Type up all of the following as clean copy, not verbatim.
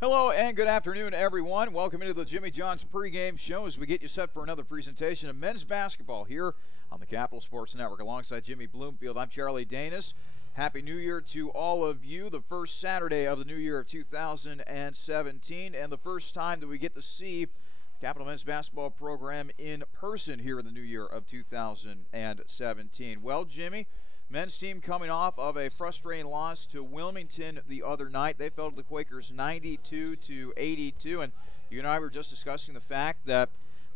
Hello and good afternoon, everyone. Welcome into the Jimmy John's pregame show as we get you set for another presentation of men's basketball here on the Capital Sports Network. Alongside Jimmy Bloomfield, I'm Charlie Danis. Happy New Year to all of you. The first Saturday of the new year of 2017 and the first time that we get to see Capital men's basketball program in person here in the new year of 2017. Well, Jimmy, men's team coming off of a frustrating loss to Wilmington the other night. They fell to the Quakers 92-82, and you and I were just discussing the fact that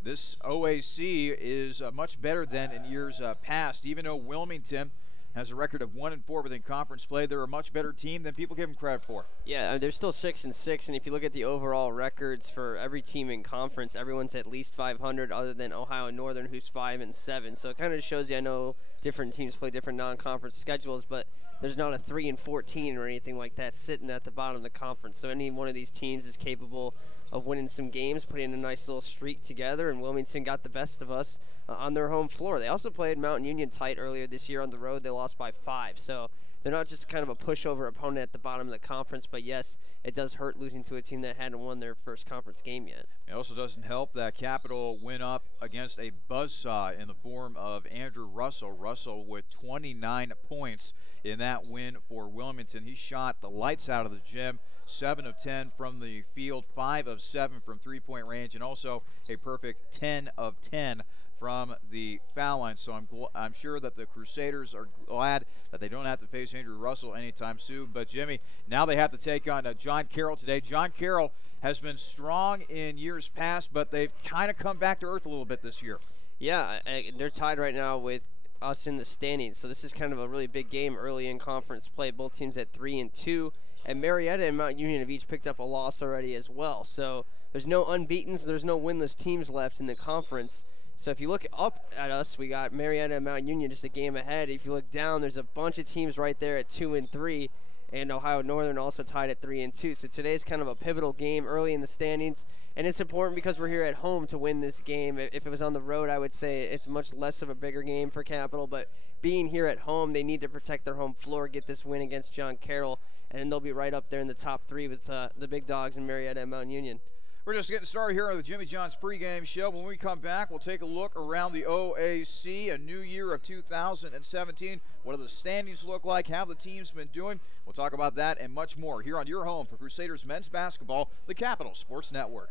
this OAC is much better than in years past. Even though Wilmington has a record of 1-4 within conference play, they're a much better team than people give them credit for. Yeah, they're still 6-6, and if you look at the overall records for every team in conference, everyone's at least 500 other than Ohio Northern, who's 5-7. So it kind of shows you, I know different teams play different non-conference schedules, but there's not a 3-14 or anything like that sitting at the bottom of the conference. So any one of these teams is capable of winning some games, putting a nice little streak together, and Wilmington got the best of us on their home floor. They also played Mountain Union tight earlier this year on the road. They lost by 5. So they're not just kind of a pushover opponent at the bottom of the conference, but yes, it does hurt losing to a team that hadn't won their first conference game yet. It also doesn't help that Capital went up against a buzzsaw in the form of Andrew Russell. Russell with 29 points in that win for Wilmington. He shot the lights out of the gym, 7 of 10 from the field, 5 of 7 from three-point range, and also a perfect 10 of 10 from the foul line. So I'm sure that the Crusaders are glad that they don't have to face Andrew Russell anytime soon. But, Jimmy, now they have to take on John Carroll today. John Carroll has been strong in years past, but they've kind of come back to earth a little bit this year. Yeah, they're tied right now with us in the standings. So this is kind of a really big game early in conference play. Both teams at 3-2. And Marietta and Mount Union have each picked up a loss already as well. So there's no unbeatens, there's no winless teams left in the conference. So if you look up at us, we got Marietta and Mount Union just a game ahead. If you look down, there's a bunch of teams right there at 2-3, and Ohio Northern also tied at 3-2. So today's kind of a pivotal game early in the standings, and it's important because we're here at home to win this game. If it was on the road, I would say it's much less of a bigger game for Capital, but being here at home, they need to protect their home floor, get this win against John Carroll, and then they'll be right up there in the top 3 with the big dogs in Marietta and Mount Union. We're just getting started here on the Jimmy John's pregame show. When we come back, we'll take a look around the OAC, a new year of 2017. What do the standings look like? How have the teams been doing? We'll talk about that and much more here on your home for Crusaders men's basketball, the Capital Sports Network.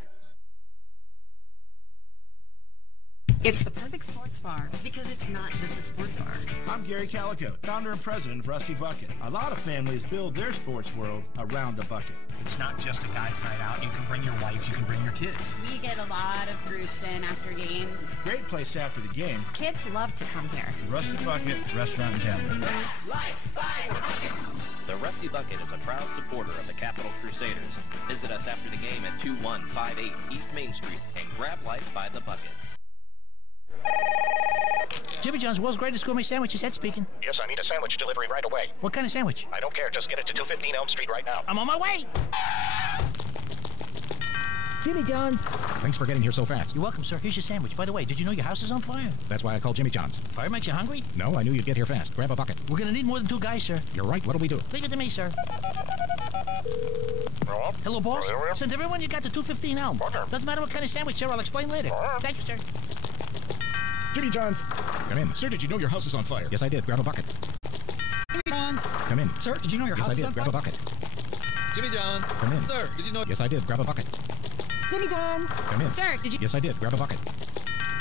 It's the perfect sports bar because it's not just a sports bar. I'm Gary Calico, founder and president of Rusty Bucket. A lot of families build their sports world around the bucket. It's not just a guy's night out. You can bring your wife, you can bring your kids. We get a lot of groups in after games. Great place after the game. Kids love to come here. The Rusty Bucket Restaurant and Tavern. The Rusty Bucket is a proud supporter of the Capital Crusaders. Visit us after the game at 2158 East Main Street and grab life by the bucket. Jimmy John's, world's greatest gourmet sandwiches. Ed speaking. Yes, I need a sandwich delivery right away. What kind of sandwich? I don't care. Just get it to 215 Elm Street right now. I'm on my way. Jimmy John's. Thanks for getting here so fast. You're welcome, sir. Here's your sandwich. By the way, did you know your house is on fire? That's why I called Jimmy John's. Fire makes you hungry? No, I knew you'd get here fast. Grab a bucket. We're going to need more than 2 guys, sir. You're right. What'll we do? Leave it to me, sir. Hello, boss? Send everyone you got to 215 Elm. Doesn't matter what kind of sandwich, sir. I'll explain later. Thank you, sir. Jimmy John's. Come in. Sir, did you know your house is on fire? Yes, I did. Grab a bucket. Jimmy John's. Come in. Sir, did you know your house is on fire? Grab a bucket. Jimmy John's. Come in. Sir, did you know... Yes, I did. Grab a bucket. Jimmy John's. Come in. Sir, did you... Yes, I did. Grab a bucket.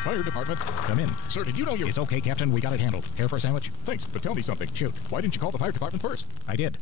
Fire department. Come in. Sir, did you know your... It's okay, Captain. We got it handled. Care for a sandwich? Thanks, but tell me something. Shoot. Why didn't you call the fire department first? I did.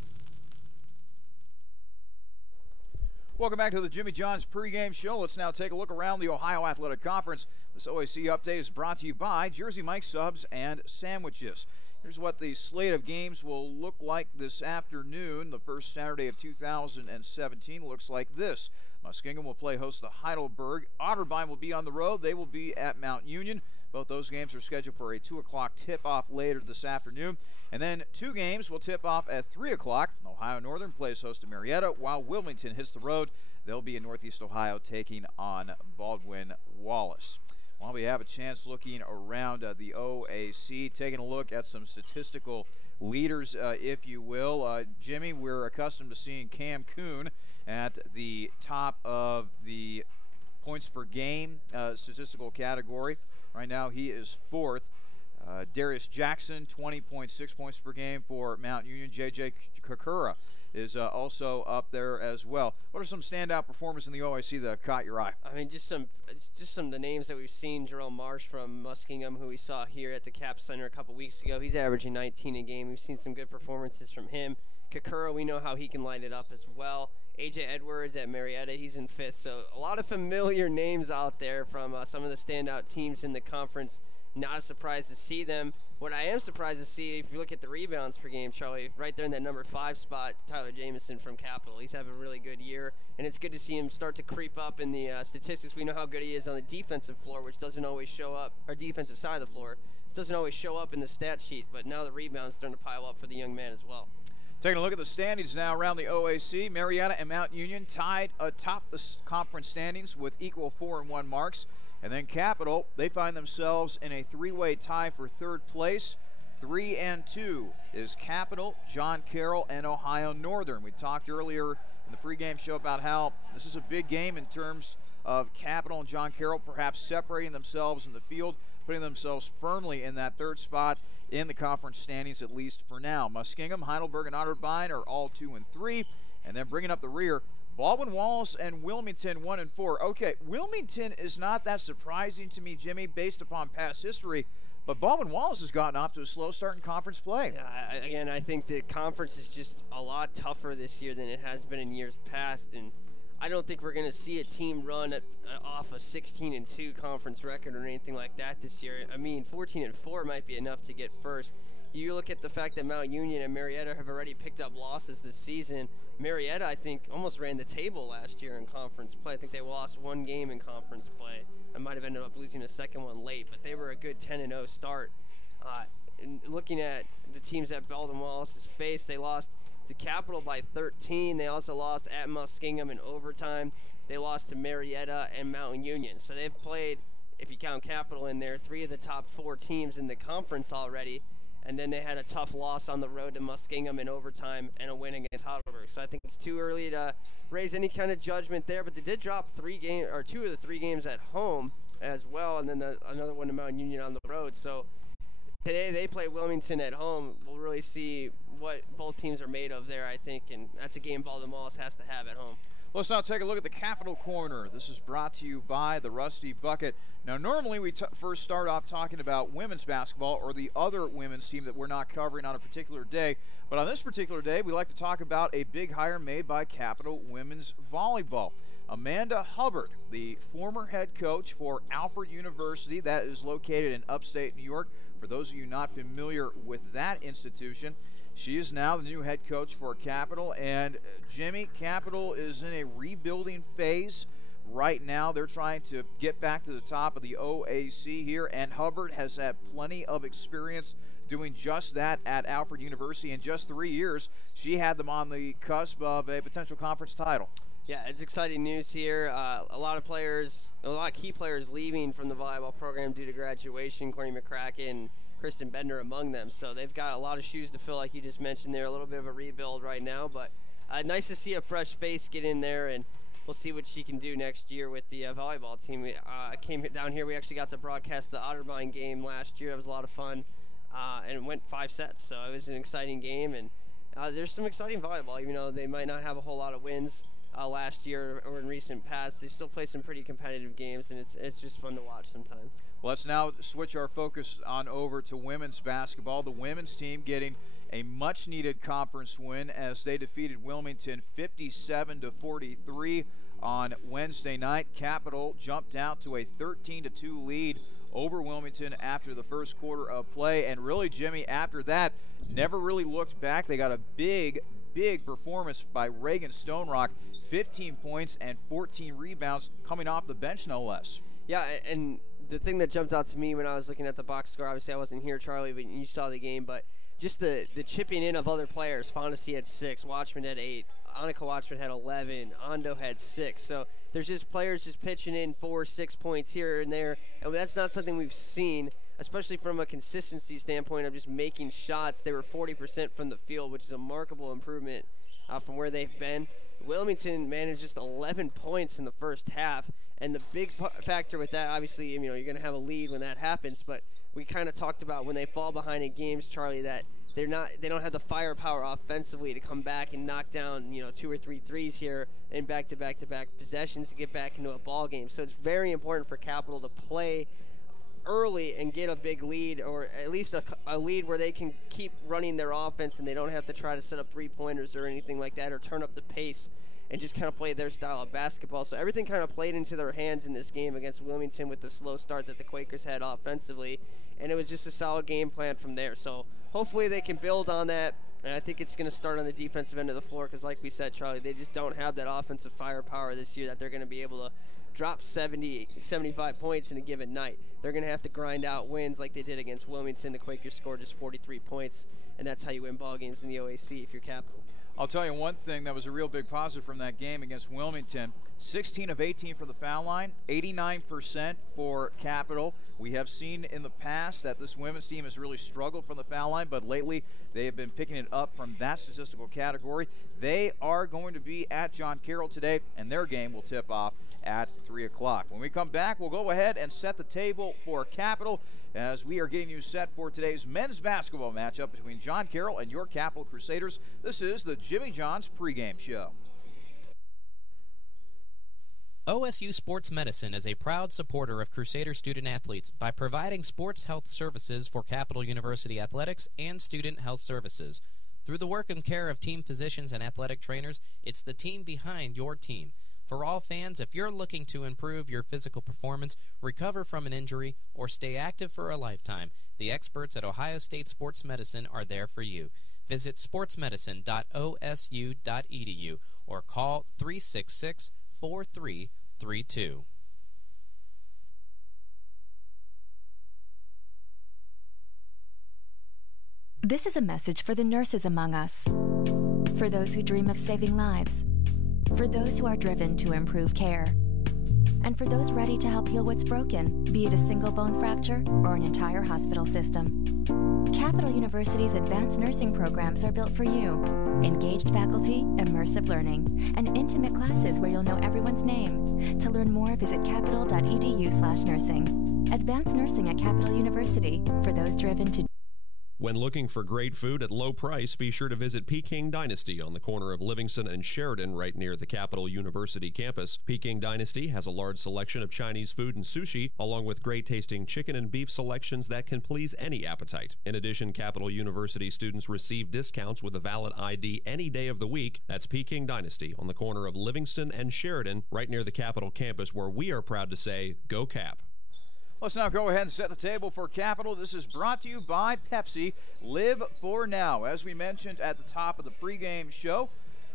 Welcome back to the Jimmy John's pregame show. Let's now take a look around the Ohio Athletic Conference. This OAC update is brought to you by Jersey Mike Subs and Sandwiches. Here's what the slate of games will look like this afternoon. The first Saturday of 2017 looks like this. Muskingum will play host to Heidelberg. Otterbein will be on the road. They will be at Mount Union. Both those games are scheduled for a 2 o'clock tip-off later this afternoon. And then 2 games will tip off at 3 o'clock. Ohio Northern plays host to Marietta, while Wilmington hits the road. They'll be in Northeast Ohio taking on Baldwin Wallace. while we have a chance looking around the OAC, taking a look at some statistical leaders, if you will. Jimmy, we're accustomed to seeing Cam Kuhn at the top of the points per game statistical category. Right now he is 4th. Darius Jackson, 20.6 points per game for Mount Union. J.J. Kakura is also up there as well. What are some standout performers in the OIC that have caught your eye? I mean, just some of the names that we've seen. Jerome Marsh from Muskingum, who we saw here at the Cap Center a couple weeks ago. He's averaging 19 a game. We've seen some good performances from him. Kakura, we know how he can light it up as well. A.J. Edwards at Marietta, he's in 5th. So a lot of familiar names out there from some of the standout teams in the conference. Not a surprise to see them. What I am surprised to see, if you look at the rebounds per game, Charlie, right there in that number 5 spot, Tyler Jamison from Capital. He's having a really good year, and it's good to see him start to creep up in the statistics. We know how good he is on the defensive floor, which doesn't always show up, or defensive side of the floor. It doesn't always show up in the stat sheet, but now the rebounds starting to pile up for the young man as well. Taking a look at the standings now around the OAC, Marietta and Mount Union tied atop the conference standings with equal 4-1 marks. And then Capital, they find themselves in a 3-way tie for 3rd place. 3-2 is Capital, John Carroll, and Ohio Northern. We talked earlier in the pregame show about how this is a big game in terms of Capital and John Carroll perhaps separating themselves in the field, putting themselves firmly in that 3rd spot in the conference standings, at least for now. Muskingum, Heidelberg, and Otterbein are all 2 and 3. And then bringing up the rear, Baldwin Wallace and Wilmington 1 and 4. Okay, Wilmington is not that surprising to me, Jimmy, based upon past history, but Baldwin Wallace has gotten off to a slow start in conference play. Yeah, again, I think the conference is just a lot tougher this year than it has been in years past, and I don't think we're going to see a team run off a 16-2 conference record or anything like that this year. I mean, 14-4 might be enough to get first. You look at the fact that Mount Union and Marietta have already picked up losses this season. Marietta, I think, almost ran the table last year in conference play. I think they lost 1 game in conference play. I might have ended up losing a second one late, but they were a good 10-0 start. And looking at the teams that Baldwin Wallace has faced, they lost to Capital by 13. They also lost at Muskingum in overtime. They lost to Marietta and Mountain Union. So they've played, if you count Capital in there, 3 of the top 4 teams in the conference already. And then they had a tough loss on the road to Muskingum in overtime and a win against Heidelberg. So I think it's too early to raise any kind of judgment there. But they did drop 2 of the 3 games at home as well, and then another one to Mountain Union on the road. So today they play Wilmington at home. We'll really see what both teams are made of there, I think, and that's a game Baldwin Wallace has to have at home. Let's now take a look at the Capital Corner. This is brought to you by the Rusty Bucket. Now, normally we first start off talking about women's basketball or the other women's team that we're not covering on a particular day. But on this particular day, we like to talk about a big hire made by Capital Women's Volleyball. Amanda Hubbard, the former head coach for Alfred University, that is located in upstate New York. For those of you not familiar with that institution, she is now the new head coach for Capital, and Jimmy, Capital is in a rebuilding phase right now. They're trying to get back to the top of the OAC here, and Hubbard has had plenty of experience doing just that at Alfred University. In just 3 years, she had them on the cusp of a potential conference title. Yeah, it's exciting news here. A lot of key players leaving from the volleyball program due to graduation. Courtney McCracken, Kristen Bender among them. So they've got a lot of shoes to fill, like you just mentioned there. A little bit of a rebuild right now, but nice to see a fresh face get in there, and we'll see what she can do next year with the volleyball team. I came down here. We actually got to broadcast the Otterbein game last year. It was a lot of fun, and it went 5 sets. So it was an exciting game, and there's some exciting volleyball. Even though they might not have a whole lot of wins last year or in recent past, they still play some pretty competitive games, and it's just fun to watch sometimes. Well, let's now switch our focus on over to women's basketball. The women's team getting a much-needed conference win as they defeated Wilmington 57-43 on Wednesday night. Capital jumped out to a 13-2 lead over Wilmington after the first quarter of play, and really, Jimmy, after that, never really looked back. They got a big performance by Reagan Stonerock, 15 points and 14 rebounds coming off the bench, no less. Yeah, and the thing that jumped out to me when I was looking at the box score, obviously I wasn't here, Charlie, but you saw the game, but just the chipping in of other players. Fondesi had 6, Watchman had 8, Annika Watchman had 11. Ando had 6. So there's just players just pitching in 4 or 6 points here and there. And that's not something we've seen, especially from a consistency standpoint of just making shots. They were 40% from the field, which is a remarkable improvement from where they've been. Wilmington managed just 11 points in the first half. And the big factor with that, obviously, you know, you're going to have a lead when that happens. But we kind of talked about when they fall behind in games, Charlie, that they don't have the firepower offensively to come back and knock down, you know, 2 or 3 threes here in back-to-back possessions to get back into a ball game. So it's very important for Capital to play early and get a big lead, or at least a lead where they can keep running their offense and they don't have to try to set up three-pointers or anything like that or turn up the pace and just kind of play their style of basketball. So everything kind of played into their hands in this game against Wilmington with the slow start that the Quakers had offensively, and it was just a solid game plan from there. So hopefully they can build on that, and I think it's going to start on the defensive end of the floor because, like we said, Charlie, they just don't have that offensive firepower this year that they're going to be able to drop 70, 75 points in a given night. They're going to have to grind out wins like they did against Wilmington. The Quakers scored just 43 points, and that's how you win ball games in the OAC if you're Capital. I'll tell you one thing that was a real big positive from that game against Wilmington. 16 of 18 from the foul line, 89% for Capital. We have seen in the past that this women's team has really struggled from the foul line, but lately they have been picking it up from that statistical category. They are going to be at John Carroll today, and their game will tip off at 3 o'clock. When we come back, we'll go ahead and set the table for Capital as we are getting you set for today's men's basketball matchup between John Carroll and your Capital Crusaders. This is the Jimmy John's pregame show. OSU Sports Medicine is a proud supporter of Crusader student-athletes by providing sports health services for Capital University athletics and student health services. Through the work and care of team physicians and athletic trainers, it's the team behind your team. For all fans, if you're looking to improve your physical performance, recover from an injury, or stay active for a lifetime, the experts at Ohio State Sports Medicine are there for you. Visit sportsmedicine.osu.edu or call 366-4332. This is a message for the nurses among us, for those who dream of saving lives, for those who are driven to improve care, and for those ready to help heal what's broken, be it a single bone fracture or an entire hospital system. Capital University's advanced nursing programs are built for you. Engaged faculty, immersive learning, and intimate classes where you'll know everyone's name. To learn more, visit capital.edu/nursing. Advanced nursing at Capital University, for those driven to. When looking for great food at low price, be sure to visit Peking Dynasty on the corner of Livingston and Sheridan right near the Capital University campus. Peking Dynasty has a large selection of Chinese food and sushi, along with great-tasting chicken and beef selections that can please any appetite. In addition, Capital University students receive discounts with a valid ID any day of the week. That's Peking Dynasty on the corner of Livingston and Sheridan right near the Capital campus, where we are proud to say, Go Cap! Let's now go ahead and set the table for Capital. This is brought to you by Pepsi. Live for now. As we mentioned at the top of the pregame show,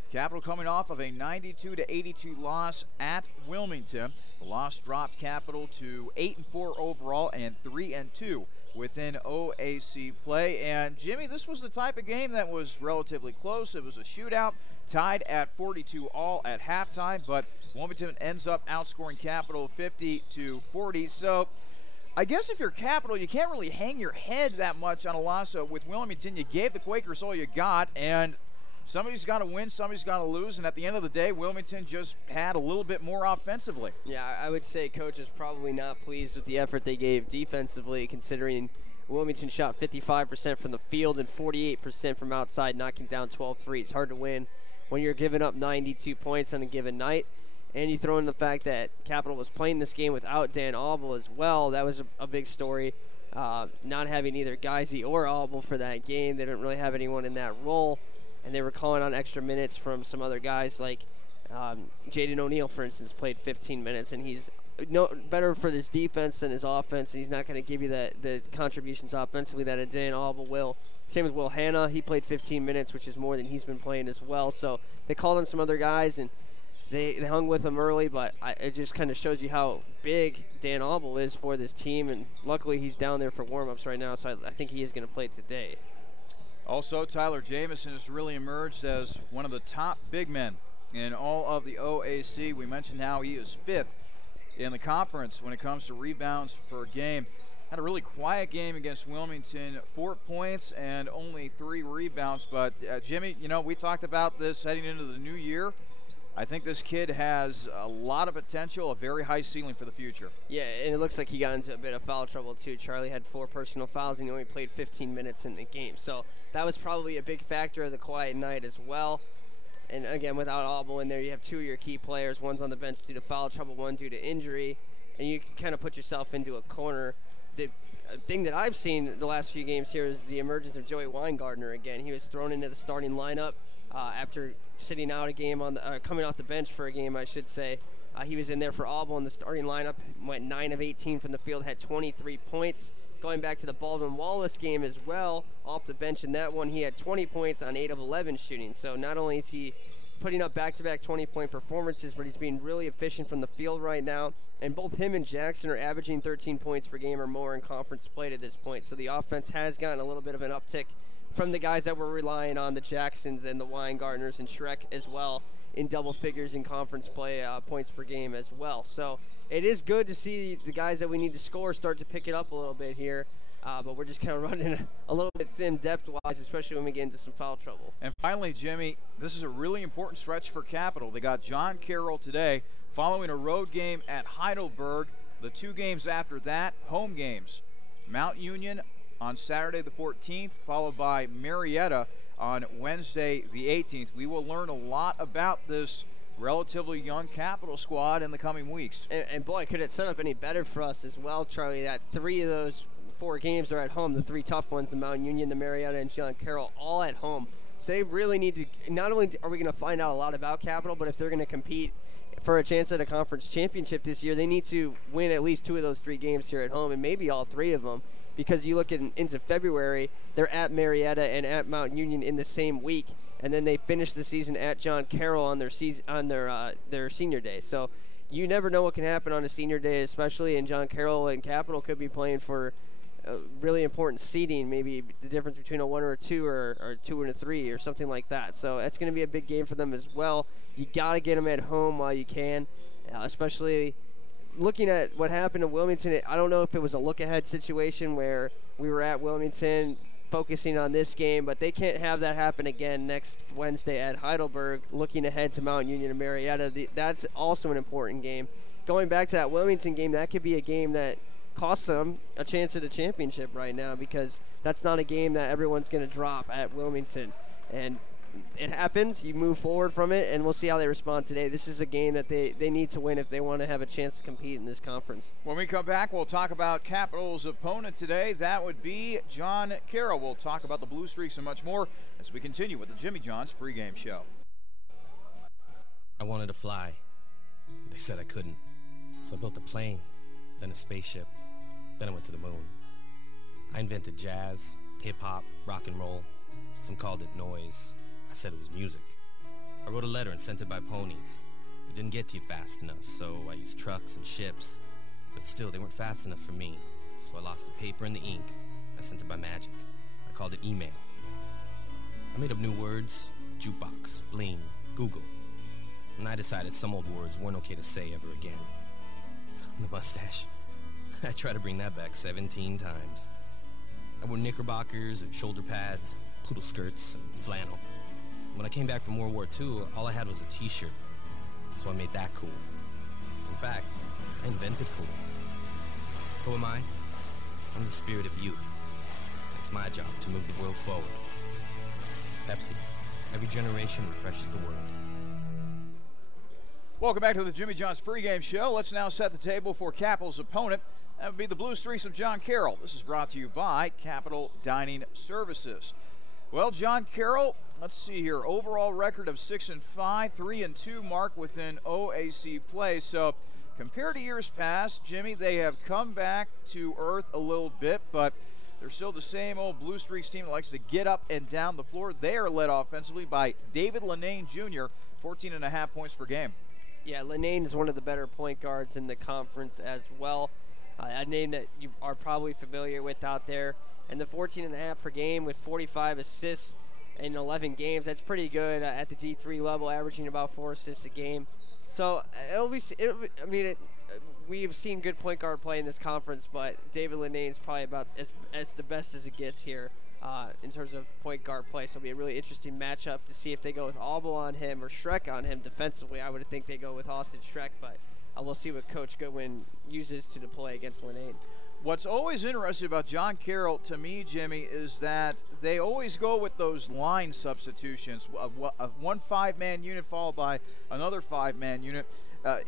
Capital coming off of a 92-82 loss at Wilmington. The loss dropped Capital to 8-4 overall and 3-2 within OAC play. And Jimmy, this was the type of game that was relatively close. It was a shootout, tied at 42 all at halftime, but Wilmington ends up outscoring Capital 50-40. So I guess if you're Capital, you can't really hang your head that much on a loss with Wilmington. You gave the Quakers all you got, and somebody's got to win, somebody's got to lose, and at the end of the day, Wilmington just had a little bit more offensively. Yeah, I would say Coach is probably not pleased with the effort they gave defensively, considering Wilmington shot 55% from the field and 48% from outside, knocking down 12 threes. Hard to win when you're giving up 92 points on a given night. And you throw in the fact that Capital was playing this game without Dan Auble as well. That was a big story. Not having either Geisy or Auble for that game. They didn't really have anyone in that role. And they were calling on extra minutes from some other guys like Jaden O'Neal, for instance, played 15 minutes. And he's better for his defense than his offense. And he's not going to give you the contributions offensively that a Dan Auble will. Same with Will Hanna. He played 15 minutes, which is more than he's been playing as well. So they called on some other guys, and they hung with him early, but it just kind of shows you how big Dan Auble is for this team, and luckily he's down there for warm-ups right now, so I think he is going to play today. Also, Tyler Jamison has really emerged as one of the top big men in all of the OAC. We mentioned how he is 5th in the conference when it comes to rebounds per game. Had a really quiet game against Wilmington, 4 points and only 3 rebounds. But Jimmy, you know, we talked about this heading into the new year. I think this kid has a lot of potential, a very high ceiling for the future. Yeah, and it looks like he got into a bit of foul trouble too. Charlie had 4 personal fouls and he only played 15 minutes in the game. So that was probably a big factor of the quiet night as well. And again, without Auble in there, you have 2 of your key players. One's on the bench due to foul trouble, one due to injury. And you can kind of put yourself into a corner. The thing that I've seen the last few games here is the emergence of Joey Weingartner again. He was thrown into the starting lineup after sitting out a game on the, coming off the bench for a game, I should say. He was in there for Auble in the starting lineup, went 9 of 18 from the field, had 23 points. Going back to the Baldwin-Wallace game as well, off the bench in that one, he had 20 points on 8 of 11 shooting. So not only is he putting up back-to-back 20-point performances, but he's being really efficient from the field right now. And both him and Jackson are averaging 13 points per game or more in conference play to this point. So the offense has gotten a little bit of an uptick from the guys that were relying on the Jacksons and the Weingartners and Shrek as well in double figures in conference play points per game as well. So it is good to see the guys that we need to score start to pick it up a little bit here. But we're just kind of running a little bit thin depth-wise, especially when we get into some foul trouble. And finally, Jimmy, this is a really important stretch for Capital. They got John Carroll today, following a road game at Heidelberg. The 2 games after that, home games. Mount Union on Saturday the 14th, followed by Marietta on Wednesday the 18th. We will learn a lot about this relatively young Capital squad in the coming weeks. And boy, could it set up any better for us as well, Charlie, that 3 of those 4 games are at home, the 3 tough ones, the Mount Union, the Marietta, and John Carroll, all at home. So they really need to, not only are we going to find out a lot about Capital, but if they're going to compete for a chance at a conference championship this year, they need to win at least 2 of those 3 games here at home, and maybe all 3 of them, because you look into February, they're at Marietta and at Mount Union in the same week, and then they finish the season at John Carroll on their senior day. So you never know what can happen on a senior day, especially, and John Carroll and Capital could be playing for really important seeding, maybe the difference between a 1 or a 2 or 2 and a 3 or something like that. So that's going to be a big game for them as well. You got to get them at home while you can, especially looking at what happened in Wilmington. I don't know if it was a look-ahead situation where we were at Wilmington focusing on this game, but they can't have that happen again next Wednesday at Heidelberg, looking ahead to Mount Union and Marietta. That's also an important game. Going back to that Wilmington game, that could be a game that costs them a chance at the championship right now, because that's not a game that everyone's going to drop at Wilmington. And it happens. You move forward from it, and we'll see how they respond today. This is a game that they need to win if they want to have a chance to compete in this conference. When we come back, we'll talk about Capital's opponent today. That would be John Carroll. We'll talk about the Blue Streaks and much more as we continue with the Jimmy John's pregame show. I wanted to fly. They said I couldn't. So I built a plane, then a spaceship, then I went to the moon. I invented jazz, hip-hop, rock and roll. Some called it noise. I said it was music. I wrote a letter and sent it by ponies. It didn't get to you fast enough, so I used trucks and ships. But still, they weren't fast enough for me. So I lost the paper and the ink. I sent it by magic. I called it email. I made up new words: jukebox, bling, Google. And I decided some old words weren't okay to say ever again. The mustache. I tried to bring that back 17 times. I wore knickerbockers and shoulder pads, poodle skirts and flannel. When I came back from World War II, all I had was a t-shirt. So I made that cool. In fact, I invented cool. Who am I? I'm the spirit of youth. It's my job to move the world forward. Pepsi. Every generation refreshes the world. Welcome back to the Jimmy John's pregame show. Let's now set the table for Capital's opponent. That would be the Blue Streaks of John Carroll. This is brought to you by Capital Dining Services. Well, John Carroll, let's see here. Overall record of 6-5, 3-2 mark within OAC play. So compared to years past, Jimmy, they have come back to earth a little bit, but they're still the same old Blue Streaks team that likes to get up and down the floor. They are led offensively by David Lenane Jr., 14.5 points per game. Yeah, Lenane is one of the better point guards in the conference as well. A name that you are probably familiar with out there. and the 14.5 per game with 45 assists in 11 games. That's pretty good at the D3 level, averaging about 4 assists a game. So we've seen good point guard play in this conference, but David Linnane's probably about as the best as it gets here in terms of point guard play. So it'll be a really interesting matchup to see if they go with Auble on him or Schreck on him defensively. I would think they go with Austin Schreck, but we'll see what Coach Goodwin uses to deploy against Linnane. What's always interesting about John Carroll, to me, Jimmy, is that they always go with those line substitutions, one 5-man unit followed by another 5-man unit.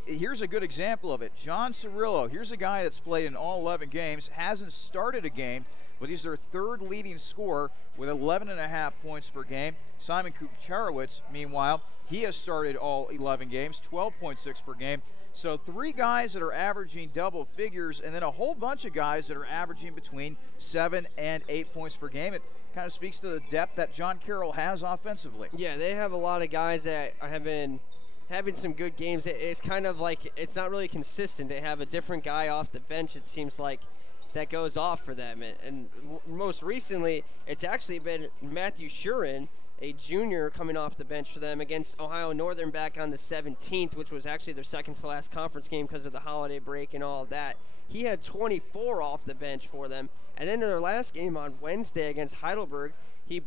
Here's a good example of it. John Cirillo, here's a guy that's played in all 11 games, hasn't started a game, but he's their third leading scorer with 11.5 points per game. Simon Kucharowicz, meanwhile, he has started all 11 games, 12.6 per game. So 3 guys that are averaging double figures, and then a whole bunch of guys that are averaging between 7 and 8 points per game. It kind of speaks to the depth that John Carroll has offensively. Yeah, they have a lot of guys that have been having some good games. It's kind of like it's not really consistent. They have a different guy off the bench, it seems like, that goes off for them. And most recently, it's actually been Matthew Shurin, a junior, coming off the bench for them against Ohio Northern back on the 17th, which was actually their second to last conference game because of the holiday break and all of that. He had 24 off the bench for them. And then in their last game on Wednesday against Heidelberg, he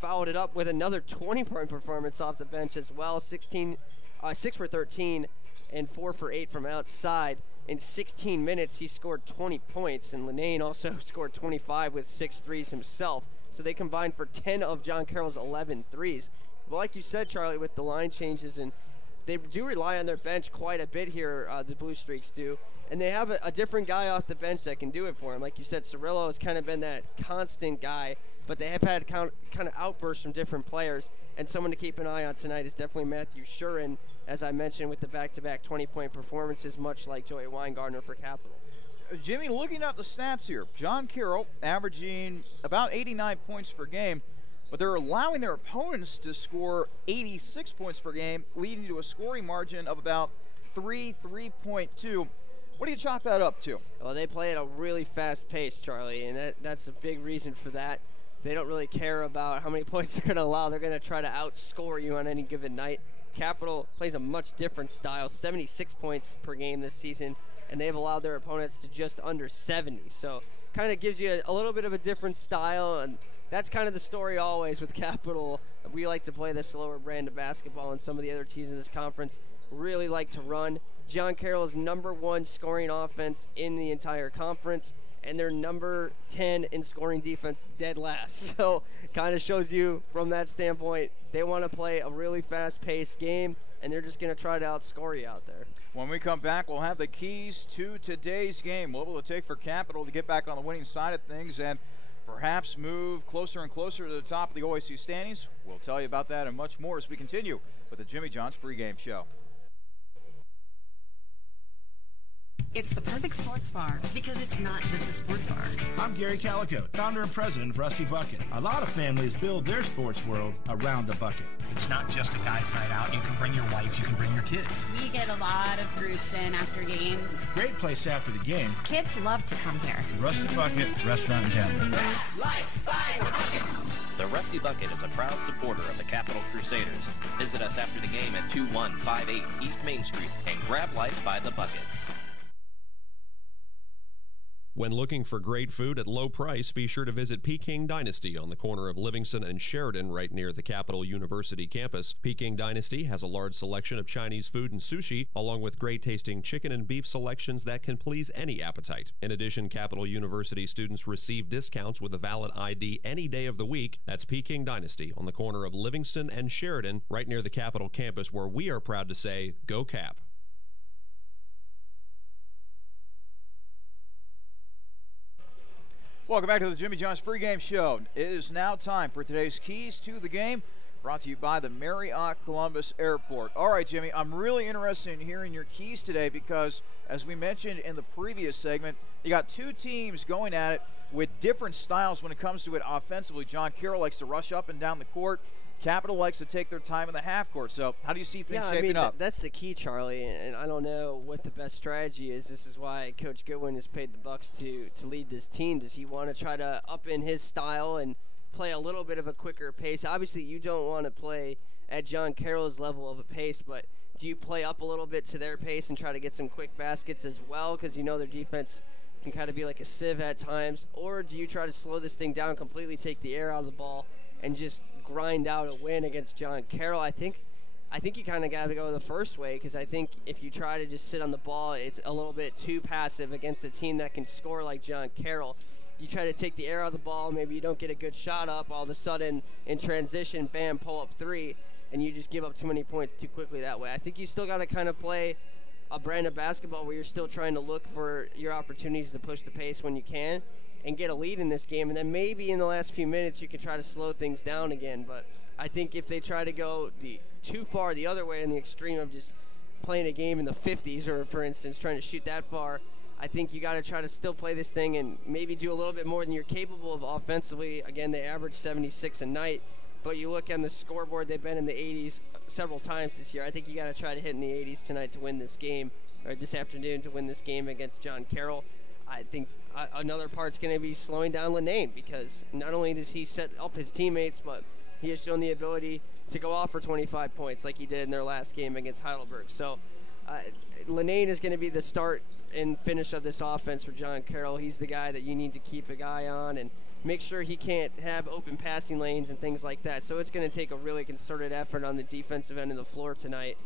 followed it up with another 20-point performance off the bench as well. 6 for 13 and 4 for 8 from outside. In 16 minutes, he scored 20 points, and Linnane also scored 25 with 6 threes himself. So they combined for 10 of John Carroll's 11 threes. But like you said, Charlie, with the line changes, and they do rely on their bench quite a bit here, the Blue Streaks do. And they have a different guy off the bench that can do it for him. Like you said, Cirillo has kind of been that constant guy, but they have had kind of outbursts from different players. And someone to keep an eye on tonight is definitely Matthew Shurin, as I mentioned, with the back-to-back 20-point performances, much like Joey Weingartner for Capital. Jimmy, looking at the stats here, John Carroll averaging about 89 points per game, but they're allowing their opponents to score 86 points per game, leading to a scoring margin of about 3.2. What do you chalk that up to? Well, they play at a really fast pace, Charlie, and that's a big reason for that. They don't really care about how many points they're going to allow. They're going to try to outscore you on any given night. Capital plays a much different style, 76 points per game this season, and they've allowed their opponents to just under 70. So kind of gives you a little bit of a different style, and that's kind of the story always with Capital. We like to play the slower brand of basketball, and some of the other teams in this conference really like to run. John Carroll's #1 scoring offense in the entire conference, and they're number 10 in scoring defense, dead last. So kind of shows you from that standpoint, they want to play a really fast-paced game, and they're just going to try to outscore you out there. When we come back, we'll have the keys to today's game. What will it take for Capital to get back on the winning side of things and perhaps move closer and closer to the top of the OSU standings? We'll tell you about that and much more as we continue with the Jimmy John's pregame show. It's the perfect sports bar because it's not just a sports bar. I'm Gary Calico, founder and president of Rusty Bucket. A lot of families build their sports world around the bucket. It's not just a guy's night out. You can bring your wife, you can bring your kids. We get a lot of groups in after games. Great place after the game. Kids love to come here. The Rusty Bucket Restaurant and Tavern. The Rusty Bucket is a proud supporter of the Capital Crusaders. Visit us after the game at 2158 East Main Street and grab life by the bucket. When looking for great food at low price, be sure to visit Peking Dynasty on the corner of Livingston and Sheridan right near the Capital University campus. Peking Dynasty has a large selection of Chinese food and sushi, along with great-tasting chicken and beef selections that can please any appetite. In addition, Capital University students receive discounts with a valid ID any day of the week. That's Peking Dynasty on the corner of Livingston and Sheridan right near the Capital campus, where we are proud to say, Go Cap! Welcome back to the Jimmy John's pregame show. It is now time for today's keys to the game, brought to you by the Marriott Columbus Airport. All right, Jimmy, I'm really interested in hearing your keys today because, as we mentioned in the previous segment, you got two teams going at it with different styles when it comes to it offensively. John Carroll likes to rush up and down the court. Capital likes to take their time in the half court. So how do you see things shaping up? That's the key, Charlie, and I don't know what the best strategy is. This is why Coach Goodwin has paid the bucks to lead this team. Does he want to try to up in his style and play a little bit of a quicker pace? Obviously, you don't want to play at John Carroll's level of a pace, but do you play up a little bit to their pace and try to get some quick baskets as well, because you know their defense can kind of be like a sieve at times? Or do you try to slow this thing down, completely take the air out of the ball, and just grind out a win against John Carroll? I think you kind of got to go the first way, because I think if you try to just sit on the ball, it's a little bit too passive against a team that can score like John Carroll. You try to take the air out of the ball, maybe you don't get a good shot up, all of a sudden in transition, bam, pull up three, and you just give up too many points too quickly that way. I think you still got to kind of play a brand of basketball where you're still trying to look for your opportunities to push the pace when you can and get a lead in this game, and then maybe in the last few minutes you can try to slow things down again. But I think if they try to go too far the other way in the extreme of just playing a game in the 50s, or for instance trying to shoot that far, I think you got to try to still play this thing and maybe do a little bit more than you're capable of offensively. Again, they average 76 a night, but you look on the scoreboard, they've been in the 80s several times this year. I think you got to try to hit in the 80s tonight to win this game, or this afternoon to win this game against John Carroll. I think another part's going to be slowing down Lenane, because not only does he set up his teammates, but he has shown the ability to go off for 25 points like he did in their last game against Heidelberg. So Lenane is going to be the start and finish of this offense for John Carroll. He's the guy that you need to keep an eye on and make sure he can't have open passing lanes and things like that. So it's going to take a really concerted effort on the defensive end of the floor tonight,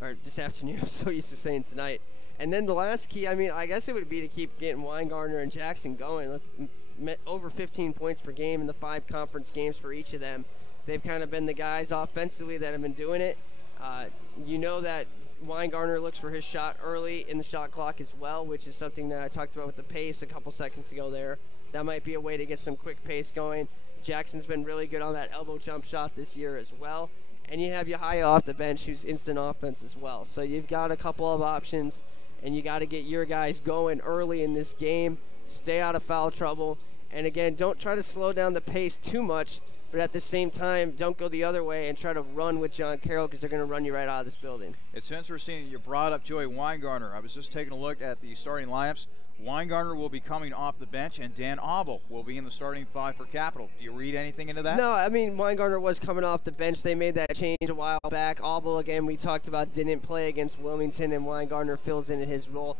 or this afternoon. I'm so used to saying tonight. And then the last key, I guess it would be to keep getting Weingartner and Jackson going. Over 15 points per game in the 5 conference games for each of them. They've kind of been the guys offensively that have been doing it. You know that Weingartner looks for his shot early in the shot clock as well, which is something that I talked about with the pace a couple seconds ago there. That might be a way to get some quick pace going. Jackson's been really good on that elbow jump shot this year as well. And you have Yahaya off the bench, who's instant offense as well. So you've got a couple of options, and you got to get your guys going early in this game. Stay out of foul trouble. And again, don't try to slow down the pace too much, but at the same time, don't go the other way and try to run with John Carroll, because they're going to run you right out of this building. It's interesting you brought up Joey Weingartner. I was just taking a look at the starting lineups. Weingartner will be coming off the bench, and Dan Abel will be in the starting 5 for Capital. Do you read anything into that? No, Weingartner was coming off the bench. They made that change a while back. Abel, again, we talked about, didn't play against Wilmington, and Weingartner fills in his role.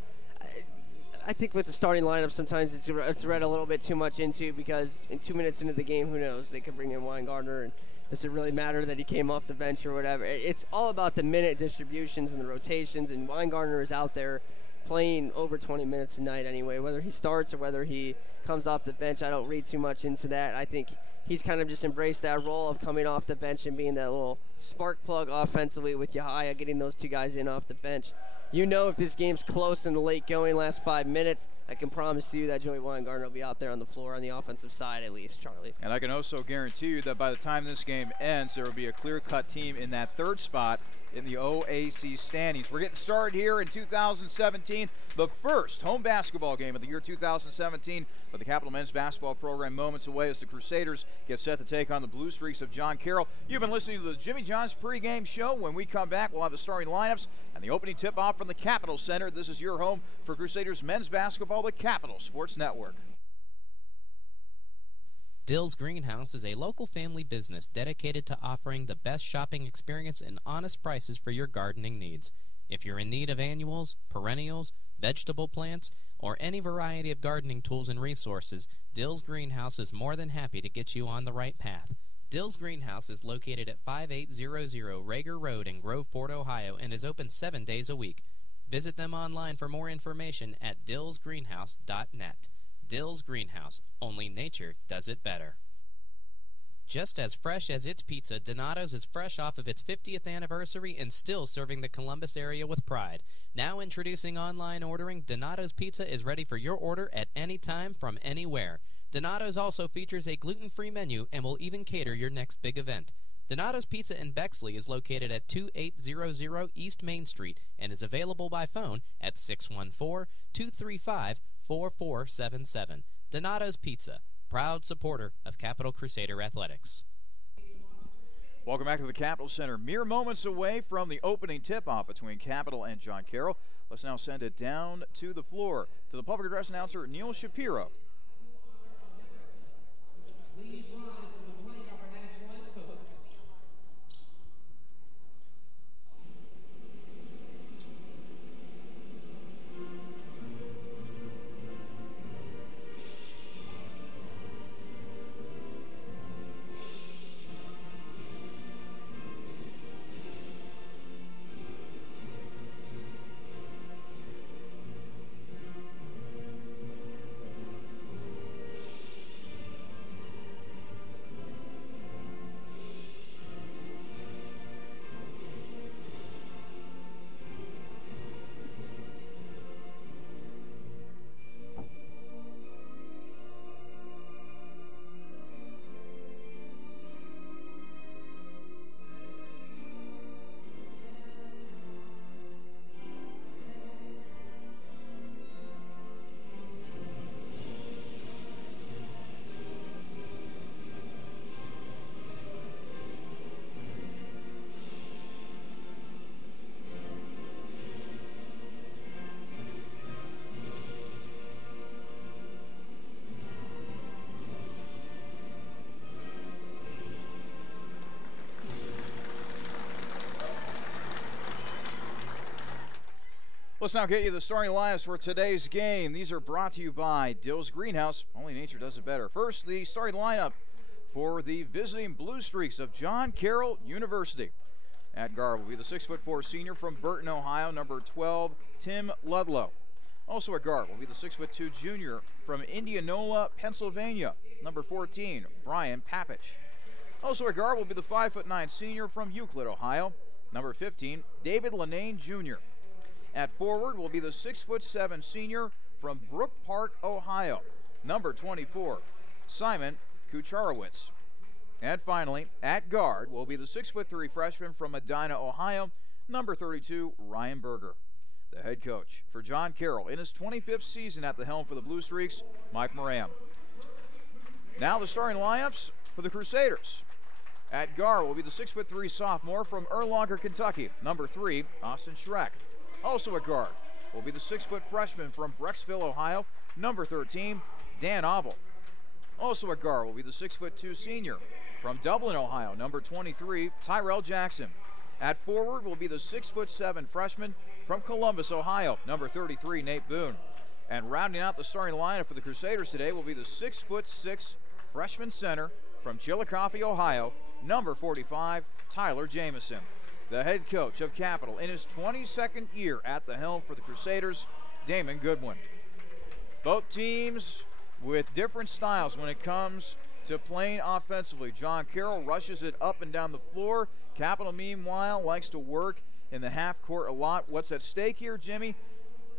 I think with the starting lineup, sometimes it's read a little bit too much into, because in 2 minutes into the game, who knows? They could bring in Weingartner, and does it really matter that he came off the bench or whatever? It's all about the minute distributions and the rotations, and Weingartner is out there playing over 20 minutes a night anyway. Whether he starts or whether he comes off the bench, I don't read too much into that. I think he's kind of just embraced that role of coming off the bench and being that little spark plug offensively with Yahaya, getting those two guys in off the bench. You know, if this game's close in the late going, last 5 minutes, I can promise you that Joey Weingartner will be out there on the floor on the offensive side at least, Charlie. And I can also guarantee you that by the time this game ends, there will be a clear-cut team in that 3rd spot in the OAC standings. We're getting started here in 2017, the first home basketball game of the year 2017 for the Capital men's basketball program, moments away as the Crusaders get set to take on the Blue Streaks of John Carroll. You've been listening to the Jimmy John's pregame show. When we come back, we'll have the starting lineups and the opening tip-off from the Capital Center. This is your home for Crusaders men's basketball, the Capital Sports Network. Dill's Greenhouse is a local family business dedicated to offering the best shopping experience and honest prices for your gardening needs. If you're in need of annuals, perennials, vegetable plants, or any variety of gardening tools and resources, Dill's Greenhouse is more than happy to get you on the right path. Dill's Greenhouse is located at 5800 Rager Road in Groveport, Ohio, and is open 7 days a week. Visit them online for more information at dillsgreenhouse.net. Dill's Greenhouse, only nature does it better. Just as fresh as its pizza, Donato's is fresh off of its 50th anniversary and still serving the Columbus area with pride. Now introducing online ordering, Donato's Pizza is ready for your order at any time from anywhere. Donato's also features a gluten-free menu and will even cater your next big event. Donato's Pizza in Bexley is located at 2800 East Main Street and is available by phone at 614-235-4477. Donato's Pizza, proud supporter of Capital Crusader Athletics. Welcome back to the Capital Center. Mere moments away from the opening tip-off between Capital and John Carroll. Let's now send it down to the floor to the public address announcer, Neil Shapiro. Please rise for the playing of our national anthem. Let's now get you the starting lineups for today's game. These are brought to you by Dill's Greenhouse. Only nature does it better. First, the starting lineup for the visiting Blue Streaks of John Carroll University. At guard will be the 6'4" senior from Burton, Ohio, number 12, Tim Ludlow. Also at guard will be the 6'2" junior from Indianola, Pennsylvania, number 14, Brian Papich. Also at guard will be the 5'9" senior from Euclid, Ohio, number 15, David Lanane Jr. At forward will be the 6'7" senior from Brook Park, Ohio, number 24, Simon Kucharowicz. And finally, at guard will be the 6'3" freshman from Medina, Ohio, number 32, Ryan Berger. The head coach for John Carroll in his 25th season at the helm for the Blue Streaks, Mike Moran. Now the starting lineups for the Crusaders. At guard will be the 6'3" sophomore from Erlanger, Kentucky, number 3, Austin Schreck. Also at guard will be the 6' freshman from Brecksville, Ohio, number 13, Dan Abel. Also at guard will be the 6'2" senior from Dublin, Ohio, number 23, Tyrell Jackson. At forward will be the 6'7" freshman from Columbus, Ohio, number 33, Nate Boone. And rounding out the starting lineup for the Crusaders today will be the 6'6" freshman center from Chillicothe, Ohio, number 45, Tyler Jamison. The head coach of Capital in his 22nd year at the helm for the Crusaders, Damon Goodwin. Both teams with different styles when it comes to playing offensively. John Carroll rushes it up and down the floor. Capital, meanwhile, likes to work in the half court a lot. What's at stake here, Jimmy?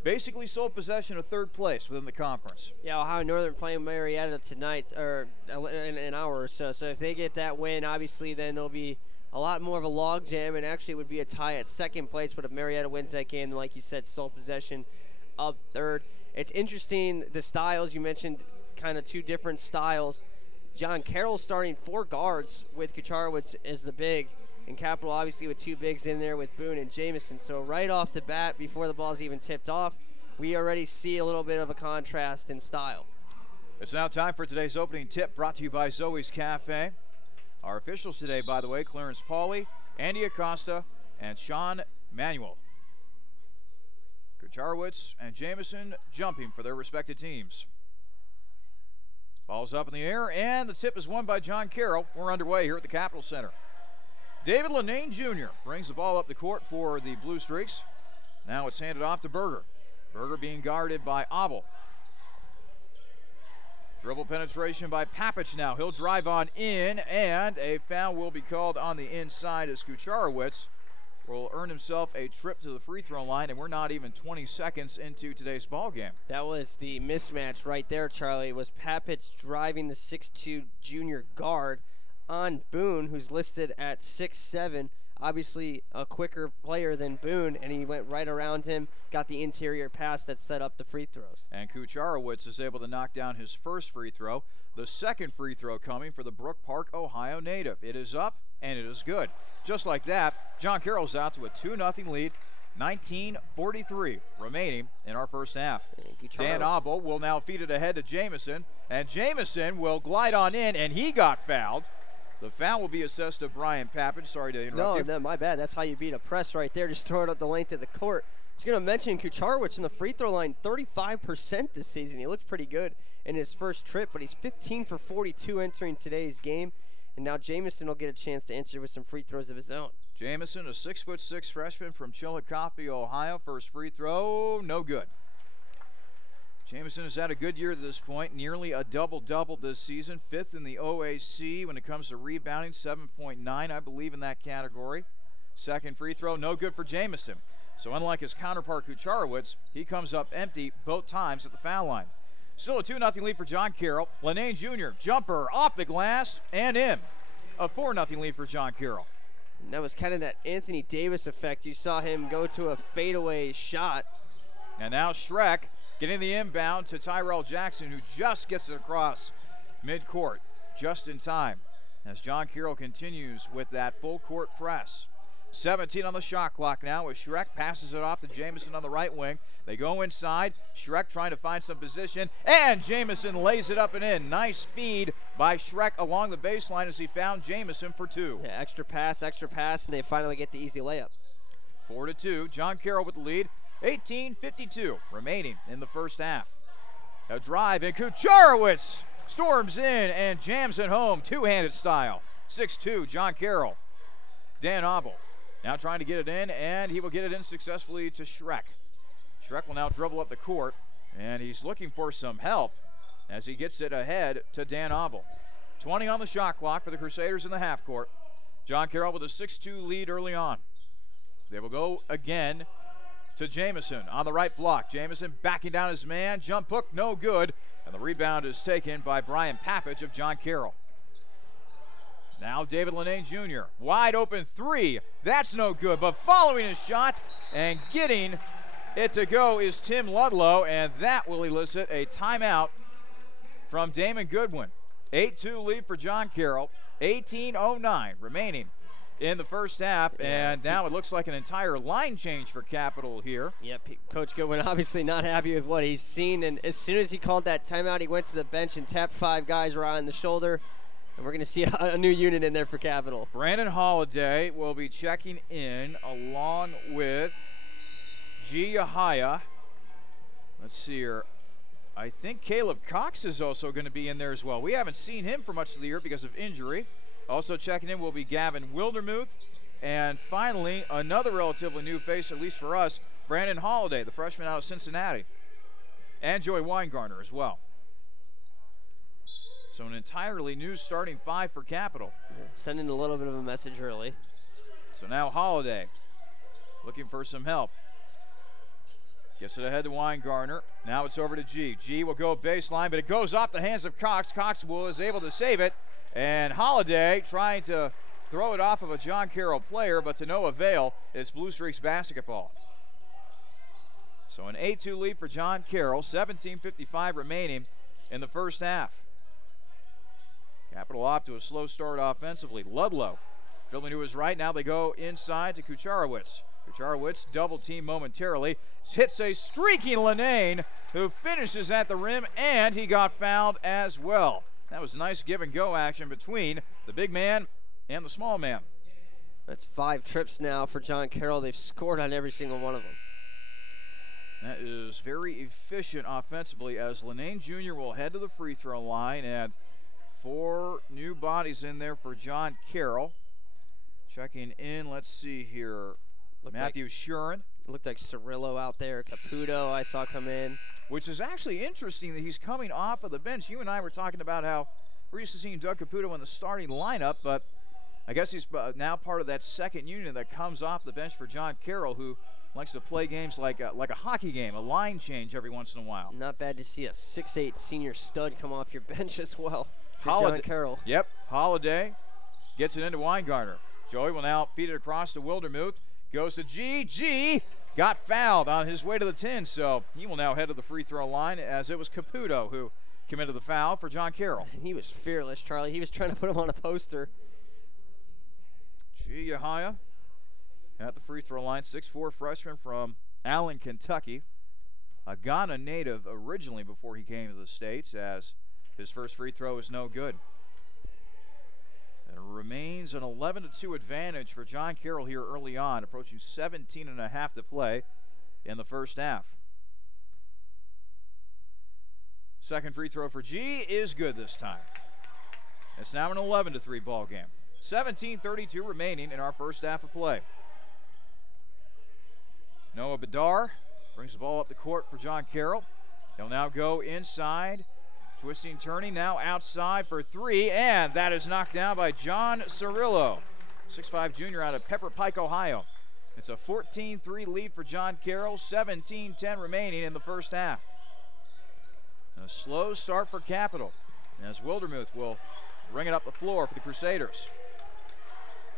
Basically sole possession of third place within the conference. Yeah, Ohio Northern playing Marietta tonight, or in an hour or so. So if they get that win, obviously then there'll be a lot more of a log jam, and actually it would be a tie at second place. But if Marietta wins that game, like you said, sole possession of third. It's interesting, the styles you mentioned, kind of two different styles. John Carroll starting 4 guards with Kucharowicz as the big, and Capital obviously with 2 bigs in there with Boone and Jamison. So right off the bat, before the ball's even tipped off, we already see a little bit of a contrast in style. It's now time for today's opening tip, brought to you by Zoe's Cafe. Our officials today, by the way, Clarence Pauly, Andy Acosta, and Sean Manuel. Kucharowicz and Jamison jumping for their respective teams. Ball's up in the air, and the tip is won by John Carroll. We're underway here at the Capital Center. David Lanane Jr. brings the ball up the court for the Blue Streaks. Now it's handed off to Berger. Berger being guarded by Abel. Dribble penetration by Papich now. He'll drive on in, and a foul will be called on the inside as Kucharowicz will earn himself a trip to the free throw line, and we're not even 20 seconds into today's ball game. That was the mismatch right there, Charlie. It was Papich driving the 6'2" junior guard on Boone, who's listed at 6'7", obviously a quicker player than Boone, and he went right around him, got the interior pass that set up the free throws. And Kucharowicz is able to knock down his first free throw. The second free throw coming for the Brook Park, Ohio native. It is up, and it is good. Just like that, John Carroll's out to a 2-0 lead. 19:43 remaining in our first half. Dan Abel will now feed it ahead to Jamison, and Jamison will glide on in, and he got fouled. The foul will be assessed to Brian Papich. Sorry to interrupt you. No, my bad. That's how you beat a press right there. Just throw it up the length of the court. I was going to mention Kucharowicz in the free throw line, 35% this season. He looked pretty good in his first trip, but he's 15 for 42 entering today's game. And now Jamison will get a chance to answer with some free throws of his own. Jamison, a 6'6" freshman from Chillicothe, Ohio. First free throw, no good. Jamison has had a good year at this point, nearly a double-double this season, 5th in the OAC when it comes to rebounding, 7.9, I believe, in that category. Second free throw, no good for Jamison. So unlike his counterpart Kucharowicz, he comes up empty both times at the foul line. Still a 2-0 lead for John Carroll. Lenane Jr., jumper off the glass and in. A 4-0 lead for John Carroll. And that was kind of that Anthony Davis effect. You saw him go to a fadeaway shot. And now Schreck getting the inbound to Tyrell Jackson, who just gets it across midcourt just in time as John Carroll continues with that full court press. 17 on the shot clock now as Schreck passes it off to Jamison on the right wing. They go inside. Schreck trying to find some position, and Jamison lays it up and in. Nice feed by Schreck along the baseline as he found Jamison for two. Yeah, extra pass, and they finally get the easy layup. 4-2. John Carroll with the lead. 18:52 remaining in the first half. A drive, and Kucharowicz storms in and jams it home, two-handed style. 6'2", John Carroll. Dan Abel now trying to get it in, and he will get it in successfully to Schreck. Schreck will now dribble up the court, and he's looking for some help as he gets it ahead to Dan Abel. 20 on the shot clock for the Crusaders in the half court. John Carroll with a 6-2 lead early on. They will go again to Jamison on the right block. Jamison backing down his man. Jump hook, no good. And the rebound is taken by Brian Papich of John Carroll. Now David Lenane Jr. Wide open three. That's no good, but following his shot and getting it to go is Tim Ludlow, and that will elicit a timeout from Damon Goodwin. 8-2 lead for John Carroll. 18:09 remaining in the first half, and now it looks like an entire line change for Capital here. Yep, Coach Goodwin obviously not happy with what he's seen, and as soon as he called that timeout, he went to the bench and tapped 5 guys right on the shoulder, and we're going to see a new unit in there for Capital. Brandon Holiday will be checking in along with G. Yahaya. Let's see here. I think Caleb Cox is also going to be in there as well. We haven't seen him for much of the year because of injury. Also checking in will be Gavin Wildermuth. And finally, another relatively new face, at least for us, Brandon Holiday, the freshman out of Cincinnati. And Joey Weingartner as well. So an entirely new starting 5 for Capital. Yeah, sending a little bit of a message early. So now Holiday looking for some help. Gets it ahead to Weingartner. Now it's over to G. G will go baseline, but it goes off the hands of Cox. Cox is able to save it. And Holiday trying to throw it off of a John Carroll player, but to no avail. It's Blue Streaks basketball. So an 8-2 lead for John Carroll. 17:55 remaining in the first half. Capital off to a slow start offensively. Ludlow dribbling to his right. Now they go inside to Kucharowicz. Kucharowicz double team momentarily. Hits a streaking Lenane, who finishes at the rim, and he got fouled as well. That was nice give and go action between the big man and the small man. That's 5 trips now for John Carroll. They've scored on every single one of them. That is very efficient offensively as Lenane Jr. will head to the free throw line, and 4 new bodies in there for John Carroll. Checking in, let's see here. Matthew Shurin. It looked like Cirillo out there. Caputo I saw come in. Which is actually interesting that he's coming off of the bench. You and I were talking about how we're used to seeing Doug Caputo in the starting lineup, but I guess he's now part of that second unit that comes off the bench for John Carroll, who likes to play games like a hockey game, a line change every once in a while. Not bad to see a 6'8" senior stud come off your bench as well for John Carroll. Yep, Holiday gets it into Weingartner. Joey will now feed it across to Wildermuth. Goes to G. G got fouled on his way to the 10, so he will now head to the free throw line, as it was Caputo who committed the foul for John Carroll. He was fearless, Charlie. He was trying to put him on a poster. G. Yahaya at the free throw line, 6'4" freshman from Allen, Kentucky. A Ghana native originally before he came to the States, as his first free throw is no good. And it remains an 11-2 advantage for John Carroll here early on, approaching 17.5 to play in the first half. Second free throw for G is good this time. It's now an 11-3 ball game. 17:32 remaining in our first half of play. Noah Badar brings the ball up the court for John Carroll. He'll now go inside. Twisting, turning, now outside for three, and that is knocked down by John Cirillo, 6'5" junior out of Pepper Pike, Ohio. It's a 14-3 lead for John Carroll, 17-10 remaining in the first half. A slow start for Capital, as Wildermuth will bring it up the floor for the Crusaders.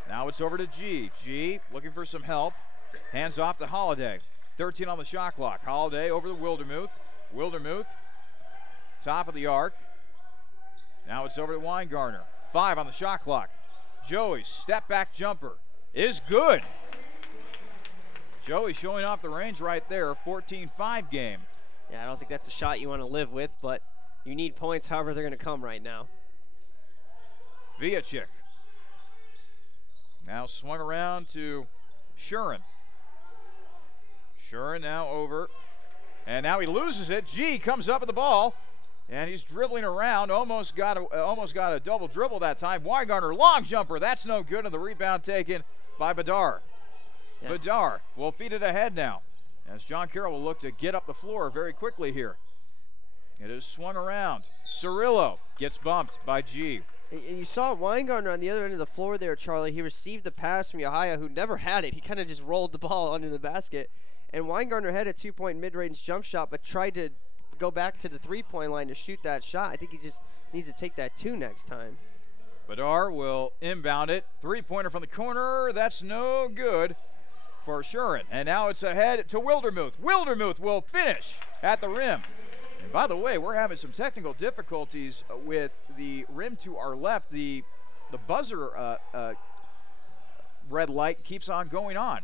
Now it's over to G. G looking for some help. Hands off to Holiday. 13 on the shot clock. Holiday over to Wildermuth. Wildermuth, top of the arc. Now it's over to Weingartner. 5 on the shot clock. Joey's step back jumper is good. Joey showing off the range right there. 14-5 game. Yeah, I don't think that's a shot you want to live with, but you need points however they're going to come right now. Viachik. Now swung around to Shurin. Shurin now over. And now he loses it. G comes up with the ball. And he's dribbling around. Almost got a double dribble that time. Weingartner, long jumper. That's no good. And the rebound taken by Badar. Yeah. Badar will feed it ahead now, as John Carroll will look to get up the floor very quickly here. It is swung around. Cirillo gets bumped by G. And you saw Weingartner on the other end of the floor there, Charlie. He received the pass from Yahaya, who never had it. He kind of just rolled the ball under the basket. And Weingartner had a 2-point mid-range jump shot, but tried to go back to the three-point line to shoot that shot. I think he just needs to take that 2 next time. Badar will inbound it. Three-pointer from the corner. That's no good for Shurin. And now it's ahead to Wildermuth. Wildermuth will finish at the rim. And by the way, we're having some technical difficulties with the rim to our left. The buzzer red light keeps on going on,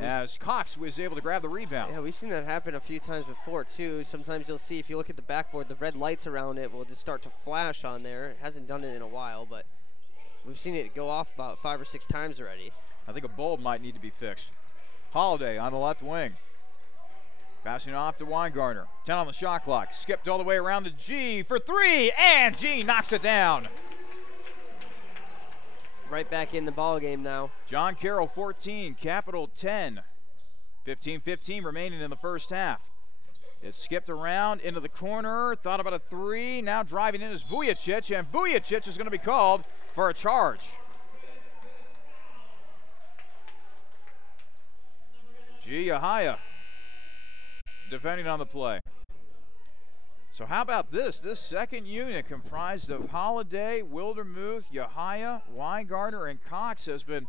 as Cox was able to grab the rebound. Yeah, we've seen that happen a few times before, too. Sometimes you'll see, if you look at the backboard, the red lights around it will just start to flash on there. It hasn't done it in a while, but we've seen it go off about 5 or 6 times already. I think a bulb might need to be fixed. Holiday on the left wing. Passing off to Weingartner. 10 on the shot clock. Skipped all the way around to G for 3, and G knocks it down. Right back in the ball game now. John Carroll 14, Capital 10. 15-15 remaining in the first half. It skipped around into the corner, thought about a 3. Now driving in is Vujacic, and Vujacic is going to be called for a charge. G. Yahaya defending on the play. So how about this? This second unit, comprised of Holiday, Wildermuth, Yahaya, Weingartner, and Cox, has been,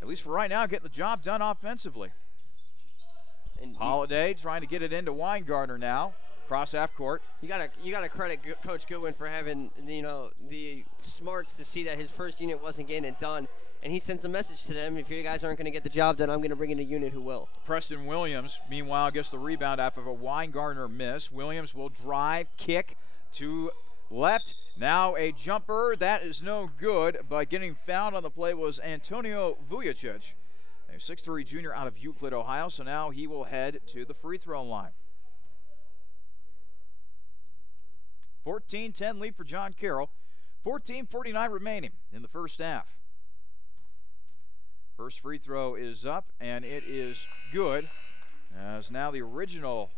at least for right now, getting the job done offensively. And Holiday trying to get it into Weingartner now, cross half court. You gotta credit Coach Goodwin for having the smarts to see that his first unit wasn't getting it done, and he sends a message to them: if you guys aren't going to get the job done, I'm going to bring in a unit who will. Preston Williams, meanwhile, gets the rebound after a Weingartner miss. Williams will drive, kick to left. Now a jumper. That is no good, but getting fouled on the play was Antonio Vujacic, a 6'3" junior out of Euclid, Ohio. So now he will head to the free throw line. 14-10 lead for John Carroll. 14:49 remaining in the first half. First free throw is up, and it is good, as now the original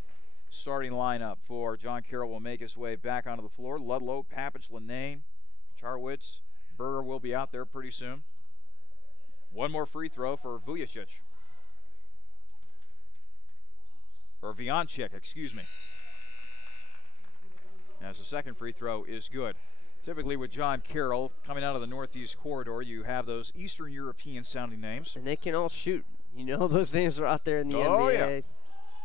starting lineup for John Carroll will make his way back onto the floor. Ludlow, Papich, Linane, Charwitz, Berger will be out there pretty soon. One more free throw for Vujacic. Or Vianchik, excuse me. As the second free throw is good. Typically with John Carroll coming out of the Northeast corridor, you have those Eastern European sounding names. And they can all shoot. You know, those names are out there in the NBA. Yeah.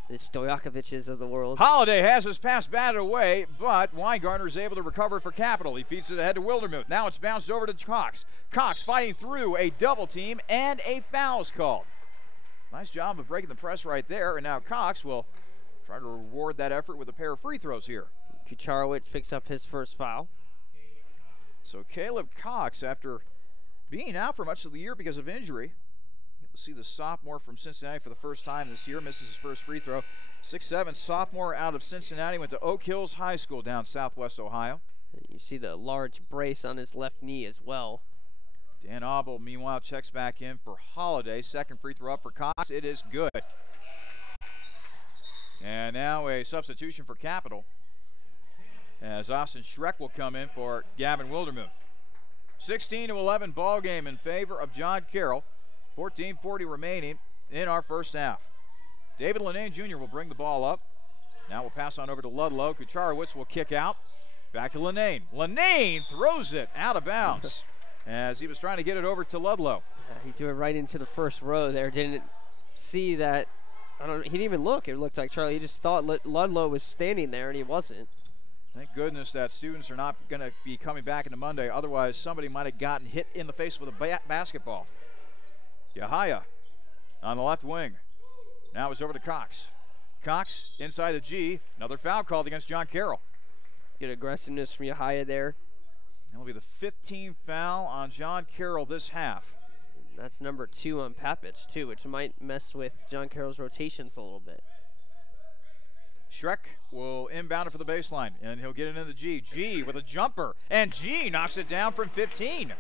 The Stojakovic's of the world. Holiday has his pass batted away, but Weingartner is able to recover for Capital. He feeds it ahead to Wildermuth. Now it's bounced over to Cox. Cox fighting through a double team, and a foul's called. Nice job of breaking the press right there, and now Cox will try to reward that effort with a pair of free throws here. Kucharowicz picks up his first foul. So Caleb Cox, after being out for much of the year because of injury, you'll see the sophomore from Cincinnati for the first time this year, misses his first free throw. 6'7" sophomore out of Cincinnati, went to Oak Hills High School down southwest Ohio. And you see the large brace on his left knee as well. Dan Abel, meanwhile, checks back in for Holiday. Second free throw up for Cox. It is good. And now a substitution for Capital, as Austin Schreck will come in for Gavin Wildermuth. 16-11 ball game in favor of John Carroll. 14:40 remaining in our first half. David Lenane Jr. will bring the ball up. Now we'll pass on over to Ludlow. Kucharowicz will kick out. Back to Lenane. Lenane throws it out of bounds as he was trying to get it over to Ludlow. He threw it right into the first row there. Didn't see that. He didn't even look. It looked like Charlie. He just thought Ludlow was standing there, and he wasn't. Thank goodness that students are not going to be coming back into Monday. Otherwise, somebody might have gotten hit in the face with a basketball. Yahaya on the left wing. Now it's over to Cox. Cox inside the G. Another foul called against John Carroll. Good aggressiveness from Yahaya there. That'll be the 15th foul on John Carroll this half. That's number 2 on Papich, too, which might mess with John Carroll's rotations a little bit. Schreck will inbound it for the baseline, and he'll get it in the G. G with a jumper, and G knocks it down from 15.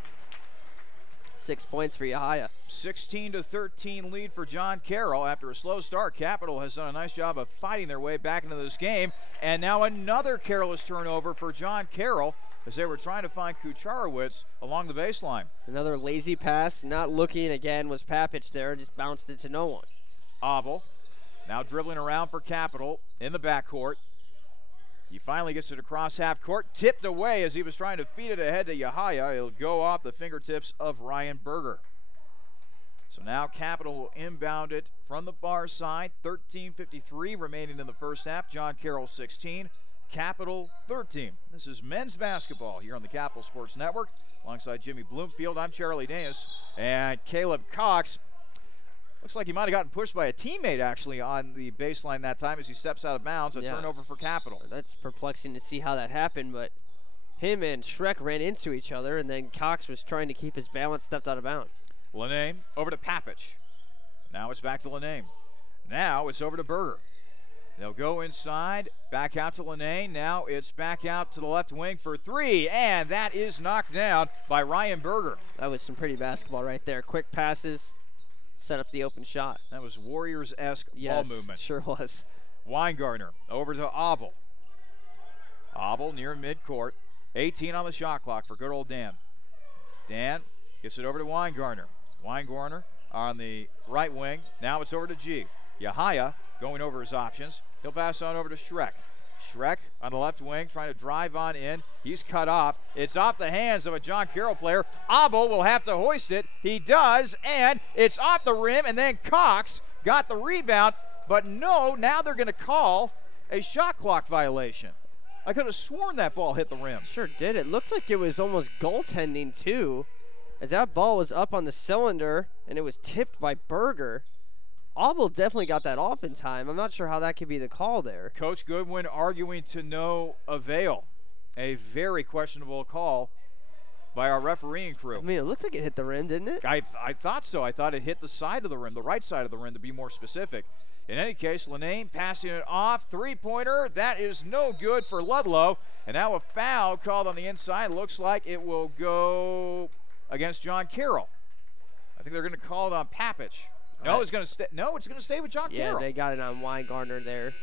6 points for Yahaya. 16-13 lead for John Carroll after a slow start. Capital has done a nice job of fighting their way back into this game, and now another careless turnover for John Carroll as they were trying to find Kucharowicz along the baseline. Another lazy pass, not looking again, was Papich there, just bounced it to no one. Abel now dribbling around for Capital in the backcourt. He finally gets it across half court, tipped away as he was trying to feed it ahead to Yahaya. It'll go off the fingertips of Ryan Berger. So now Capital will inbound it from the far side. 13:53 remaining in the first half. John Carroll 16, Capital 13. This is men's basketball here on the Capital Sports Network. Alongside Jimmy Bloomfield, I'm Charlie Danis, and Caleb Cox. Looks like he might have gotten pushed by a teammate, actually, on the baseline that time as he steps out of bounds. A turnover for Capital. That's perplexing to see how that happened, but him and Schreck ran into each other, and then Cox was trying to keep his balance, stepped out of bounds. Lenane over to Papich. Now it's back to Lenane. Now it's over to Berger. They'll go inside, back out to Lenane. Now it's back out to the left wing for 3, and that is knocked down by Ryan Berger. That was some pretty basketball right there. Quick passes. Set up the open shot. That was Warriors-esque ball movement. Sure was. Weingartner over to Abel. Abel near midcourt. 18 on the shot clock for good old Dan. Dan gets it over to Weingartner. Weingartner on the right wing. Now it's over to G. Yahaya going over his options. He'll pass on over to Schreck. Schreck on the left wing trying to drive on in. He's cut off. It's off the hands of a John Carroll player. Abel will have to hoist it. He does, and it's off the rim, and then Cox got the rebound. But no, now they're going to call a shot clock violation. I could have sworn that ball hit the rim. Sure did. It looked like it was almost goaltending, too, as that ball was up on the cylinder, and it was tipped by Berger. Abel definitely got that off in time. I'm not sure how that could be the call there. Coach Goodwin arguing to no avail. A very questionable call by our refereeing crew. I mean, it looked like it hit the rim, didn't it? I thought so. I thought it hit the side of the rim, the right side of the rim to be more specific. In any case, Lenane passing it off. Three-pointer. That is no good for Ludlow. And now a foul called on the inside. Looks like it will go against John Carroll. I think they're going to call it on Papich. No, it's going to stay. No, it's going to stay with John Carroll. Yeah, they got it on Weingartner there,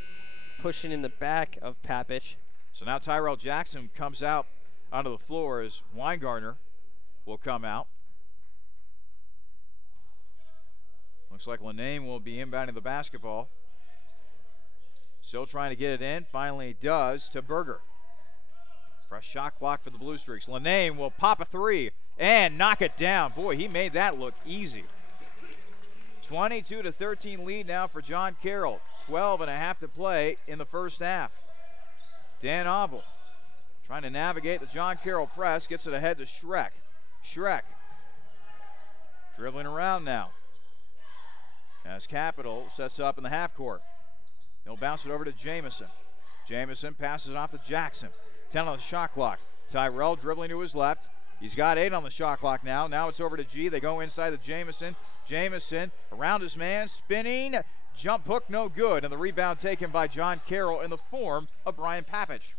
pushing in the back of Papich. So now Tyrell Jackson comes out onto the floor as Weingartner will come out. Looks like Lenane will be inbounding the basketball. Still trying to get it in. Finally does to Berger. Fresh shot clock for the Blue Streaks. Lenane will pop a three and knock it down. Boy, he made that look easy. 22-13 lead now for John Carroll. 12.5 to play in the first half. Dan Abel trying to navigate the John Carroll press. Gets it ahead to Schreck. Schreck dribbling around now as Capital sets up in the half court. He'll bounce it over to Jamison. Jamison passes it off to Jackson. 10 on the shot clock. Tyrell dribbling to his left. He's got 8 on the shot clock now. Now it's over to G. They go inside to Jamison. Jamison around his man, spinning. Jump hook no good. And the rebound taken by John Carroll in the form of Brian Papich.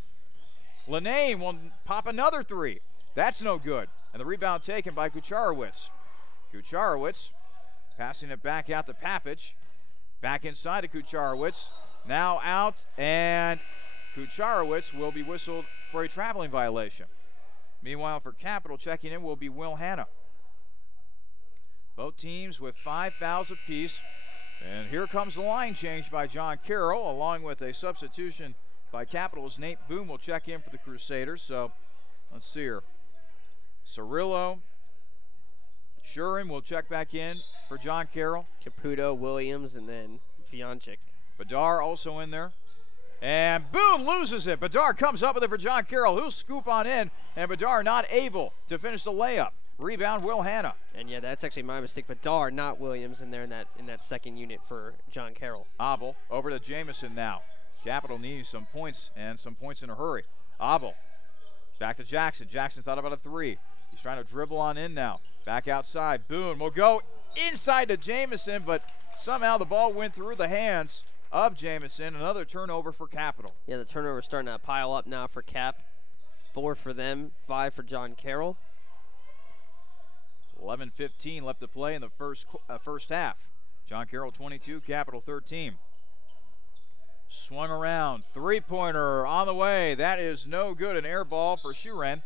Lenane will pop another three. That's no good. And the rebound taken by Kucharowicz. Kucharowicz passing it back out to Papich. Back inside to Kucharowicz. Now out, and Kucharowicz will be whistled for a traveling violation. Meanwhile, for Capital, checking in will be Will Hanna. Both teams with 5 fouls apiece. And here comes the line change by John Carroll, along with a substitution by Capital's Nate Boone will check in for the Crusaders. So let's see here. Cirillo, Shurin will check back in for John Carroll. Caputo, Williams, and then Vianchik. Badar also in there. And Boone loses it. Badar comes up with it for John Carroll. He'll scoop on in, and Badar not able to finish the layup. Rebound, Will Hanna. And yeah, that's actually my mistake. Badar, not Williams, in there in that second unit for John Carroll. Abel over to Jamison now. Capital needs some points, and some points in a hurry. Abel back to Jackson. Jackson thought about a three. He's trying to dribble on in now. Back outside. Boone will go inside to Jamison, but somehow the ball went through the hands of Jamison. Another turnover for Capital. Yeah, the turnover starting to pile up now for Cap. 4 for them, 5 for John Carroll. 11:15 left to play in the first half. John Carroll 22, Capital 13. Swung around, three-pointer on the way. That is no good. An air ball for Shurin.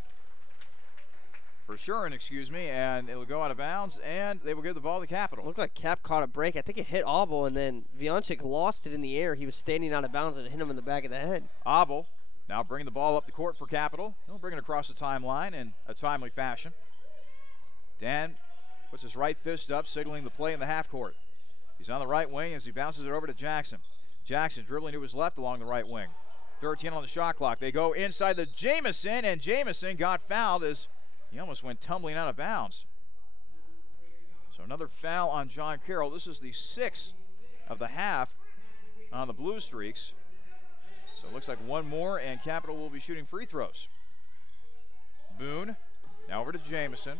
And it'll go out of bounds, and they will give the ball to Capital. Looked like Cap caught a break. I think it hit Abel, and then Vianchik lost it in the air. He was standing out of bounds and hit him in the back of the head. Abel now bringing the ball up the court for Capital. He'll bring it across the timeline in a timely fashion. Dan puts his right fist up, signaling the play in the half court. He's on the right wing as he bounces it over to Jackson. Jackson dribbling to his left along the right wing. 13 on the shot clock. They go inside the Jamison, and Jamison got fouled as he almost went tumbling out of bounds. So another foul on John Carroll. This is the 6th of the half on the Blue Streaks. So it looks like one more, and Capital will be shooting free throws. Boone now over to Jamison.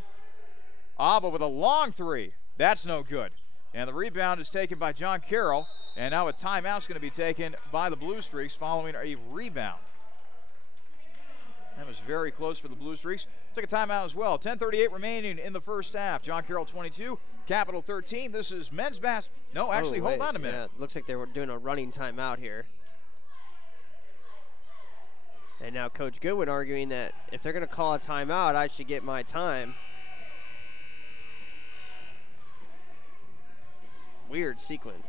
Abel with a long three. That's no good. And the rebound is taken by John Carroll. And now a timeout's going to be taken by the Blue Streaks following a rebound. That was very close for the Blue Streaks. Took a timeout as well. 10:38 remaining in the first half. John Carroll 22, Capital 13. This is men's basketball. No, actually, hold on a minute. Yeah, looks like they were doing a running timeout here. And now Coach Goodwin arguing that if they're going to call a timeout, I should get my time. Weird sequence.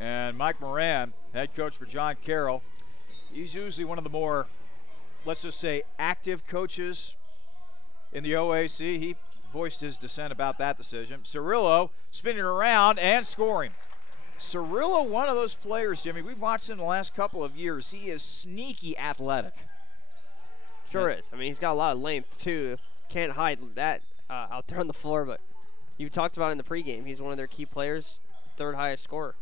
And Mike Moran, head coach for John Carroll, he's usually one of the more, let's just say, active coaches in the OAC. He voiced his dissent about that decision. Cirillo spinning around and scoring. Cirillo, one of those players, Jimmy, we've watched him the last couple of years. He is sneaky athletic. Sure is. I mean, he's got a lot of length, too. Can't hide that out there on the floor, but you talked about it in the pregame. He's one of their key players, third highest scorer.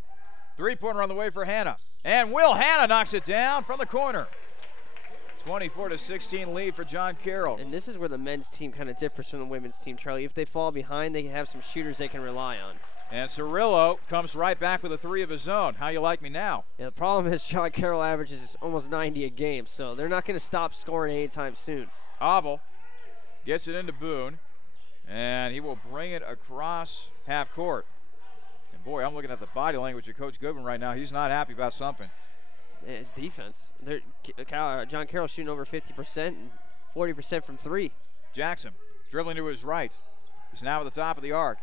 Three-pointer on the way for Hanna. And Will Hanna knocks it down from the corner. 24-16 lead for John Carroll. And this is where the men's team kind of differs from the women's team, Charlie. If they fall behind, they have some shooters they can rely on. And Cirillo comes right back with a three of his own. How you like me now? Yeah, the problem is John Carroll averages almost 90 a game, so they're not going to stop scoring anytime soon. Abel gets it into Boone, and he will bring it across half court. And boy, I'm looking at the body language of Coach Goodwin right now. He's not happy about something. Yeah, his defense. John Carroll shooting over 50% and 40% from three. Jackson dribbling to his right. He's now at the top of the arc.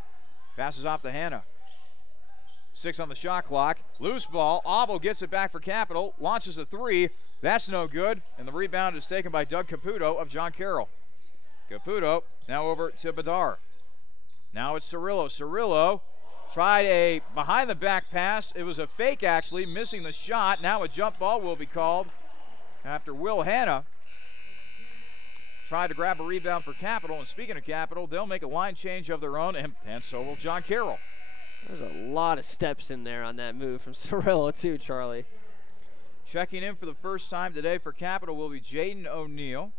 Passes off to Hanna. 6 on the shot clock. Loose ball. Auble gets it back for Capital. Launches a 3. That's no good. And the rebound is taken by Doug Caputo of John Carroll. Caputo now over to Badar. Now it's Cirillo. Cirillo tried a behind-the-back pass. It was a fake, actually, missing the shot. Now a jump ball will be called after Will Hanna tried to grab a rebound for Capital. And speaking of Capital, they'll make a line change of their own, and so will John Carroll. There's a lot of steps in there on that move from Cirillo, too, Charlie. Checking in for the first time today for Capital will be Jaden O'Neal.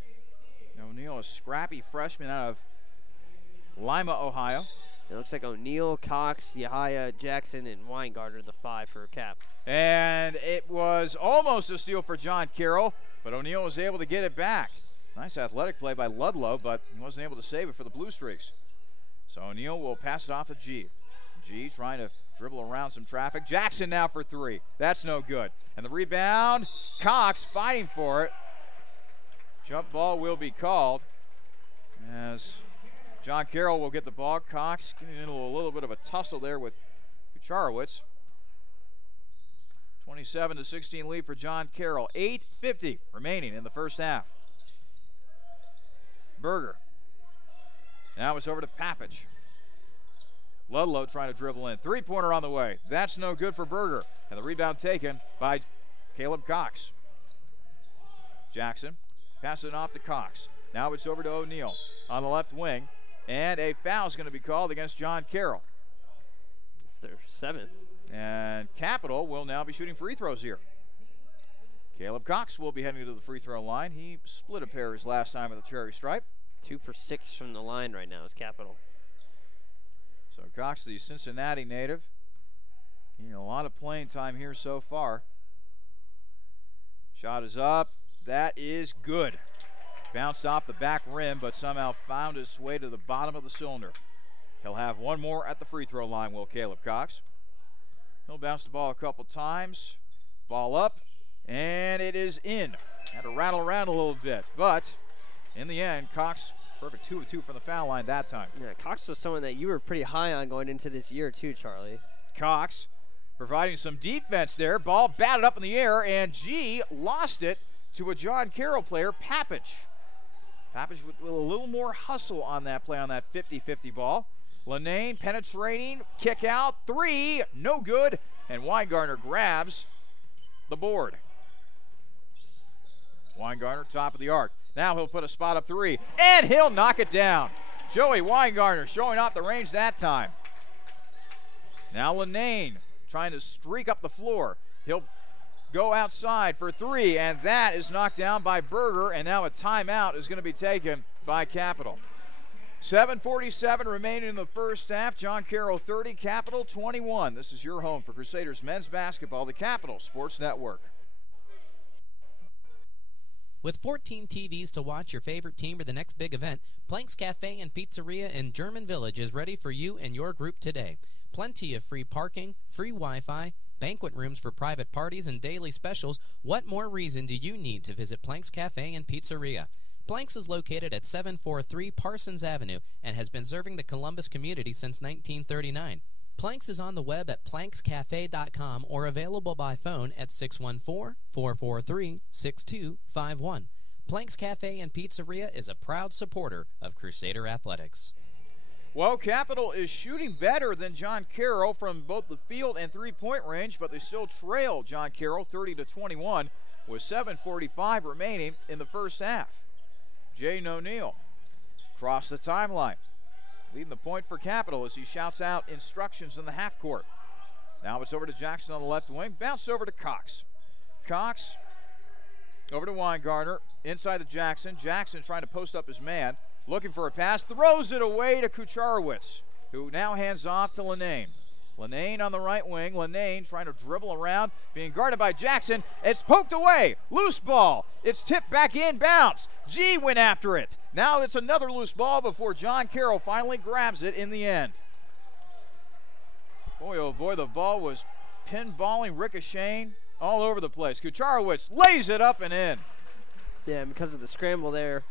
O'Neal, a scrappy freshman out of Lima, Ohio. It looks like O'Neal, Cox, Yahaya, Jackson, and Weingartner, the 5 for Cap. And it was almost a steal for John Carroll, but O'Neal was able to get it back. Nice athletic play by Ludlow, but he wasn't able to save it for the Blue Streaks. So O'Neal will pass it off to G. G trying to dribble around some traffic. Jackson now for 3. That's no good. And the rebound, Cox fighting for it. Jump ball will be called as John Carroll will get the ball. Cox getting into a little bit of a tussle there with Kucharowicz. 27-16 lead for John Carroll. 8:50 remaining in the first half. Berger. Now it's over to Papich. Ludlow trying to dribble in. 3-pointer on the way. That's no good for Berger. And the rebound taken by Caleb Cox. Jackson passes it off to Cox. Now it's over to O'Neal on the left wing. And a foul is going to be called against John Carroll. It's their 7th. And Capital will now be shooting free throws here. Caleb Cox will be heading to the free throw line. He split a pair his last time with the cherry stripe. 2 for 6 from the line right now is Capital. So Cox, the Cincinnati native, getting a lot of playing time here so far. Shot is up. That is good. Bounced off the back rim, but somehow found its way to the bottom of the cylinder. He'll have one more at the free throw line, will Caleb Cox. He'll bounce the ball a couple times. Ball up, and it is in. Had to rattle around a little bit, but in the end, Cox, perfect 2 of 2 from the foul line that time. Yeah, Cox was someone that you were pretty high on going into this year too, Charlie. Cox providing some defense there. Ball batted up in the air, and G lost it to a John Carroll player, Papich. Papich with a little more hustle on that play on that 50-50 ball. Linane penetrating, kick out, 3, no good, and Weingartner grabs the board. Weingartner, top of the arc. Now he'll put a spot up 3, and he'll knock it down. Joey Weingartner showing off the range that time. Now Linane trying to streak up the floor. He'll go outside for 3, and that is knocked down by Berger, and now a timeout is going to be taken by Capital. 7:47 remaining in the first half. John Carroll 30, Capital 21. This is your home for Crusaders men's basketball, the Capital Sports Network. With 14 TVs to watch your favorite team or the next big event, Planks Cafe and Pizzeria in German Village is ready for you and your group today. Plenty of free parking, free Wi-Fi, banquet rooms for private parties, and daily specials. What more reason do you need to visit Planks Cafe and Pizzeria? Planks is located at 743 Parsons Avenue and has been serving the Columbus community since 1939. Planks is on the web at plankscafe.com or available by phone at 614-443-6251. Planks Cafe and Pizzeria is a proud supporter of Crusader Athletics. Well, Capital is shooting better than John Carroll from both the field and three-point range, but they still trail John Carroll 30-21 with 7:45 remaining in the first half. Jaden O'Neal across the timeline, leading the point for Capital as he shouts out instructions in the half court. Now it's over to Jackson on the left wing, bounced over to Cox. Cox over to Weingartner, inside to Jackson. Jackson trying to post up his man, looking for a pass, throws it away to Kucharowicz, who now hands off to Linane. Linane on the right wing. Linane trying to dribble around, being guarded by Jackson. It's poked away. Loose ball. It's tipped back in, bounce. G went after it. Now it's another loose ball before John Carroll finally grabs it in the end. Boy, oh boy, the ball was pinballing, ricocheting all over the place. Kucharowicz lays it up and in. Yeah, because of the scramble there,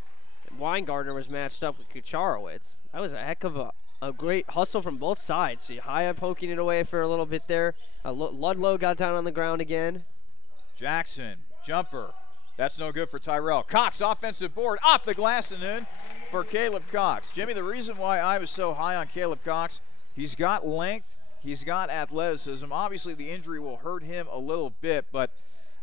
Weingartner was matched up with Kucharowicz. That was a heck of a a great hustle from both sides. So Haya poking it away for a little bit there. Ludlow got down on the ground again. Jackson, jumper. That's no good for Tyrell. Cox, offensive board, off the glass and in for Caleb Cox. Jimmy, the reason why I was so high on Caleb Cox, he's got length, he's got athleticism. Obviously, the injury will hurt him a little bit, but,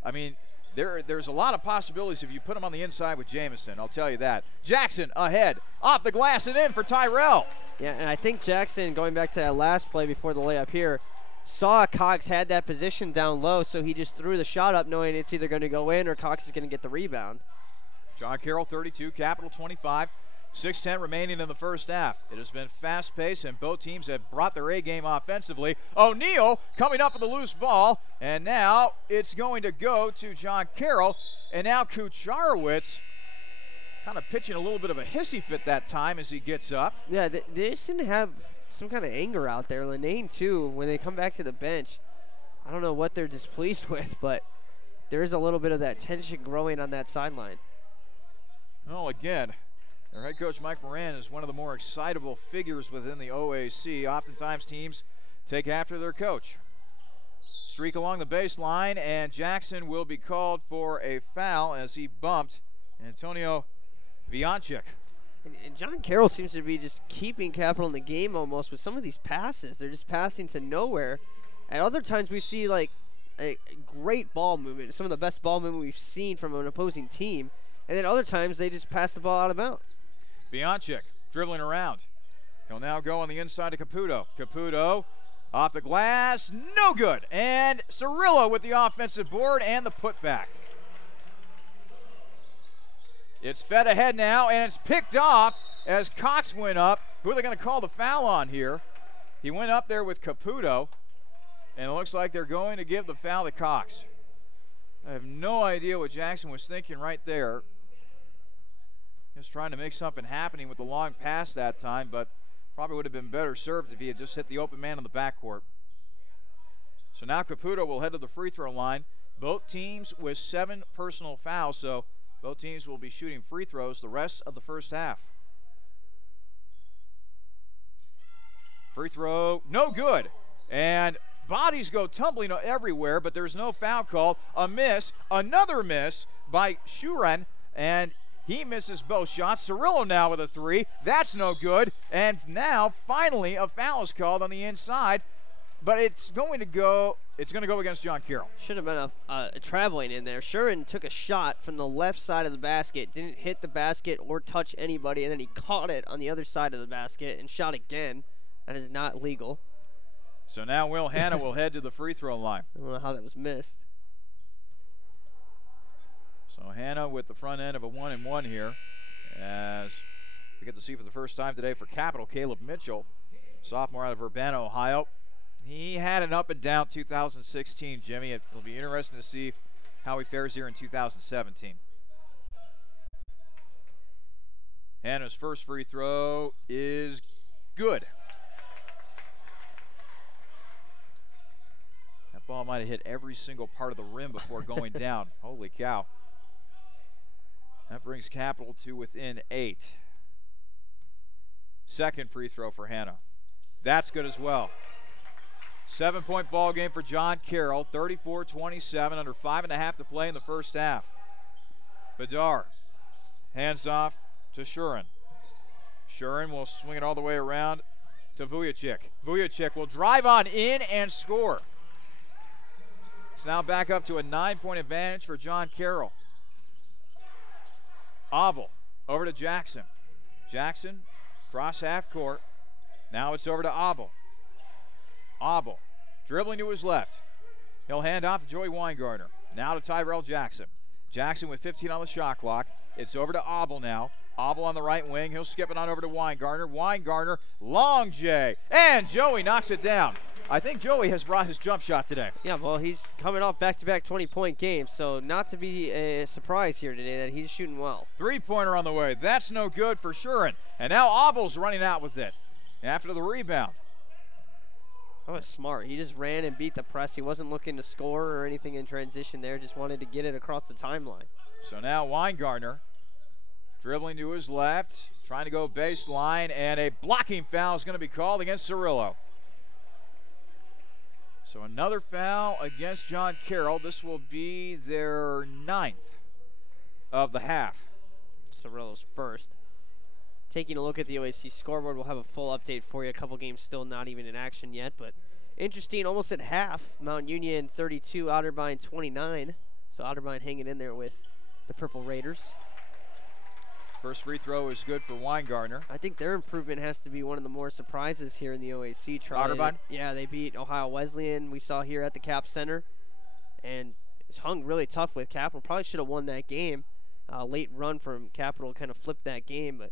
I mean, there's a lot of possibilities if you put him on the inside with Jamison, I'll tell you that. Jackson ahead, off the glass and in for Tyrell. Yeah, and I think Jackson, going back to that last play before the layup here, saw Cox had that position down low, so he just threw the shot up knowing it's either going to go in or Cox is going to get the rebound. John Carroll 32, Capital 25, 6:10 remaining in the first half. It has been fast-paced, and both teams have brought their A-game offensively. O'Neal coming up with a loose ball, and now it's going to go to John Carroll, and now Kucharowicz kind of pitching a little bit of a hissy fit that time as he gets up. Yeah, they seem to have some kind of anger out there. Linane, too, when they come back to the bench, I don't know what they're displeased with, but there is a little bit of that tension growing on that sideline. Well, again, their head coach Mike Moran is one of the more excitable figures within the OAC. Oftentimes teams take after their coach. Streak along the baseline, and Jackson will be called for a foul as he bumped Antonio Vianchik. And John Carroll seems to be just keeping Capital in the game almost with some of these passes. They're just passing to nowhere. At other times we see like a great ball movement, some of the best ball movement we've seen from an opposing team. And then other times they just pass the ball out of bounds. Vianchik dribbling around. He'll now go on the inside to Caputo. Caputo off the glass, no good. And Cirillo with the offensive board and the putback. It's fed ahead now, and it's picked off as Cox went up. Who are they going to call the foul on here? He went up there with Caputo, and it looks like they're going to give the foul to Cox. I have no idea what Jackson was thinking right there. Just trying to make something happening with the long pass that time, but probably would have been better served if he had just hit the open man in the backcourt. So now Caputo will head to the free throw line. Both teams with 7 personal fouls, so both teams will be shooting free throws the rest of the first half. Free throw, no good. And bodies go tumbling everywhere, but there's no foul call. A miss, another miss by Shuren, and he misses both shots. Cirillo now with a 3. That's no good. And now, finally, a foul is called on the inside, but it's going to go against John Carroll. Should have been a traveling in there. Shuren took a shot from the left side of the basket, didn't hit the basket or touch anybody, and then he caught it on the other side of the basket and shot again. That is not legal. So now Will Hanna will head to the free throw line. I don't know how that was missed. So Hanna with the front end of a 1-and-1 here, as we get to see for the first time today for Capital, Caleb Mitchell, sophomore out of Urbana, Ohio. He had an up and down 2016, Jimmy. It'll be interesting to see how he fares here in 2017. Hanna's first free throw is good. That ball might have hit every single part of the rim before going down. Holy cow. That brings Capital to within 8. Second free throw for Hanna. That's good as well. 7-point ball game for John Carroll, 34-27, under 5.5 to play in the first half. Badar hands off to Shuren. Shuren will swing it all the way around to Vujicic. Vujicic will drive on in and score. It's now back up to a 9-point advantage for John Carroll. Abel over to Jackson. Jackson cross half court. Now it's over to Abel. Abel dribbling to his left. He'll hand off to Joey Weingartner. Now to Tyrell Jackson. Jackson with 15 on the shot clock. It's over to Abel now. Abel on the right wing. He'll skip it on over to Weingartner. Weingartner, long J. And Joey knocks it down. I think Joey has brought his jump shot today. Yeah, well, he's coming off back-to-back 20-point games, so not to be a surprise here today that he's shooting well. 3-pointer on the way. That's no good for Shuren. And now Abel's running out with it after the rebound. That was smart. He just ran and beat the press. He wasn't looking to score or anything in transition there, just wanted to get it across the timeline. So now Weingartner dribbling to his left. trying to go baseline, and a blocking foul is going to be called against Cirillo. So another foul against John Carroll. This will be their 9th of the half. Cirillo's first. Taking a look at the OAC scoreboard, we'll have a full update for you. A couple games still not even in action yet, but interesting, almost at half. Mount Union 32, Otterbein 29. So Otterbein hanging in there with the Purple Raiders. First free throw is good for Weingartner. I think their improvement has to be one of the more surprises here in the OAC. Otterbein? Yeah, they beat Ohio Wesleyan, we saw here at the Cap Center. And it's hung really tough with Capital. Probably should have won that game. Late run from Capital kind of flipped that game, but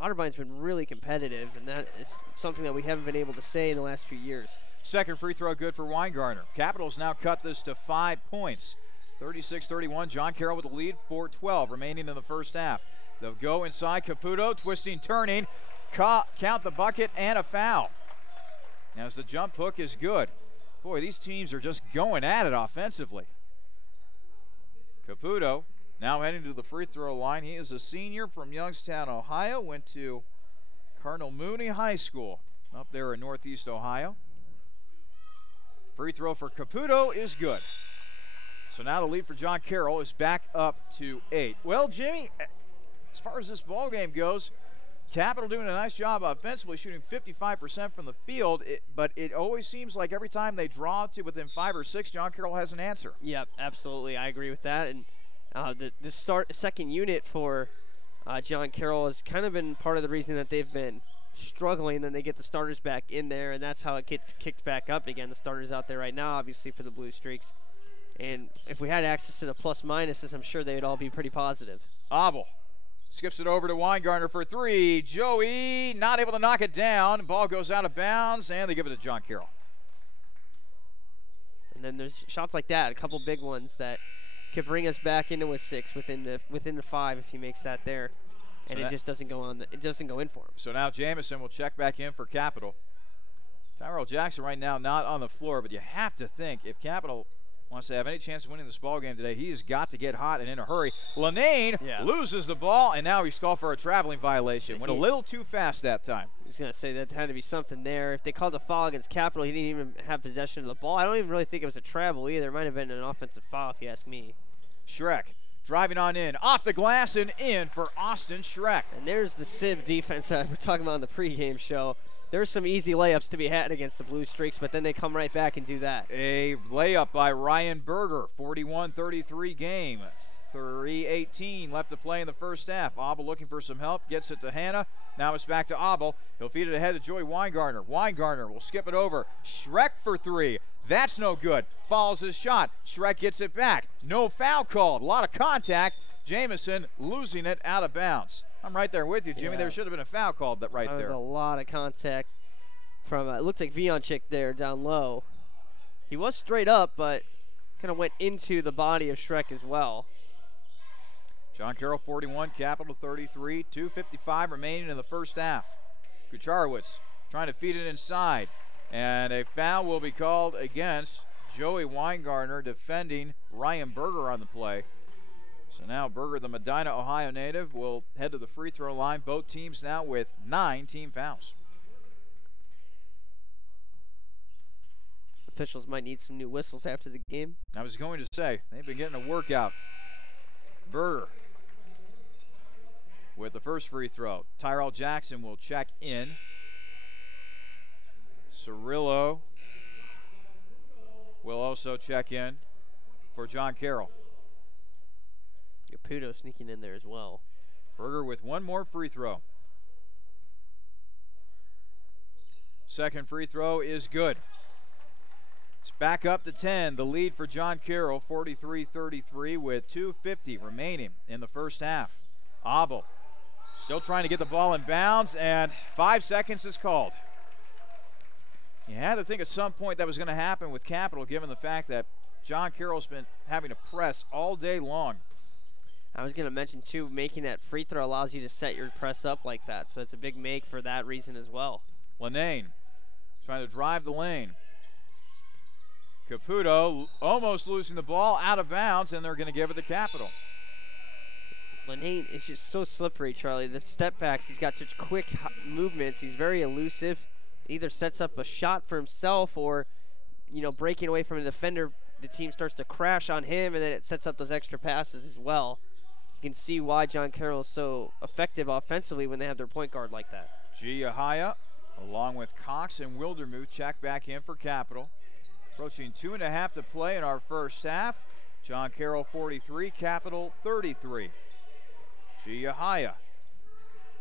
Otterbein's been really competitive, and that is something that we haven't been able to say in the last few years. Second free throw good for Weingartner. Capitals now cut this to 5 points. 36-31, John Carroll with the lead, 4:12 remaining in the first half. They'll go inside, Caputo, twisting, turning, count the bucket, and a foul. As the jump hook is good. Boy, these teams are just going at it offensively. Caputo now heading to the free throw line. He is a senior from Youngstown, Ohio, went to Cardinal Mooney High School up there in Northeast Ohio. Free throw for Caputo is good. So now the lead for John Carroll is back up to 8. Well, Jimmy, as far as this ball game goes, Capital doing a nice job offensively, shooting 55% from the field, but it always seems like every time they draw to within 5 or 6, John Carroll has an answer. Yep, absolutely. I agree with that. And the second unit for John Carroll has kind of been part of the reason that they've been struggling. Then they get the starters back in there, and that's how it gets kicked back up again. The starters out there right now, obviously, for the Blue Streaks. And if we had access to the plus minuses, I'm sure they'd all be pretty positive. Abel skips it over to Weingartner for 3. Joey not able to knock it down. Ball goes out of bounds, and they give it to John Carroll. And then there's shots like that, a couple big ones that could bring us back into a 6 within the 5 if he makes that there. And it just doesn't go on. It doesn't go in for him. So now Jamison will check back in for Capital. Tyrell Jackson right now not on the floor, but you have to think if Capital wants to have any chance of winning this ball game today, he has got to get hot and in a hurry. Lanane loses the ball, and now he's called for a traveling violation. Went a little too fast that time. I was going to say that had to be something there. If they called a foul against Capital, he didn't even have possession of the ball. I don't even really think it was a travel either. It might have been an offensive foul if you ask me. Schreck driving on in, off the glass and in for Austin Schreck. And there's the Civ defense that we're talking about in the pregame show. There's some easy layups to be had against the Blue Streaks, but then they come right back and do that. A layup by Ryan Berger, 41-33 game. 3:18 left to play in the first half. Abel looking for some help, gets it to Hanna. Now it's back to Abel. He'll feed it ahead to Joey Weingartner. Weingartner will skip it over. Schreck for 3. That's no good. Follows his shot. Schreck gets it back. No foul called. A lot of contact. Jamison losing it out of bounds. I'm right there with you, Jimmy. There should have been a foul called right there. There was a lot of contact from, it looked like Vionchik there down low. He was straight up, but kind of went into the body of Schreck as well. John Carroll 41, Capital 33, 2:55 remaining in the first half. Kucharowicz trying to feed it inside, and a foul will be called against Joey Weingartner, defending Ryan Berger on the play. So now Berger, the Medina, Ohio native, will head to the free throw line. Both teams now with 9 team fouls. Officials might need some new whistles after the game. I was going to say, they've been getting a workout. Berger with the first free throw. Tyrell Jackson will check in. Cirillo will also check in for John Carroll. Caputo sneaking in there as well. Berger with one more free throw. Second free throw is good. It's back up to 10. The lead for John Carroll, 43-33 with 2:50 remaining in the first half. Abel still trying to get the ball in bounds, and 5 seconds is called. You had to think at some point that was going to happen with Capital, given the fact that John Carroll's been having to press all day long. I was going to mention, too, making that free throw allows you to set your press up like that, so it's a big make for that reason as well. Lanane trying to drive the lane. Caputo almost losing the ball, out of bounds, and they're going to give it to Capital. Linane is just so slippery, Charlie. The step backs, he's got such quick movements. He's very elusive. Either sets up a shot for himself or, you know, breaking away from a defender, the team starts to crash on him, and then it sets up those extra passes as well. You can see why John Carroll is so effective offensively when they have their point guard like that. Giahaya, along with Cox and Wildermuth, check back in for Capital. Approaching 2.5 to play in our first half. John Carroll 43, Capital 33. Giahaya.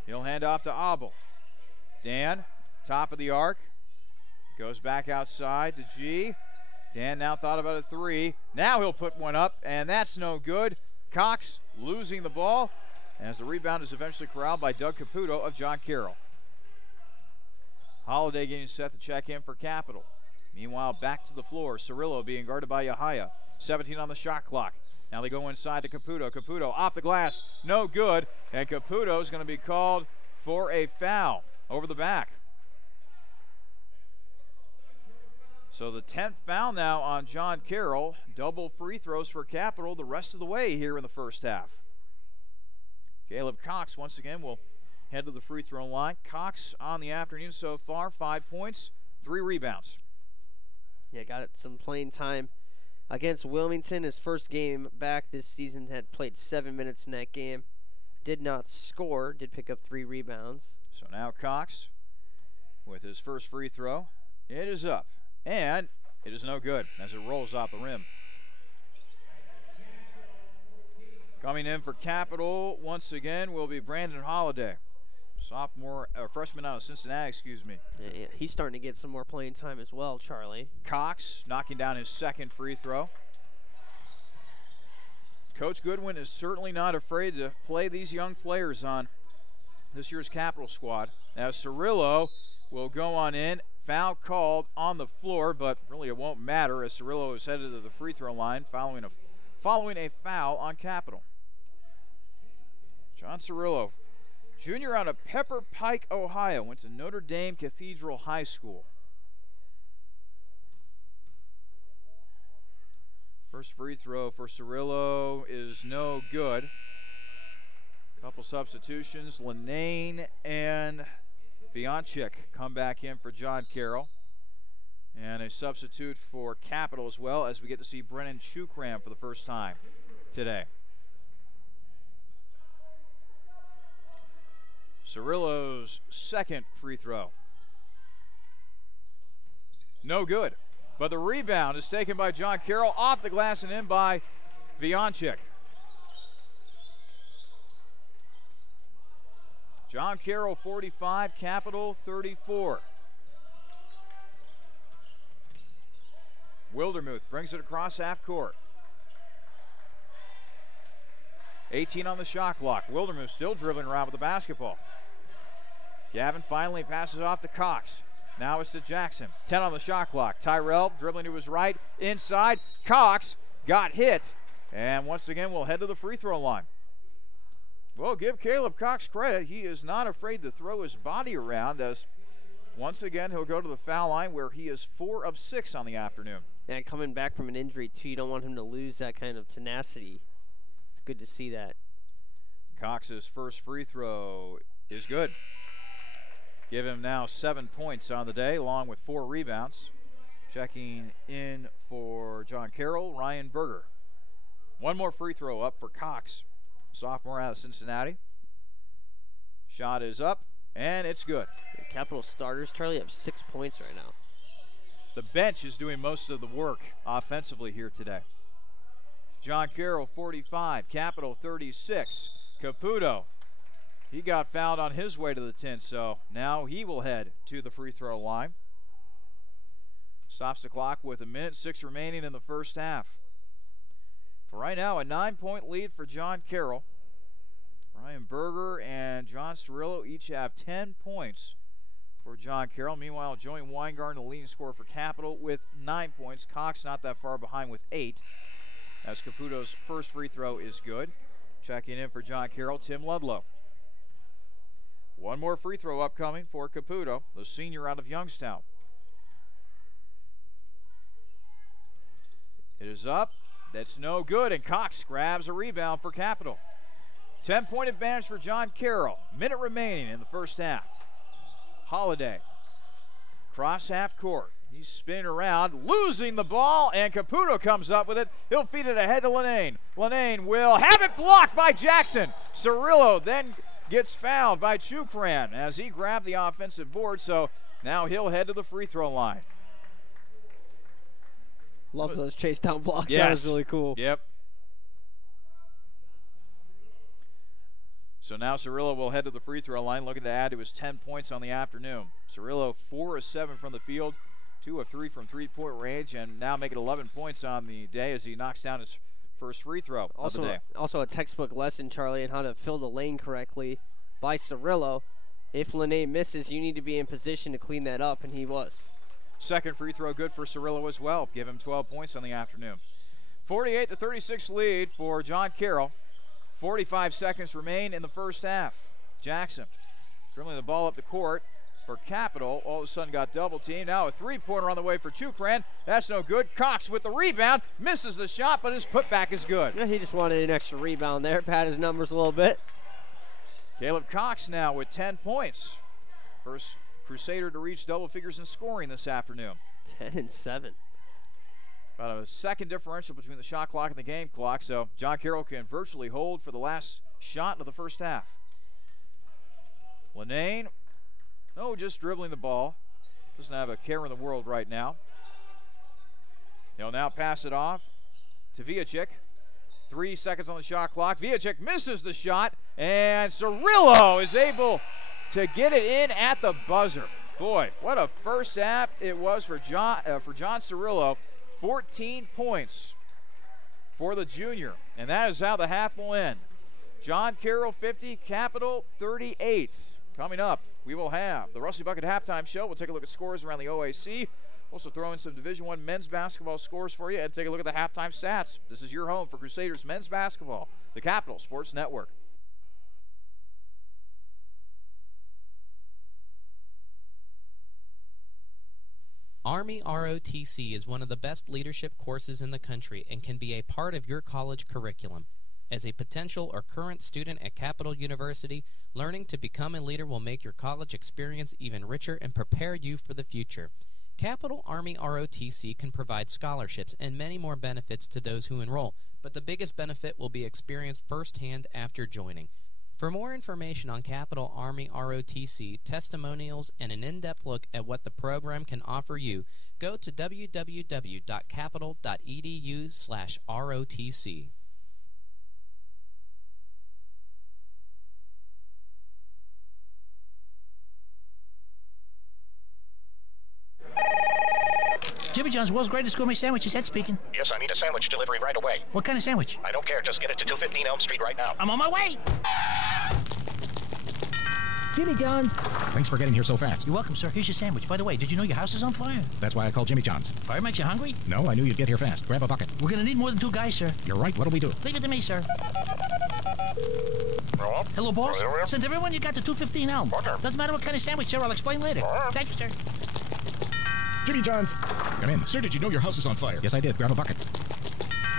He'll hand off to Abel. Dan, top of the arc. Goes back outside to G. Dan now thought about a three. Now he'll put one up, and that's no good. Cox losing the ball as the rebound is eventually corralled by Doug Caputo of John Carroll. Holiday getting set to check in for Capital. Meanwhile, back to the floor. Cirillo being guarded by Yahaya. 17 on the shot clock. Now they go inside to Caputo. Caputo off the glass. No good. And Caputo is going to be called for a foul over the back. So the 10th foul now on John Carroll. Double free throws for Capital the rest of the way here in the first half. Caleb Cox once again will head to the free throw line. Cox on the afternoon so far, 5 points, 3 rebounds. Yeah, got some playing time against Wilmington. His first game back this season, had played 7 minutes in that game. Did not score, did pick up 3 rebounds. So now Cox with his first free throw. It is up, and it is no good as it rolls off the rim. Coming in for Capital once again will be Brandon Holiday. Freshman out of Cincinnati, excuse me. Yeah, he's starting to get some more playing time as well, Charlie. Cox knocking down his second free throw. Coach Goodwin is certainly not afraid to play these young players on this year's Capital squad. As Cirillo will go on in. Foul called on the floor, but really it won't matter as Cirillo is headed to the free throw line following a foul on Capital. John Cirillo, junior out of Pepper Pike, Ohio, went to Notre Dame Cathedral High School. First free throw for Cirillo is no good. Couple substitutions. Linane and Vianchik come back in for John Carroll. And a substitute for Capital as well, as we get to see Brennan Chukram for the first time today. Cirillo's second free throw. No good. But the rebound is taken by John Carroll off the glass and in by Vianchik. John Carroll 45, Capital 34. Wildermuth brings it across half court. 18 on the shot clock. Wildermuth still dribbling around with the basketball. Gavin finally passes off to Cox. Now it's to Jackson. 10 on the shot clock. Tyrell dribbling to his right. Inside. Cox got hit. And once again, we'll head to the free throw line. Well, give Caleb Cox credit. He is not afraid to throw his body around, as once again he'll go to the foul line where he is 4 of 6 on the afternoon. And coming back from an injury, too, you don't want him to lose that kind of tenacity. It's good to see that. Cox's first free throw is good. Give him now 7 points on the day, along with 4 rebounds. Checking in for John Carroll, Ryan Berger. One more free throw up for Cox, sophomore out of Cincinnati. Shot is up, and it's good. The Capital starters, Charlie, have 6 points right now. The bench is doing most of the work offensively here today. John Carroll, 45, Capital 36. Caputo, he got fouled on his way to the 10, so now he will head to the free throw line. Stops the clock with 1:06 remaining in the first half. For right now, a 9-point lead for John Carroll. Ryan Berger and John Cirillo each have 10 points for John Carroll. Meanwhile, Joey Weingarten, the leading scorer for Capital, with 9 points. Cox not that far behind with 8. As Caputo's first free throw is good. Checking in for John Carroll, Tim Ludlow. One more free throw upcoming for Caputo, the senior out of Youngstown. It is up. That's no good, and Cox grabs a rebound for Capital. 10-point advantage for John Carroll. Minute remaining in the first half. Holiday, cross half court. He's spinning around, losing the ball, and Caputo comes up with it. He'll feed it ahead to Lenane. Lenane will have it blocked by Jackson. Cirillo then gets fouled by Chukran as he grabbed the offensive board, so now he'll head to the free throw line. Love those chase down blocks. Yes. That was really cool. Yep. So now Cirillo will head to the free throw line, looking to add to his 10 points on the afternoon. Cirillo 4 of 7 from the field, 2 of 3 from three-point range, and now making 11 points on the day as he knocks down his first free throw of the day. Also a textbook lesson, Charlie, on how to fill the lane correctly by Cirillo. If Lenane misses, you need to be in position to clean that up, and he was. Second free throw good for Cirillo as well. Give him 12 points on the afternoon. 48-36 lead for John Carroll. 45 seconds remain in the first half. Jackson dribbling the ball up the court for Capital. All of a sudden got double teamed. Now a three-pointer on the way for Chukran. That's no good. Cox with the rebound. Misses the shot, but his putback is good. Yeah, he just wanted an extra rebound there. Pad his numbers a little bit. Caleb Cox now with 10 points. First Crusader to reach double figures in scoring this afternoon. 10 and 7. About a second differential between the shot clock and the game clock, so John Carroll can virtually hold for the last shot of the first half. Lenane, just dribbling the ball. Doesn't have a care in the world right now. He'll now pass it off to Vujicic. 3 seconds on the shot clock. Vujicic misses the shot, and Cirillo is able to get it in at the buzzer. Boy, what a first half it was for John Cirillo. 14 points for the junior, and that is how the half will end. John Carroll 50, Capital 38. Coming up, we will have the Rusty Bucket halftime show. We'll take a look at scores around the OAC. Also throw in some Division I men's basketball scores for you and take a look at the halftime stats. This is your home for Crusaders men's basketball, the Capital Sports Network. Army ROTC is one of the best leadership courses in the country and can be a part of your college curriculum. As a potential or current student at Capital University, learning to become a leader will make your college experience even richer and prepare you for the future. Capital Army ROTC can provide scholarships and many more benefits to those who enroll, but the biggest benefit will be experienced firsthand after joining. For more information on Capital Army ROTC, testimonials, and an in-depth look at what the program can offer you, go to www.capital.edu/ROTC. Jimmy John's, world's greatest gourmet sandwiches. Ed speaking. Yes, I need a sandwich delivery right away. What kind of sandwich? I don't care. Just get it to 215 Elm Street right now. I'm on my way. Jimmy John's. Thanks for getting here so fast. You're welcome, sir. Here's your sandwich. By the way, did you know your house is on fire? That's why I called Jimmy John's. Fire makes you hungry? No, I knew you'd get here fast. Grab a bucket. We're going to need more than 2 guys, sir. You're right. What'll we do? Leave it to me, sir. Hello, boss. Send everyone you got to 215 Elm. Doesn't matter what kind of sandwich, sir. I'll explain later. Thank you, sir. Jimmy John's. Come in. Sir, did you know your house is on fire? Yes, I did. Grab a bucket.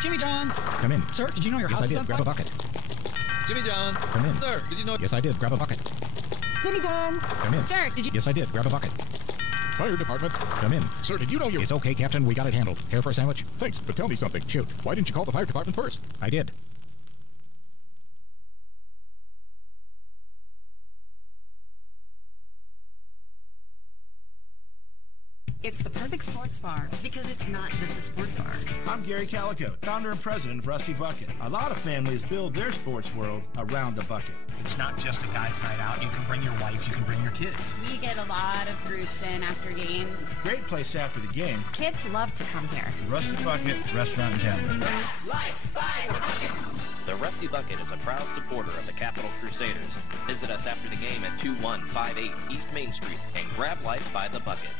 Jimmy John's. Come in. Sir, did you know your yes, house I is did. on Grab fire? a bucket. Jimmy John's. Come in. Sir, did you know... Yes, I did. Grab a bucket. Jimmy John's. Come in. Sir, did you... Yes, I did. Grab a bucket. Fire department. Come in. Sir, did you know you... It's okay, Captain. We got it handled. Care for a sandwich? Thanks, but tell me something. Shoot. Why didn't you call the fire department first? I did. It's the perfect sports bar because it's not just a sports bar. I'm Gary Calico, founder and president of Rusty Bucket. A lot of families build their sports world around the bucket. It's not just a guy's night out. You can bring your wife, you can bring your kids. We get a lot of groups in after games. Great place after the game. Kids love to come here. The Rusty Bucket Restaurant and Tavern. The Rusty Bucket is a proud supporter of the Capital Crusaders. Visit us after the game at 2158 East Main Street and grab life by the bucket.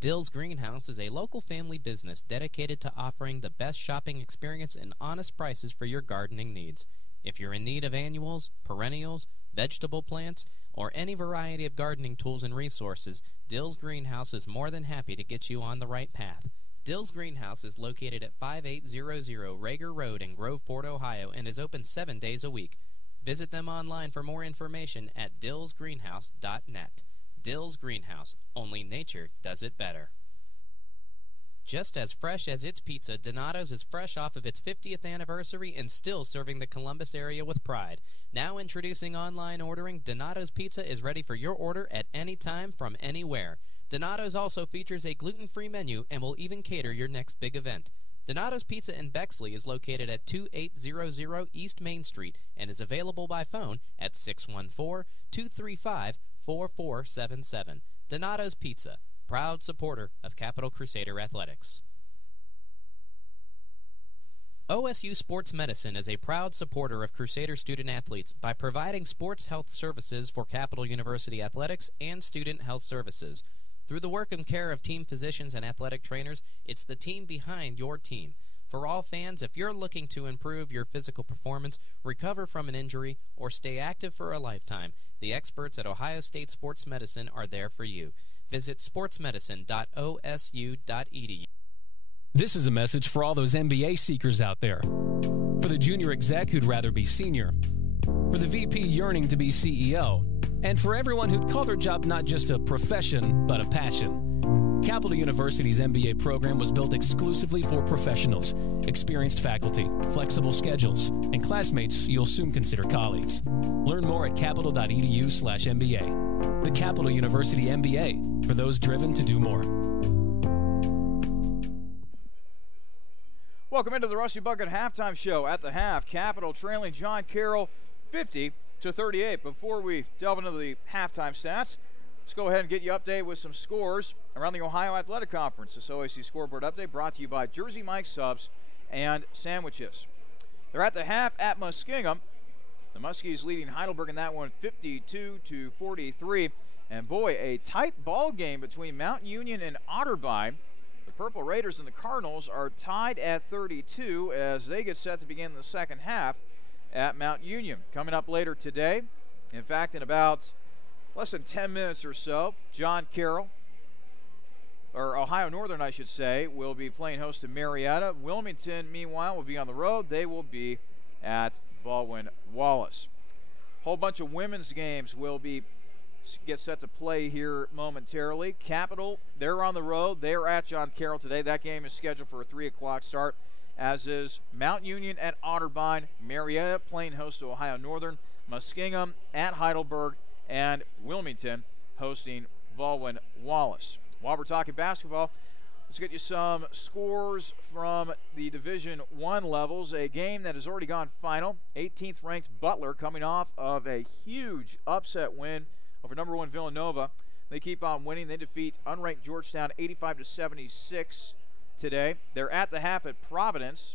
Dill's Greenhouse is a local family business dedicated to offering the best shopping experience and honest prices for your gardening needs. If you're in need of annuals, perennials, vegetable plants, or any variety of gardening tools and resources, Dill's Greenhouse is more than happy to get you on the right path. Dill's Greenhouse is located at 5800 Rager Road in Groveport, Ohio, and is open 7 days a week. Visit them online for more information at dillsgreenhouse.net. Dill's Greenhouse. Only nature does it better. Just as fresh as its pizza, Donato's is fresh off of its 50th anniversary and still serving the Columbus area with pride. Now introducing online ordering, Donato's Pizza is ready for your order at any time from anywhere. Donato's also features a gluten-free menu and will even cater your next big event. Donato's Pizza in Bexley is located at 2800 East Main Street and is available by phone at 614-235-4477. Donato's Pizza, proud supporter of Capital Crusader Athletics. OSU Sports Medicine is a proud supporter of Crusader student athletes by providing sports health services for Capital University Athletics and student health services. Through the work and care of team physicians and athletic trainers, it's the team behind your team. For all fans, if you're looking to improve your physical performance, recover from an injury, or stay active for a lifetime, the experts at Ohio State Sports Medicine are there for you. Visit sportsmedicine.osu.edu. This is a message for all those MBA seekers out there. For the junior exec who'd rather be senior. For the VP yearning to be CEO. And for everyone who'd call their job not just a profession, but a passion. Capital University's MBA program was built exclusively for professionals, experienced faculty, flexible schedules, and classmates you'll soon consider colleagues. Learn more at capital.edu/MBA. The Capital University MBA, for those driven to do more. Welcome into the Rusty Bucket halftime show. At the half, Capital trailing John Carroll 50-38. Before we delve into the halftime stats, let's go ahead and get you updated with some scores around the Ohio Athletic Conference. This OAC scoreboard update brought to you by Jersey Mike's Subs and Sandwiches. They're at the half at Muskingum. The Muskies leading Heidelberg in that one 52-43. And boy, a tight ball game between Mount Union and Otterbein. The Purple Raiders and the Cardinals are tied at 32 as they get set to begin the second half at Mount Union. Coming up later today, in fact, in about less than 10 minutes or so, John Carroll, or Ohio Northern, I should say, will be playing host to Marietta. Wilmington, meanwhile, will be on the road. They will be at Baldwin-Wallace. Whole bunch of women's games will get set to play here momentarily. Capital, they're on the road. They're at John Carroll today. That game is scheduled for a 3 o'clock start, as is Mount Union at Otterbein, Marietta playing host to Ohio Northern, Muskingum at Heidelberg, and Wilmington hosting Baldwin-Wallace. While we're talking basketball, let's get you some scores from the Division I levels. A game that has already gone final. 18th ranked Butler coming off of a huge upset win over number 1 Villanova. They keep on winning. They defeat unranked Georgetown 85-76 today. They're at the half at Providence,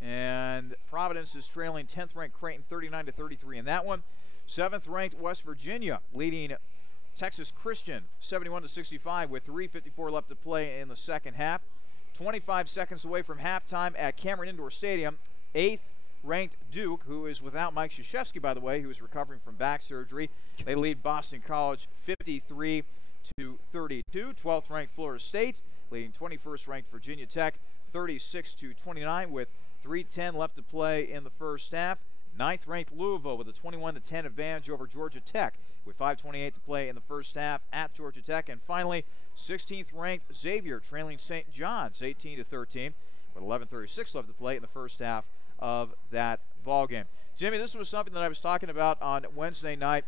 and Providence is trailing 10th ranked Creighton 39-33 in that one. 7th ranked West Virginia leading Texas Christian 71-65 with 3:54 left to play in the second half. 25 seconds away from halftime at Cameron Indoor Stadium, 8th ranked Duke, who is without Mike Krzyzewski, by the way, who is recovering from back surgery. They lead Boston College 53-32. 12th ranked Florida State leading 21st ranked Virginia Tech 36-29 with 3:10 left to play in the first half. 9th ranked Louisville with a 21-10 advantage over Georgia Tech with 5:28 to play in the first half at Georgia Tech. And finally, 16th ranked Xavier trailing St. John's 18-13 with 11:36 left to play in the first half of that ball game. Jimmy, this was something that I was talking about on Wednesday night.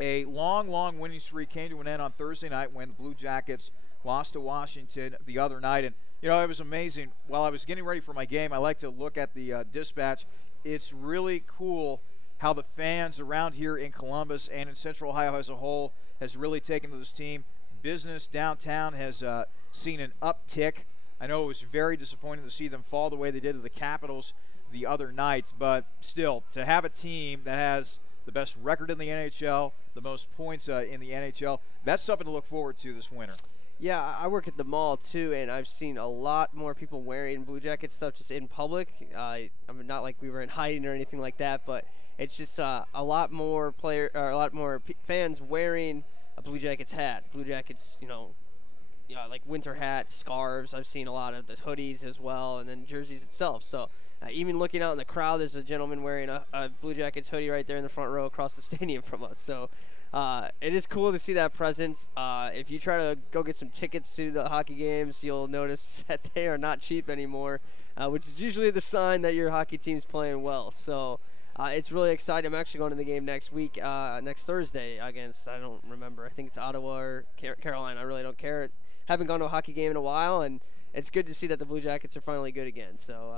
A long winning streak came to an end on Thursday night when the Blue Jackets lost to Washington the other night. And, you know, it was amazing. While I was getting ready for my game, I like to look at the dispatch. It's really cool how the fans around here in Columbus and in Central Ohio as a whole has really taken to this team. Business downtown has seen an uptick. I know it was very disappointing to see them fall the way they did to the Capitals the other night, but still, to have a team that has the best record in the NHL, the most points in the NHL, that's something to look forward to this winter. Yeah, I work at the mall too, and I've seen a lot more people wearing Blue Jackets stuff just in public. I mean, not like we were in hiding or anything like that, but it's just a lot more fans wearing a Blue Jackets hat. Blue Jackets, like winter hats, scarves. I've seen a lot of the hoodies as well, and then jerseys itself. So even looking out in the crowd, there's a gentleman wearing a Blue Jackets hoodie right there in the front row across the stadium from us. So it is cool to see that presence. If you try to go get some tickets to the hockey games, you'll notice that they are not cheap anymore, which is usually the sign that your hockey team's playing well. So it's really exciting. I'm actually going to the game next week, next Thursday against, I don't remember, I think it's Ottawa or Carolina. I really don't care. Haven't gone to a hockey game in a while, and it's good to see that the Blue Jackets are finally good again. So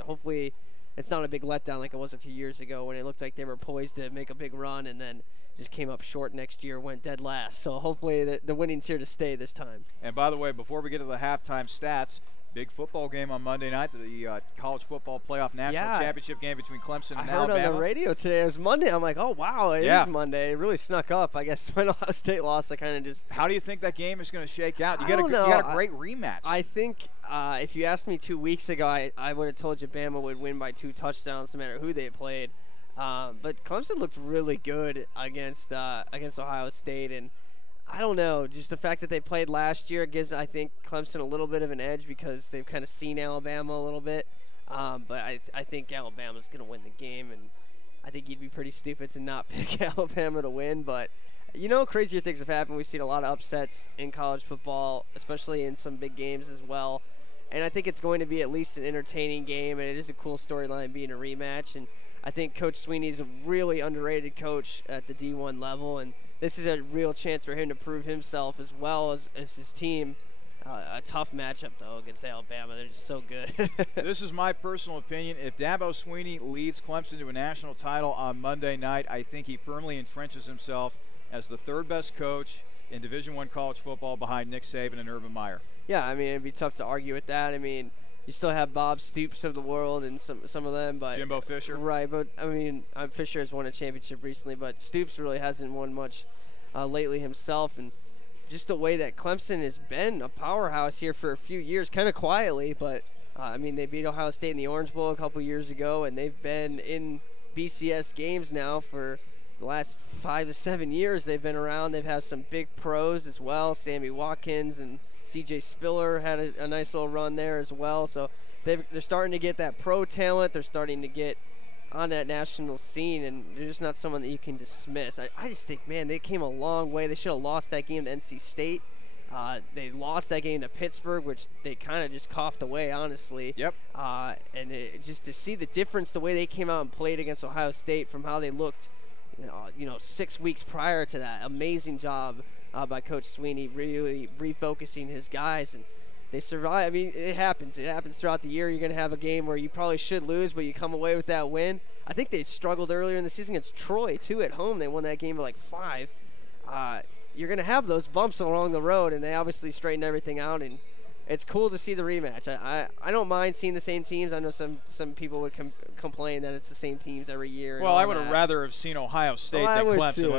hopefully it's not a big letdown like it was a few years ago when it looked like they were poised to make a big run and then just came up short next year, went dead last. So hopefully the winning's here to stay this time. And by the way, before we get to the halftime stats, big football game on Monday night, the college football playoff national championship game between Clemson and Alabama. I heard on the radio today it was Monday. I'm like, oh, wow, it is Monday. It really snuck up. I guess when Ohio State lost, I kind of just... How do you think that game is going to shake out? You got a great rematch. I think if you asked me 2 weeks ago, I would have told you Bama would win by 2 touchdowns no matter who they played. But Clemson looked really good against Ohio State, and I don't know, just the fact that they played last year gives, I think, Clemson a little bit of an edge because they've kind of seen Alabama a little bit. But I think Alabama's going to win the game, and I think you'd be pretty stupid to not pick Alabama to win. But, crazier things have happened. We've seen a lot of upsets in college football, especially in some big games as well. And I think it's going to be at least an entertaining game, and it is a cool storyline being a rematch. And I think Coach Sweeney's a really underrated coach at the D1 level, and this is a real chance for him to prove himself as well as his team. A tough matchup, though, against Alabama. They're just so good. This is my personal opinion. If Dabo Swinney leads Clemson to a national title on Monday night, I think he firmly entrenches himself as the third best coach in Division I college football behind Nick Saban and Urban Meyer. Yeah, I mean, it'd be tough to argue with that. I mean, you still have Bob Stoops of the world and some of them, but Jimbo Fisher. Right, but I mean, Fisher has won a championship recently, but Stoops really hasn't won much lately himself. And just the way that Clemson has been a powerhouse here for a few years, kind of quietly, but I mean, they beat Ohio State in the Orange Bowl a couple years ago, and they've been in BCS games now for the last 5 to 7 years. They've been around. They've had some big pros as well. Sammy Watkins and C.J. Spiller had a nice little run there as well. So they're starting to get that pro talent. They're starting to get on that national scene, and they're just not someone that you can dismiss. I just think, man, they came a long way. They should have lost that game to NC State. They lost that game to Pittsburgh, which they kind of just coughed away, honestly. Yep. And just to see the difference, the way they came out and played against Ohio State from how they looked, 6 weeks prior to that. Amazing job by Coach Sweeney, really refocusing his guys, and they survive. I mean, it happens. It happens throughout the year. You're going to have a game where you probably should lose, but you come away with that win. I think they struggled earlier in the season against Troy, too, at home. They won that game by like 5. You're going to have those bumps along the road, and they obviously straightened everything out, and it's cool to see the rematch. I don't mind seeing the same teams. I know some people would complain that it's the same teams every year. Well, I would have rather have seen Ohio State than Clemson. Too,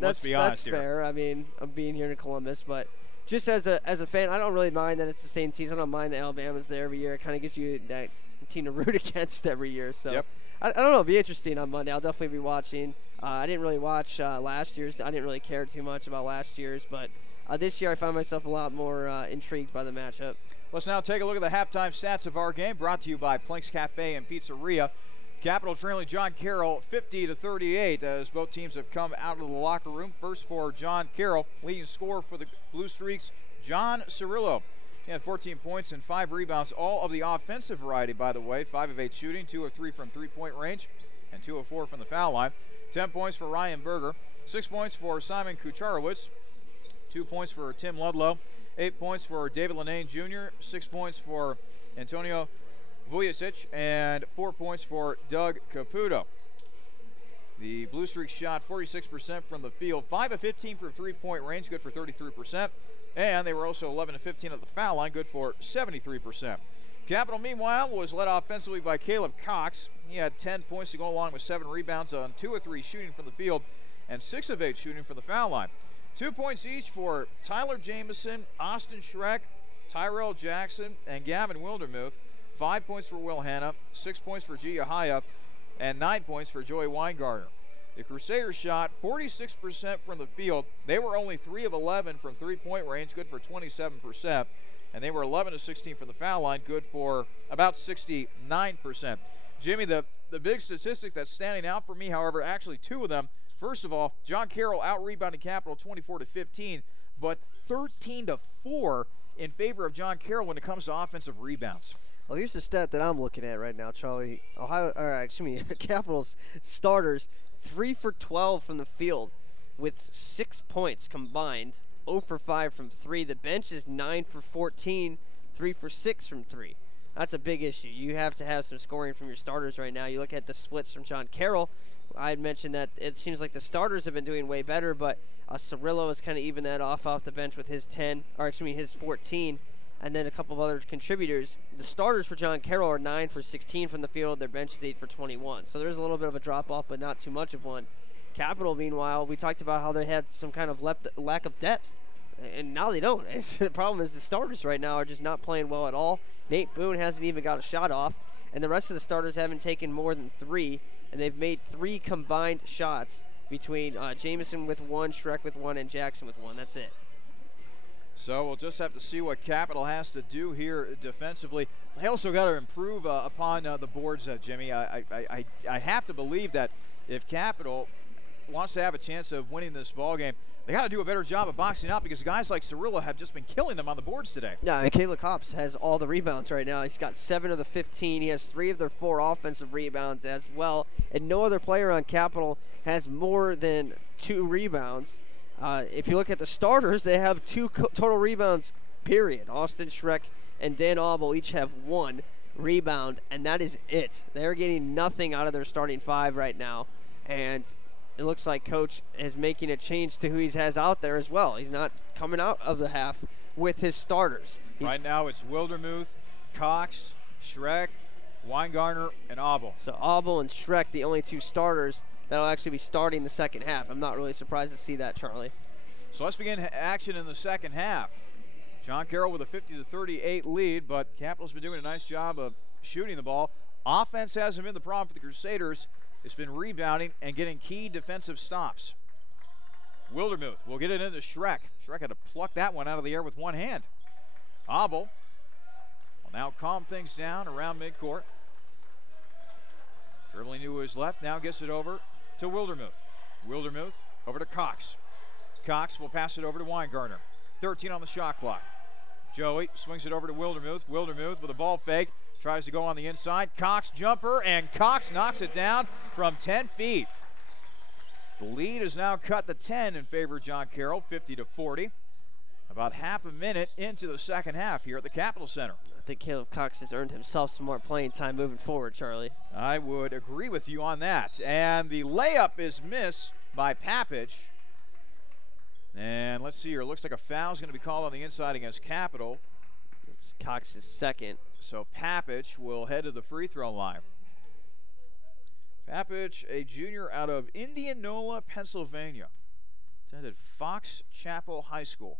let's be honest here. That's fair. I mean, I'm being here in Columbus, but just as a fan, I don't really mind that it's the same teams. I don't mind that Alabama's there every year. It kind of gives you that team to root against every year. So yep. I don't know. It'll be interesting on Monday. I'll definitely be watching. I didn't really watch last year's. I didn't really care too much about last year's, but this year I found myself a lot more intrigued by the matchup. Let's now take a look at the halftime stats of our game, brought to you by Plink's Cafe and Pizzeria. Capital trailing John Carroll 50-38 as both teams have come out of the locker room. First for John Carroll, leading scorer for the Blue Streaks, John Cirillo. He had 14 points and 5 rebounds, all of the offensive variety, by the way. 5 of 8 shooting, 2 of 3 from three-point range, and 2 of 4 from the foul line. 10 points for Ryan Berger, 6 points for Simon Kucharowicz, 2 points for Tim Ludlow, 8 points for David Lenane Jr., 6 points for Antonio Vujicic, and 4 points for Doug Caputo. The Blue Streaks shot 46% from the field, 5 of 15 for three-point range, good for 33%. And they were also 11 of 15 at the foul line, good for 73%. Capital, meanwhile, was led offensively by Caleb Cox. He had 10 points to go along with 7 rebounds on 2 of 3 shooting from the field and 6 of 8 shooting from the foul line. 2 points each for Tyler Jamison, Austin Schreck, Tyrell Jackson, and Gavin Wildermuth. 5 points for Will Hanna, 6 points for Gia Haya, and 9 points for Joey Weingartner. The Crusaders shot 46% from the field. They were only 3 of 11 from three-point range, good for 27%. And they were 11 of 16 from the foul line, good for about 69%. Jimmy, the big statistic that's standing out for me, however, actually two of them. First of all, John Carroll out-rebounded Capital 24-15, but 13-4 in favor of John Carroll when it comes to offensive rebounds. Well, here's the stat that I'm looking at right now, Charlie. Capital's starters, 3 for 12 from the field with 6 points combined, 0 for 5 from 3. The bench is 9 for 14, 3 for 6 from 3. That's a big issue. You have to have some scoring from your starters right now. You look at the splits from John Carroll. I had mentioned that it seems like the starters have been doing way better, but Cirillo has kind of evened that off the bench with his his 14, and then a couple of other contributors. The starters for John Carroll are 9 for 16 from the field. Their bench is 8 for 21. So there's a little bit of a drop-off, but not too much of one. Capital, meanwhile, we talked about how they had some kind of lack of depth, and now they don't. The problem is the starters right now are just not playing well at all. Nate Boone hasn't even got a shot off, and the rest of the starters haven't taken more than 3, and they've made 3 combined shots between Jamison with 1, Schreck with 1, and Jackson with 1. That's it. So we'll just have to see what Capital has to do here defensively. They also got to improve upon the boards, Jimmy. I have to believe that if Capital wants to have a chance of winning this ball game, they got to do a better job of boxing out, because guys like Cirillo have just been killing them on the boards today. Yeah, and Caleb Cops has all the rebounds right now. He's got 7 of the 15. He has 3 of their 4 offensive rebounds as well, and no other player on Capital has more than 2 rebounds. If you look at the starters, they have 2 total rebounds, period. Austin Schreck and Dan Auble each have 1 rebound, and that is it. They're getting nothing out of their starting 5 right now, and it looks like Coach is making a change to who he has out there as well. He's not coming out of the half with his starters. Right now it's Wildermuth, Cox, Schreck, Weingartner, and Auble. So Auble and Schreck, the only 2 starters that'll actually be starting the second half. I'm not really surprised to see that, Charlie. So let's begin action in the second half. John Carroll with a 50-38 lead, but Capital's been doing a nice job of shooting the ball. Offense hasn't been the problem for the Crusaders. It's been rebounding and getting key defensive stops. Wildermuth will get it into Schreck. Schreck had to pluck that one out of the air with one hand. Auble will now calm things down around midcourt. Dribbling to his left, now gets it over to Wildermuth. Wildermuth over to Cox. Cox will pass it over to Weingartner. 13 on the shot clock. Joey swings it over to Wildermuth. Wildermuth with a ball fake. Tries to go on the inside. Cox jumper, and Cox knocks it down from 10 feet. The lead is now cut to 10 in favor of John Carroll, 50-40. About half a minute into the second half here at the Capitol Center. I think Caleb Cox has earned himself some more playing time moving forward, Charlie. I would agree with you on that. And the layup is missed by Papich. And let's see here. Looks like a foul is going to be called on the inside against Capital. It's Cox's second. So Papich will head to the free throw line. Papich, a junior out of Indianola, Pennsylvania. Attended Fox Chapel High School.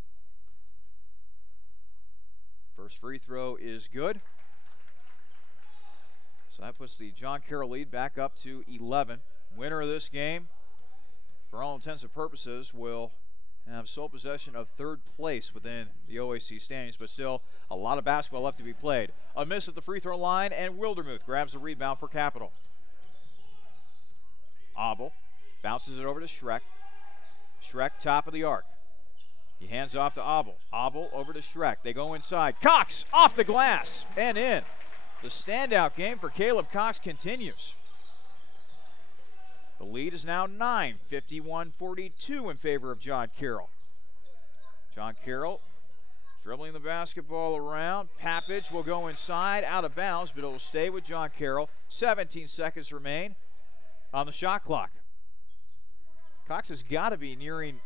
First free throw is good. So that puts the John Carroll lead back up to 11. Winner of this game, for all intents and purposes, will have sole possession of 3rd place within the OAC standings, but still a lot of basketball left to be played. A miss at the free throw line, and Wildermuth grabs the rebound for Capital. Auble bounces it over to Schreck. Schreck top of the arc. He hands off to Auble. Auble over to Schreck. They go inside. Cox off the glass and in. The standout game for Caleb Cox continues. The lead is now 9, 51-42 in favor of John Carroll. John Carroll dribbling the basketball around. Papich will go inside, out of bounds, but it will stay with John Carroll. 17 seconds remain on the shot clock. Cox has got to be nearing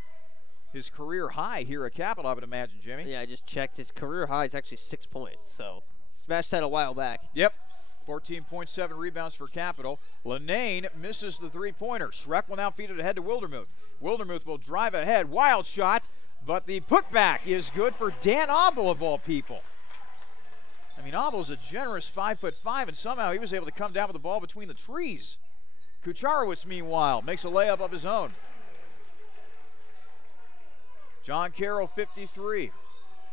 his career high here at Capital, I would imagine, Jimmy. Yeah, I just checked. His career high is actually 6 points, so smashed that a while back. Yep. 14.7 rebounds for Capital. Lenane misses the three-pointer. Schreck will now feed it ahead to Wildermuth. Wildermuth will drive ahead. Wild shot, but the putback is good for Dan Auble, of all people. I mean, Auble's a generous 5'5", and somehow he was able to come down with the ball between the trees. Kucharowicz, meanwhile, makes a layup of his own. John Carroll, 53.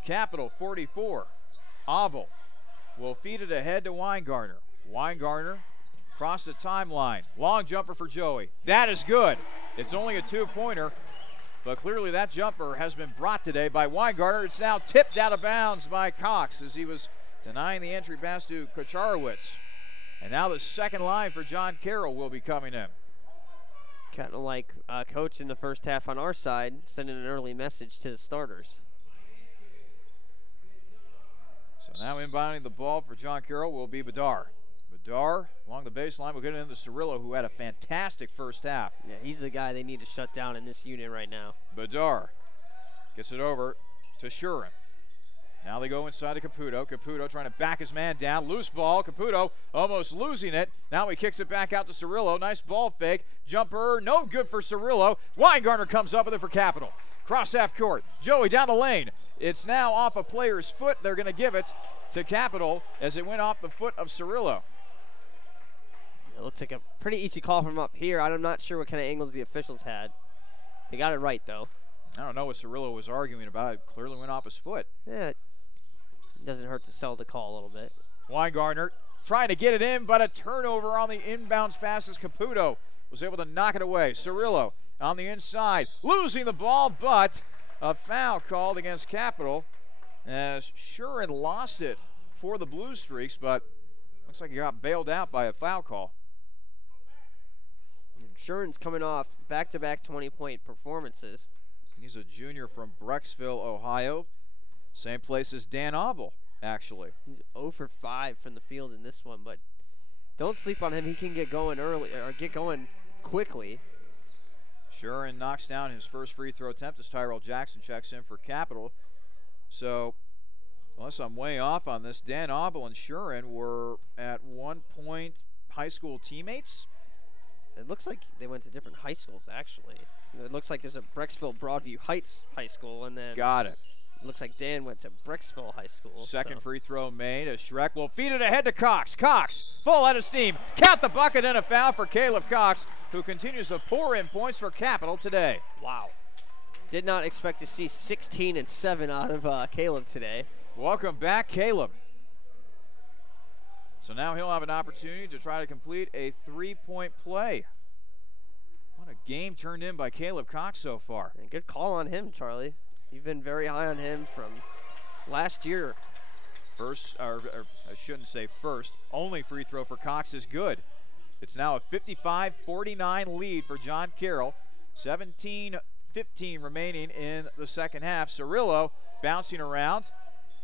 Capital, 44. Abel will feed it ahead to Weingartner. Weingartner across the timeline. Long jumper for Joey. That is good. It's only a two-pointer, but clearly that jumper has been brought today by Weingartner. It's now tipped out of bounds by Cox as he was denying the entry pass to Kucharowicz. And now the second line for John Carroll will be coming in. Kind of like coach in the first half on our side, sending an early message to the starters. So now inbounding the ball for John Carroll will be Bedard. Bedard along the baseline will get it into Cirillo, who had a fantastic first half. Yeah, he's the guy they need to shut down in this unit right now. Bedard gets it over to Shurin. Now they go inside to Caputo. Caputo trying to back his man down. Loose ball. Caputo almost losing it. Now he kicks it back out to Cirillo. Nice ball fake. Jumper, no good for Cirillo. Weingartner comes up with it for Capital. Cross half court. Joey down the lane. It's now off a player's foot. They're going to give it to Capital as it went off the foot of Cirillo. It looks like a pretty easy call from up here. I'm not sure what kind of angles the officials had. They got it right, though. I don't know what Cirillo was arguing about. It clearly went off his foot. Yeah, it doesn't hurt to sell the call a little bit. Weingartner trying to get it in, but a turnover on the inbounds pass as Caputo was able to knock it away. Cirillo on the inside, losing the ball, but a foul called against Capital as Shurin lost it for the Blue Streaks, but looks like he got bailed out by a foul call. Shurin's coming off back-to-back 20-point performances. He's a junior from Brecksville, Ohio. Same place as Dan Abel, actually. He's 0 for 5 from the field in this one, but don't sleep on him. He can get going early or get going quickly. Shurin knocks down his first free throw attempt as Tyrell Jackson checks in for Capital. So, unless I'm way off on this, Dan Abel and Shurin were at one point high school teammates. It looks like they went to different high schools, actually. It looks like there's a Brecksville Broadview Heights High School, and then got it. Looks like Dan went to Brecksville High School. Second free throw made as Schreck will feed it ahead to Cox. Cox, full out of steam. Count the bucket and a foul for Caleb Cox, who continues to pour in points for Capital today. Wow. Did not expect to see 16 and 7 out of Caleb today. Welcome back, Caleb. So now he'll have an opportunity to try to complete a three-point play. What a game turned in by Caleb Cox so far. And good call on him, Charlie. You've been very high on him from last year. First, or I shouldn't say first, only free throw for Cox is good. It's now a 55-49 lead for John Carroll. 17-15 remaining in the second half. Cirillo bouncing around,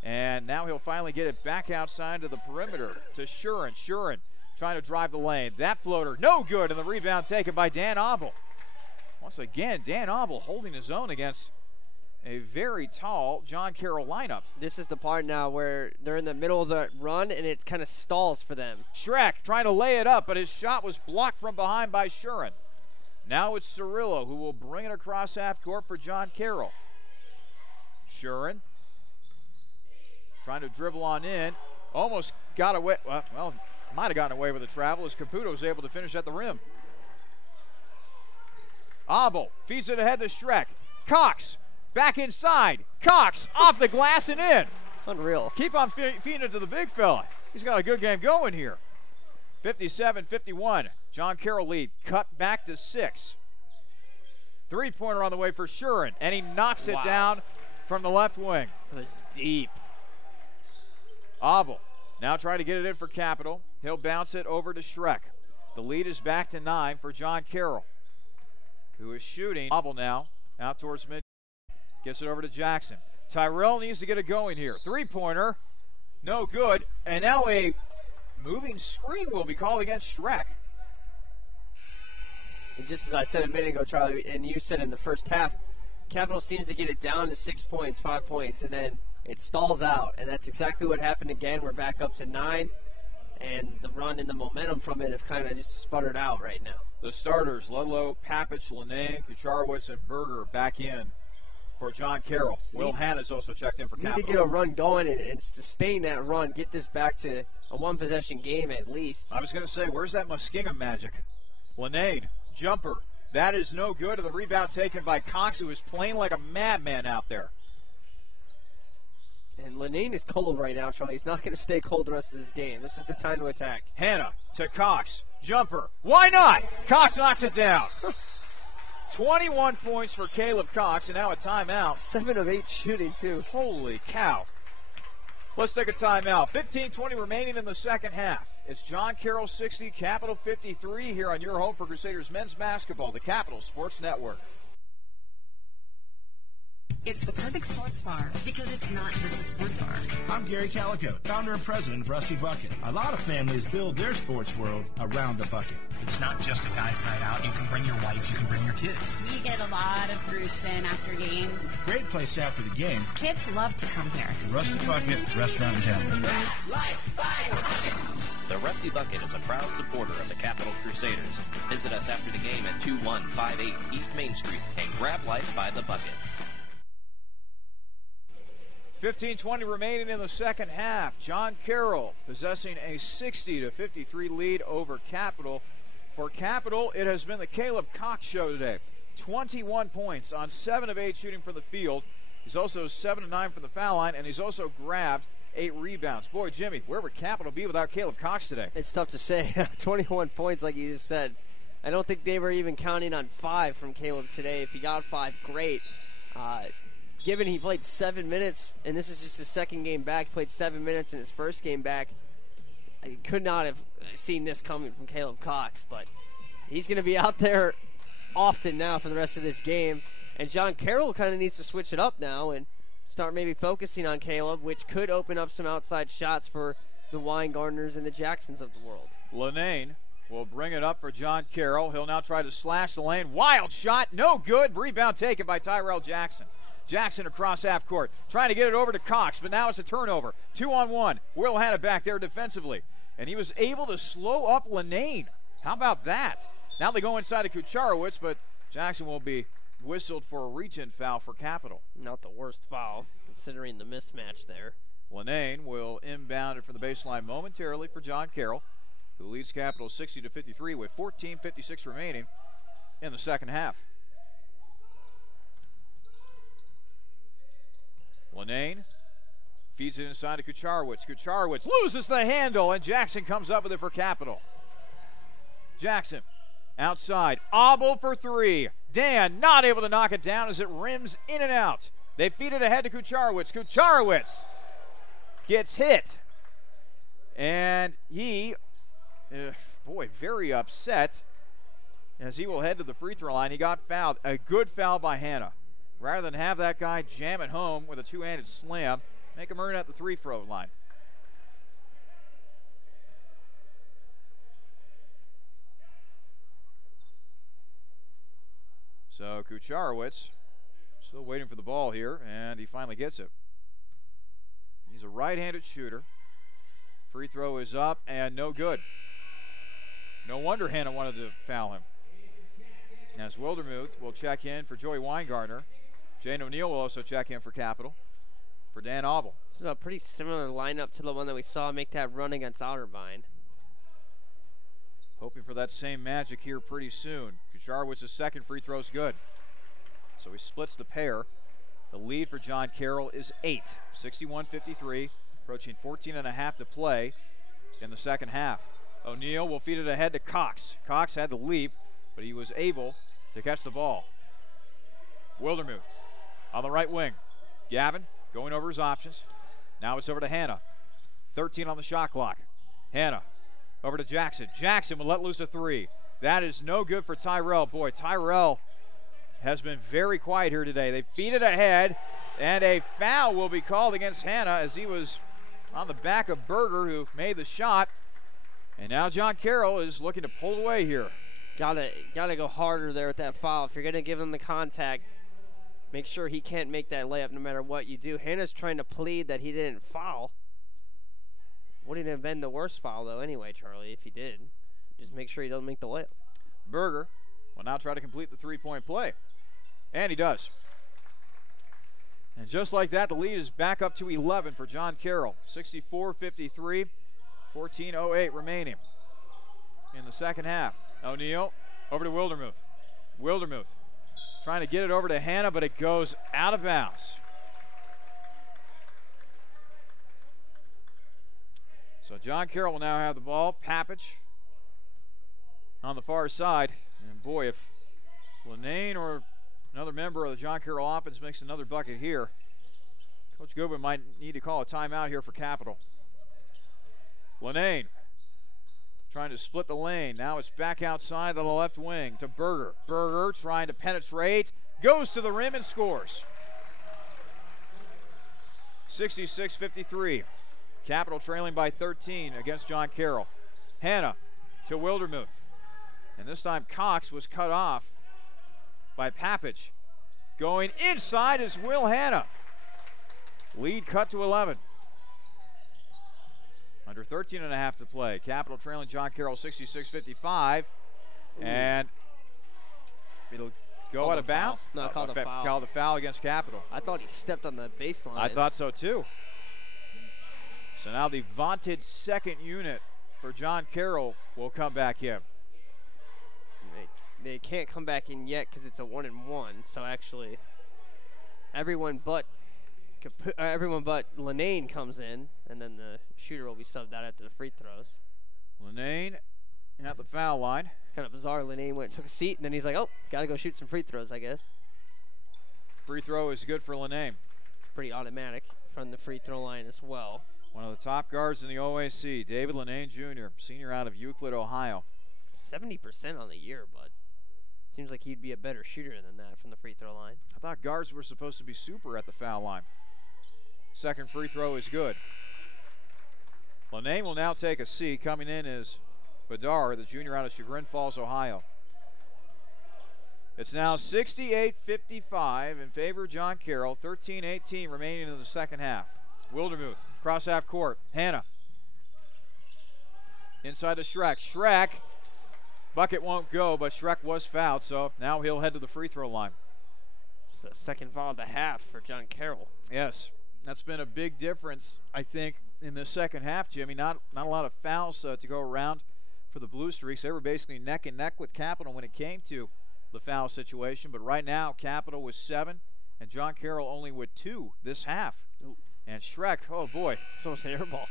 and now he'll finally get it back outside to the perimeter to Shurin. Shurin trying to drive the lane. That floater, no good, and the rebound taken by Dan Abel. Once again, Dan Abel holding his own against a very tall John Carroll lineup. This is the part now where they're in the middle of the run and it kind of stalls for them. Schreck trying to lay it up, but his shot was blocked from behind by Shurin. Now it's Cirillo who will bring it across half court for John Carroll. Shurin trying to dribble on in. Almost got away. Well, might have gotten away with the travel as Caputo was able to finish at the rim. Abel feeds it ahead to Schreck. Cox back inside. Cox off the glass and in. Unreal. Keep on feeding it to the big fella. He's got a good game going here. 57-51. John Carroll lead. Cut back to 6. Three-pointer on the way for Shurin, and he knocks it down from the left wing. It was deep. Abel now trying to get it in for Capital. He'll bounce it over to Schreck. The lead is back to 9 for John Carroll, who is shooting. Abel now out towards mid. Gets it over to Jackson. Tyrell needs to get it going here. Three-pointer, no good. And now a moving screen will be called against Schreck. And just as I said a minute ago, Charlie, and you said in the first half, Capital seems to get it down to 6 points, 5 points, and then it stalls out. And that's exactly what happened again. We're back up to 9, and the run and the momentum from it have kind of just sputtered out right now. The starters, Ludlow, Papich, Lene, Kucharowicz, and Berger back in for John Carroll. Will Hanna's also checked in for Capital. Need to get a run going and sustain that run, get this back to a one-possession game at least. I was going to say, where's that Muskingum magic? Lenane, jumper. That is no good. And the rebound taken by Cox, who is playing like a madman out there. And Lenane is cold right now, Charlie. He's not going to stay cold the rest of this game. This is the time to attack. Hannah to Cox. Jumper. Why not? Cox knocks it down. 21 points for Caleb Cox, and now a timeout. 7 of 8 shooting, too. Holy cow. Let's take a timeout. 15-20 remaining in the second half. It's John Carroll 60, Capital 53 here on your home for Crusaders men's basketball, the Capital Sports Network. It's the perfect sports bar because it's not just a sports bar. I'm Gary Calico, founder and president of Rusty Bucket. A lot of families build their sports world around the bucket. It's not just a guy's night out. You can bring your wife, you can bring your kids. We get a lot of groups in after games. Great place after the game. Kids love to come here. The Rusty Bucket Restaurant and Tavern. The Rusty Bucket is a proud supporter of the Capital Crusaders. Visit us after the game at 2158 East Main Street and grab life by the bucket. 15-20 remaining in the second half. John Carroll possessing a 60-53 lead over Capital. For Capital, it has been the Caleb Cox show today. 21 points on 7 of 8 shooting from the field. He's also 7 of 9 from the foul line, and he's also grabbed 8 rebounds. Boy, Jimmy, where would Capital be without Caleb Cox today? It's tough to say. 21 points, like you just said. I don't think they were even counting on 5 from Caleb today. If he got 5, great. Given he played 7 minutes, and this is just his second game back, he played 7 minutes in his first game back, I could not have seen this coming from Caleb Cox, but he's going to be out there often now for the rest of this game. And John Carroll kind of needs to switch it up now and start maybe focusing on Caleb, which could open up some outside shots for the Weingartners and the Jacksons of the world. Lenane will bring it up for John Carroll. He'll now try to slash the lane. Wild shot, no good. Rebound taken by Tyrell Jackson. Jackson across half court, trying to get it over to Cox, but now it's a turnover. 2-on-1. Will had it back there defensively, and he was able to slow up Lenane. How about that? Now they go inside to Kucharowicz, but Jackson will be whistled for a reach-in foul for Capital. Not the worst foul, considering the mismatch there. Lenane will inbound it from the baseline momentarily for John Carroll, who leads Capital 60-53 with 14:56 remaining in the second half. Lenane feeds it inside to Kucharowicz. Kucharowicz loses the handle, and Jackson comes up with it for Capital. Jackson outside. Obel for 3. Dan not able to knock it down as it rims in and out. They feed it ahead to Kucharowicz. Kucharowicz gets hit. And he, very upset as he will head to the free throw line. He got fouled. A good foul by Hannah. Rather than have that guy jam it home with a two-handed slam, make him earn at the free-throw line. So Kucharowicz still waiting for the ball here, and he finally gets it. He's a right-handed shooter. Free throw is up and no good. No wonder Hannah wanted to foul him. As Wildermuth will check in for Joey Weingartner. Jane O'Neill will also check in for Capital for Dan Obel. This is a pretty similar lineup to the one that we saw make that run against Otterbein. Hoping for that same magic here pretty soon. Kucharowicz's second free throw is good. So he splits the pair. The lead for John Carroll is 8. 61-53, approaching 14.5 to play in the second half. O'Neill will feed it ahead to Cox. Cox had the leap, but he was able to catch the ball. Wildermuth on the right wing. Gavin going over his options. Now it's over to Hannah. 13 on the shot clock. Hannah over to Jackson. Jackson will let loose a 3. That is no good for Tyrell. Boy, Tyrell has been very quiet here today. They feed it ahead, and a foul will be called against Hannah as he was on the back of Berger, who made the shot. And now John Carroll is looking to pull away here. Gotta go harder there with that foul. If you're gonna give him the contact, make sure he can't make that layup no matter what you do. Hannah's trying to plead that he didn't foul. Wouldn't have been the worst foul, though, anyway, Charlie, if he did. Just make sure he doesn't make the layup. Berger will now try to complete the three-point play. And he does. And just like that, the lead is back up to 11 for John Carroll. 64-53, 14:08 remaining in the second half. O'Neill Over to Wildermuth. Wildermuth trying to get it over to Hannah, but it goes out of bounds. So John Carroll will now have the ball. Papich on the far side. And boy, if Lenane or another member of the John Carroll offense makes another bucket here, Coach Goodwin might need to call a timeout here for Capital. Lenane trying to split the lane. Now it's back outside on the left wing to Berger. Berger trying to penetrate. Goes to the rim and scores. 66-53. Capital trailing by 13 against John Carroll. Hannah to Wildermuth. And this time Cox was cut off by Papich. Going inside is Will Hannah. Lead cut to 11. Under 13 and a half to play. Capital trailing John Carroll 66-55. And it'll go out of bounds. No, called a foul. Called a foul against Capital. I thought he stepped on the baseline. I thought so too. So now the vaunted second unit for John Carroll will come back in. They can't come back in yet because it's a 1-1. So actually, everyone but Lenane comes in, and then the shooter will be subbed out after the free throws. Lenane at the foul line. It's kind of bizarre. Lenane went and took a seat, and then he's like, oh, got to go shoot some free throws, I guess. Free throw is good for Lenane. Pretty automatic from the free throw line as well. One of the top guards in the OAC, David Lenane Jr., senior out of Euclid, Ohio. 70% on the year, but seems like he'd be a better shooter than that from the free throw line. I thought guards were supposed to be super at the foul line. Second free throw is good. Lenane will now take a seat. Coming in is Badar, the junior out of Chagrin Falls, Ohio. It's now 68-55 in favor of John Carroll. 13-18 remaining in the second half. Wildermuth, cross half court. Hannah. Inside to Schreck. Schreck. Bucket won't go, but Schreck was fouled, so now he'll head to the free throw line. It's the second foul of the half for John Carroll. Yes, that's been a big difference, I think, in the second half, Jimmy. Not a lot of fouls to go around for the Blue Streaks. They were basically neck and neck with Capital when it came to the foul situation, but right now Capital was 7 and John Carroll only with 2 this half. Ooh. And Schreck, oh boy. It's almost an air ball.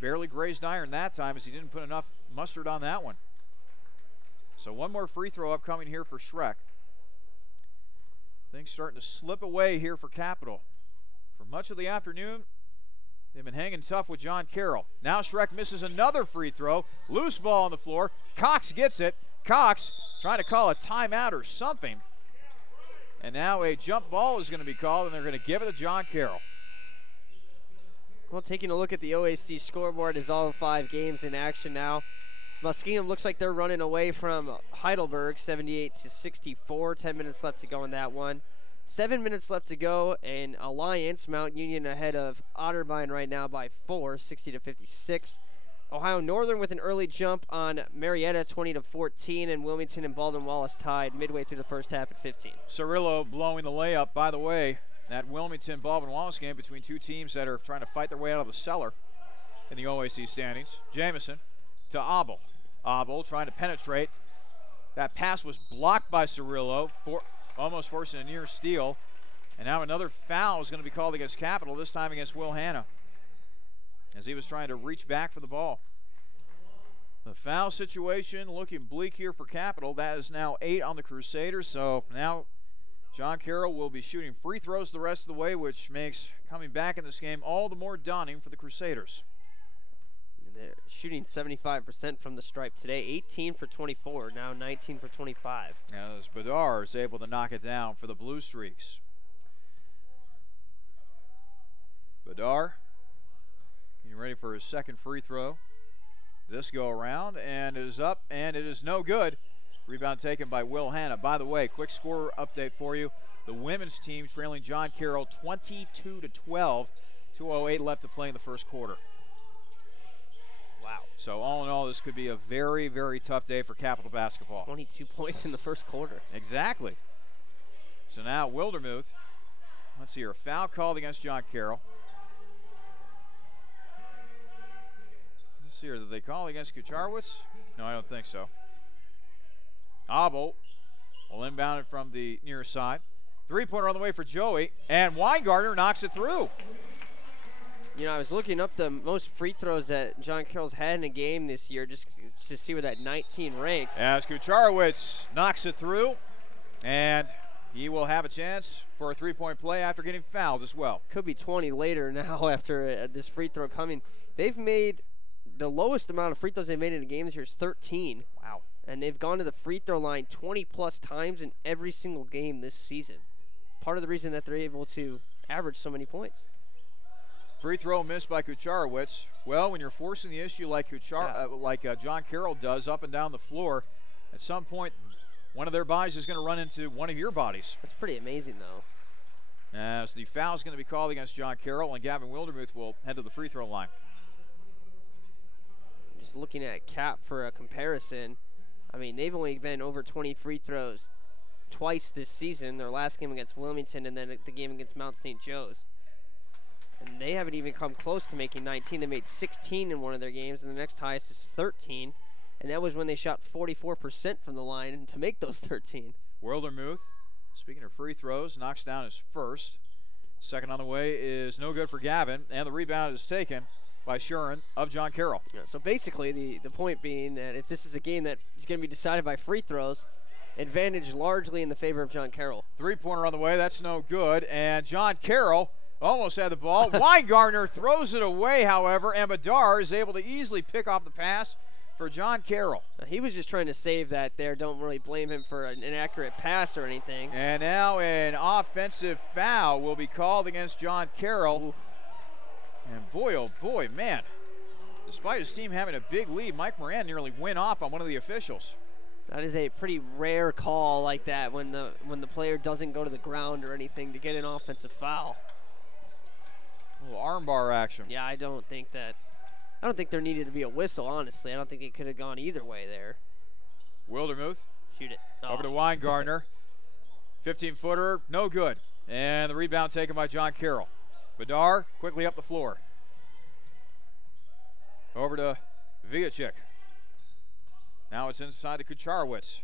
Barely grazed iron that time as he didn't put enough mustard on that one. So one more free throw upcoming here for Schreck. Things starting to slip away here for Capital. For much of the afternoon, they've been hanging tough with John Carroll. Now Schreck misses another free throw. Loose ball on the floor. Cox gets it. Cox trying to call a timeout or something. And now a jump ball is going to be called, and they're going to give it to John Carroll. Well, taking a look at the OAC scoreboard is all 5 games in action now. Muskegon looks like they're running away from Heidelberg, 78-64. 10 minutes left to go in that one. 7 minutes left to go, and Alliance, Mount Union ahead of Otterbein right now by 4, 60-56. Ohio Northern with an early jump on Marietta, 20-14, and Wilmington and Baldwin Wallace tied midway through the first half at 15. Cirillo blowing the layup. By the way, that Wilmington-Baldwin Wallace game between two teams that are trying to fight their way out of the cellar in the OAC standings. Jamison to Abel. Abel trying to penetrate. That pass was blocked by Cirillo, almost forcing a near steal. And now another foul is going to be called against Capital, this time against Will Hannah, as he was trying to reach back for the ball. The foul situation looking bleak here for Capital. That is now 8 on the Crusaders. So now John Carroll will be shooting free throws the rest of the way, which makes coming back in this game all the more daunting for the Crusaders. They're shooting 75% from the stripe today. 18 for 24, now 19 for 25. As Badar is able to knock it down for the Blue Streaks. Badar getting ready for his second free throw this go around, and it is up, and it is no good. Rebound taken by Will Hannah. By the way, quick score update for you. The women's team trailing John Carroll 22-12. 2:08 left to play in the first quarter. Wow. So all in all, this could be a very, very tough day for Capital basketball. 22 points in the first quarter. Exactly. So now Wildermuth. Let's see here. Foul called against John Carroll. Let's see here. Did they call against Kucharowicz? No, I don't think so. Abel will inbound it from the near side. Three-pointer on the way for Joey, and Weingartner knocks it through. You know, I was looking up the most free throws that John Carroll's had in a game this year just to see where that 19 ranked. As Kucharowicz knocks it through, and he will have a chance for a three-point play after getting fouled as well. Could be 20 later now after this free throw coming. They've made the lowest amount of free throws they've made in a game this year is 13. Wow. And they've gone to the free throw line 20-plus times in every single game this season. Part of the reason that they're able to average so many points. Free throw missed by Kucharowicz. Well, when you're forcing the issue like John Carroll does up and down the floor, at some point one of their bodies is going to run into one of your bodies. That's pretty amazing, though. As the foul is going to be called against John Carroll, and Gavin Wildermuth will head to the free throw line. Just looking at Cap for a comparison, I mean, they've only been over 20 free throws twice this season. Their last game against Wilmington and then the game against Mount St. Joe's. And they haven't even come close to making 19. They made 16 in one of their games, and the next highest is 13. And that was when they shot 44% from the line to make those 13. Wildermuth, speaking of free throws, knocks down his first. Second on the way is no good for Gavin, and the rebound is taken by Shuren of John Carroll. Yeah, so basically the point being that if this is a game that is going to be decided by free throws, advantage largely in the favor of John Carroll. Three-pointer on the way, that's no good, and John Carroll almost had the ball. Weingartner throws it away, however, and Badar is able to easily pick off the pass for John Carroll. He was just trying to save that there. Don't really blame him for an inaccurate pass or anything. And now an offensive foul will be called against John Carroll. Ooh. And boy, oh boy, man. Despite his team having a big lead, Mike Moran nearly went off on one of the officials. That is a pretty rare call like that when the player doesn't go to the ground or anything to get an offensive foul. A little armbar action. Yeah, I don't think there needed to be a whistle, honestly. I don't think it could have gone either way there. Wildermuth. Shoot it. Oh. Over to Weingartner. 15-footer, no good. And the rebound taken by John Carroll. Badar quickly up the floor. Over to Viacek. Now it's inside to Kucharowicz.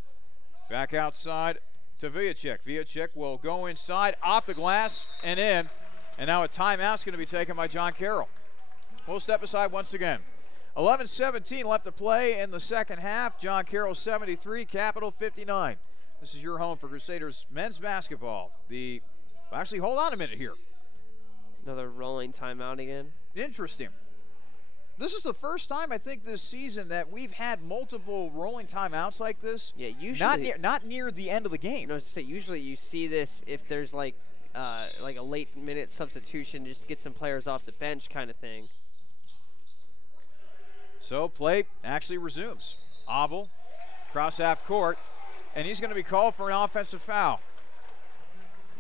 Back outside to Viacek. Viacek will go inside, off the glass, and in. And now a timeout's going to be taken by John Carroll. We'll step aside once again. 11:17 left to play in the second half. John Carroll 73, Capital 59. This is your home for Crusaders men's basketball. Actually, hold on a minute here. Another rolling timeout again. Interesting. This is the first time, I think, this season that we've had multiple rolling timeouts like this. Yeah, usually not near the end of the game. I was to say, usually you see this if there's like a late minute substitution, just to get some players off the bench kind of thing. So play actually resumes. Abel, cross half court, and he's going to be called for an offensive foul.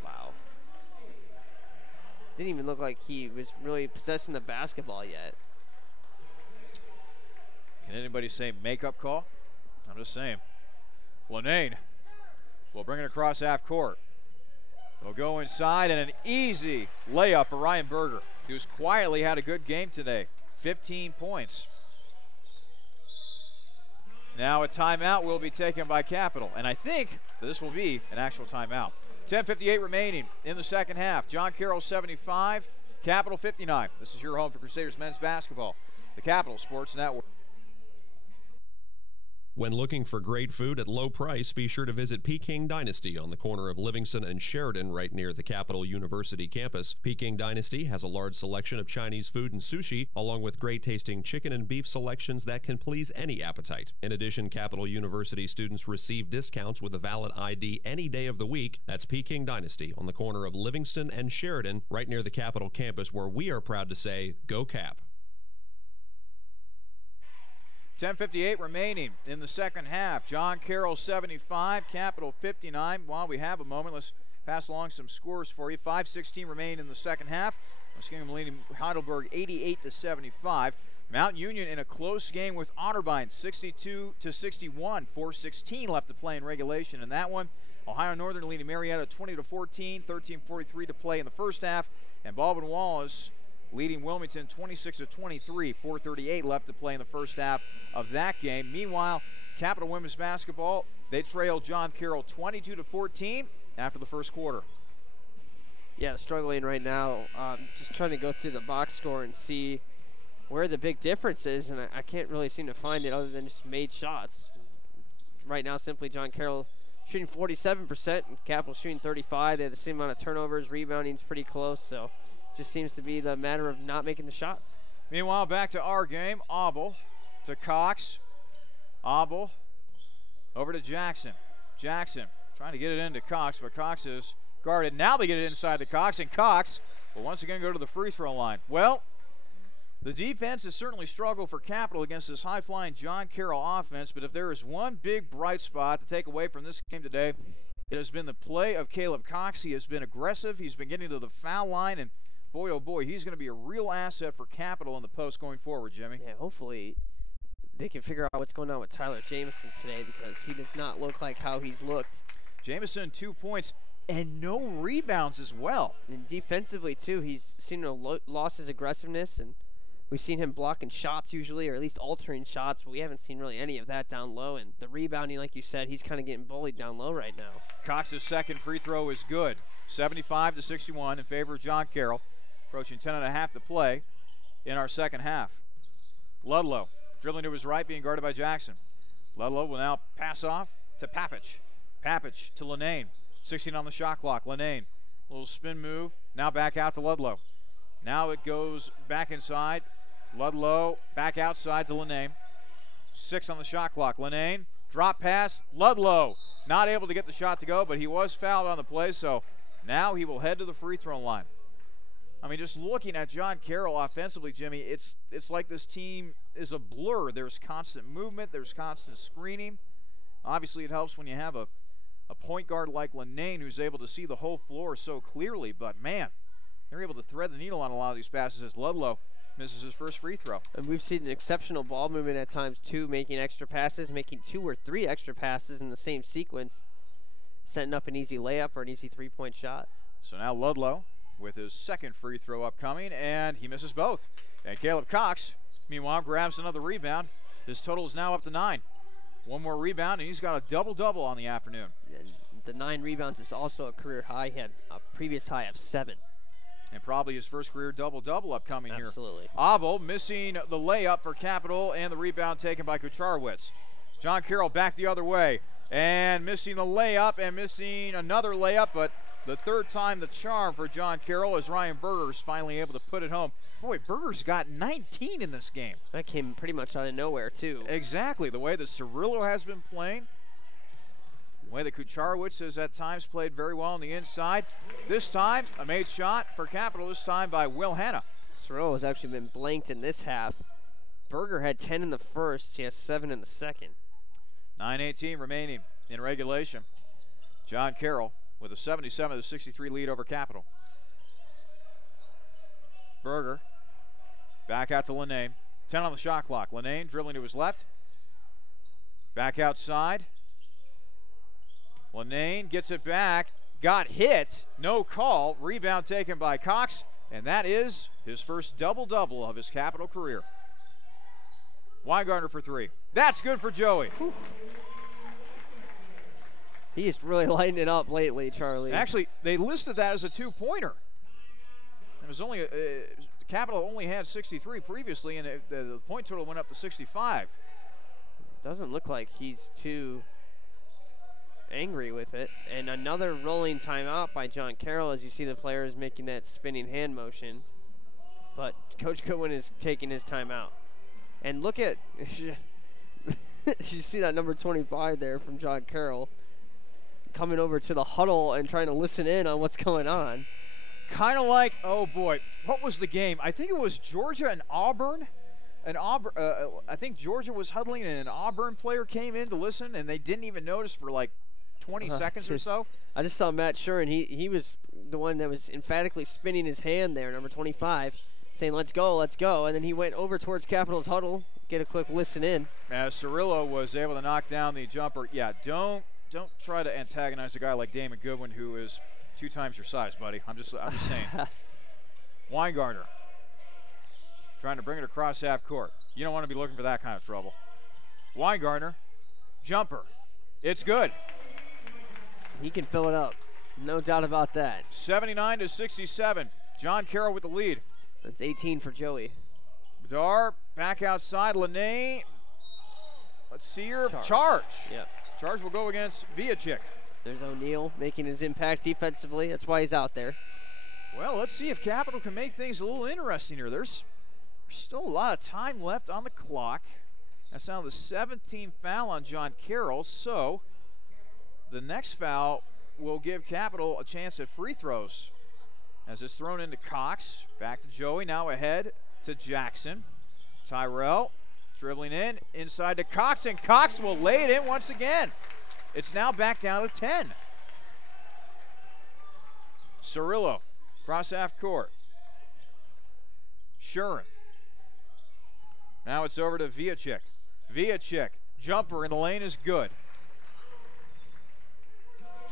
Wow. Didn't even look like he was really possessing the basketball yet. Can anybody say makeup call? I'm just saying. Lenane will bring it across half court. They'll go inside, and an easy layup for Ryan Berger, who's quietly had a good game today. 15 points. Now a timeout will be taken by Capital, and I think this will be an actual timeout. 10:58 remaining in the second half. John Carroll 75, Capital 59. This is your home for Crusaders men's basketball, the Capital Sports Network. When looking for great food at low price, be sure to visit Peking Dynasty on the corner of Livingston and Sheridan, right near the Capital University campus. Peking Dynasty has a large selection of Chinese food and sushi, along with great-tasting chicken and beef selections that can please any appetite. In addition, Capital University students receive discounts with a valid ID any day of the week. That's Peking Dynasty on the corner of Livingston and Sheridan, right near the Capital campus, where we are proud to say, Go Cap! 10:58 remaining in the second half. John Carroll 75, Capital 59. While we have a moment, let's pass along some scores for you. 5:16 remain in the second half. Muskingum leading Heidelberg 88-75. Mount Union in a close game with Otterbein 62-61. 4:16 left to play in regulation in that one. Ohio Northern leading Marietta 20-14. 13:43 to play in the first half. And Baldwin Wallace leading Wilmington 26-23, 4:38 left to play in the first half of that game. Meanwhile, Capital women's basketball, they trail John Carroll 22-14 after the first quarter. Yeah, struggling right now. Just trying to go through the box score and see where the big difference is, and I can't really seem to find it other than just made shots. Right now, simply John Carroll shooting 47%, and Capital shooting 35%. They have the same amount of turnovers. Rebounding's pretty close, so just seems to be the matter of not making the shots. Meanwhile, back to our game. Auble to Cox. Auble over to Jackson. Jackson trying to get it into Cox, but Cox is guarded. Now they get it inside to Cox, and Cox will once again go to the free throw line. Well, the defense has certainly struggled for Capital against this high-flying John Carroll offense, but if there is one big bright spot to take away from this game today, it has been the play of Caleb Cox. He has been aggressive. He's been getting to the foul line, and boy, oh boy, he's going to be a real asset for Capital in the post going forward, Jimmy. Yeah, hopefully they can figure out what's going on with Tyler Jamison today, because he does not look like how he's looked. Jamison, 2 points and no rebounds as well. And defensively, too, he's seen lost his aggressiveness, and we've seen him blocking shots usually, or at least altering shots, but we haven't seen really any of that down low. And the rebounding, like you said, he's kind of getting bullied down low right now. Cox's second free throw is good. 75-61 in favor of John Carroll. Approaching 10.5 to play in our second half. Ludlow dribbling to his right, being guarded by Jackson. Ludlow will now pass off to Papich. Papich to Linane. 16 on the shot clock. Linane, little spin move. Now back out to Ludlow. Now it goes back inside. Ludlow back outside to Linane. 6 on the shot clock. Linane, drop pass. Ludlow not able to get the shot to go, but he was fouled on the play, so now he will head to the free throw line. I mean, just looking at John Carroll offensively, Jimmy, it's like this team is a blur. There's constant movement. There's constant screening. Obviously, it helps when you have a point guard like Linane who's able to see the whole floor so clearly, but man, they're able to thread the needle on a lot of these passes as Ludlow misses his first free throw. And we've seen an exceptional ball movement at times, too, making extra passes, making 2 or 3 extra passes in the same sequence, setting up an easy layup or an easy three-point shot. So now Ludlow with his second free throw upcoming, and he misses both. And Caleb Cox, meanwhile, grabs another rebound. His total is now up to 9. One more rebound, and he's got a double-double on the afternoon. And the 9 rebounds is also a career high. He had a previous high of 7. And probably his first career double-double upcoming here. Absolutely. Auble missing the layup for Capital, and the rebound taken by Kucharowicz. John Carroll back the other way, and missing the layup, and missing another layup, but the third time the charm for John Carroll as Ryan Berger's finally able to put it home. Boy, Berger's got 19 in this game. That came pretty much out of nowhere, too. Exactly. The way that Cirillo has been playing, the way that Kucharowicz has at times played very well on the inside. This time, a made shot for Capital, this time by Will Hanna. Cirillo has actually been blanked in this half. Berger had 10 in the first. He has 7 in the second. 9:18 remaining in regulation. John Carroll with a 77-63 lead over Capital. Berger back out to Linane. 10 on the shot clock. Linane dribbling to his left. Back outside. Linane gets it back. Got hit. No call. Rebound taken by Cox. And that is his first double-double of his Capital career. Weingartner for 3. That's good for Joey. Whew. He's really lighting it up lately, Charlie. Actually, they listed that as a 2-pointer. It was only Capital only had 63 previously, and the point total went up to 65. Doesn't look like he's too angry with it. And another rolling timeout by John Carroll as you see the players making that spinning hand motion. But Coach Goodwin is taking his timeout. And look at, you see that number 25 there from John Carroll coming over to the huddle and trying to listen in on what's going on. Kind of like, oh boy, what was the game? I think it was Georgia and Auburn. I think Georgia was huddling and an Auburn player came in to listen and they didn't even notice for like 20 seconds or so. I just saw Matt Shuren. He was the one that was emphatically spinning his hand there, number 25, saying, let's go. And then he went over towards Capital's huddle, get a quick listen in. As Cirillo was able to knock down the jumper. Yeah, don't try to antagonize a guy like Damon Goodwin who is 2 times your size, buddy. I'm just saying. Weingartner trying to bring it across half court. You don't want to be looking for that kind of trouble. Weingartner Jumper. It's good. He can fill it up. No doubt about that. 79-67. John Carroll with the lead. That's 18 for Joey. Bedard back outside. Lene. Let's see here. Charge. Yep. Charge will go against Viacek. There's O'Neal making his impact defensively. That's why he's out there. Well, let's see if Capital can make things a little interesting here. There's still a lot of time left on the clock. That's now the 17th foul on John Carroll. So the next foul will give Capital a chance at free throws. As it's thrown into Cox. Back to Joey. Now ahead to Jackson. Tyrell dribbling in. Inside to Cox. And Cox will lay it in once again. It's now back down to 10. Cirillo. Cross half court. Shurin. Now it's over to Viacek. Viacek. Jumper in the lane is good.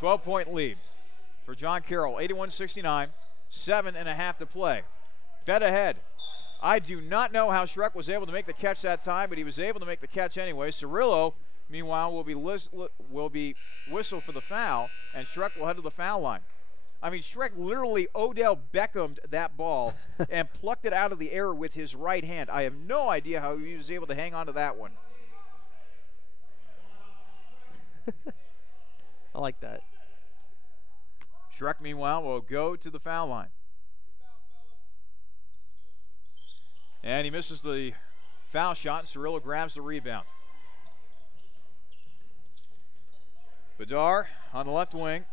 12-point lead for John Carroll. 81-69. 7.5 to play. Fed ahead. I do not know how Schreck was able to make the catch that time, but he was able to make the catch anyway. Cirillo, meanwhile, will be whistled for the foul, and Schreck will head to the foul line. I mean, Schreck literally Odell Beckham'd that ball and plucked it out of the air with his right hand. I have no idea how he was able to hang on to that one. I like that. Schreck, meanwhile, will go to the foul line. And he misses the foul shot, and Cirillo grabs the rebound. Bedard on the left wing.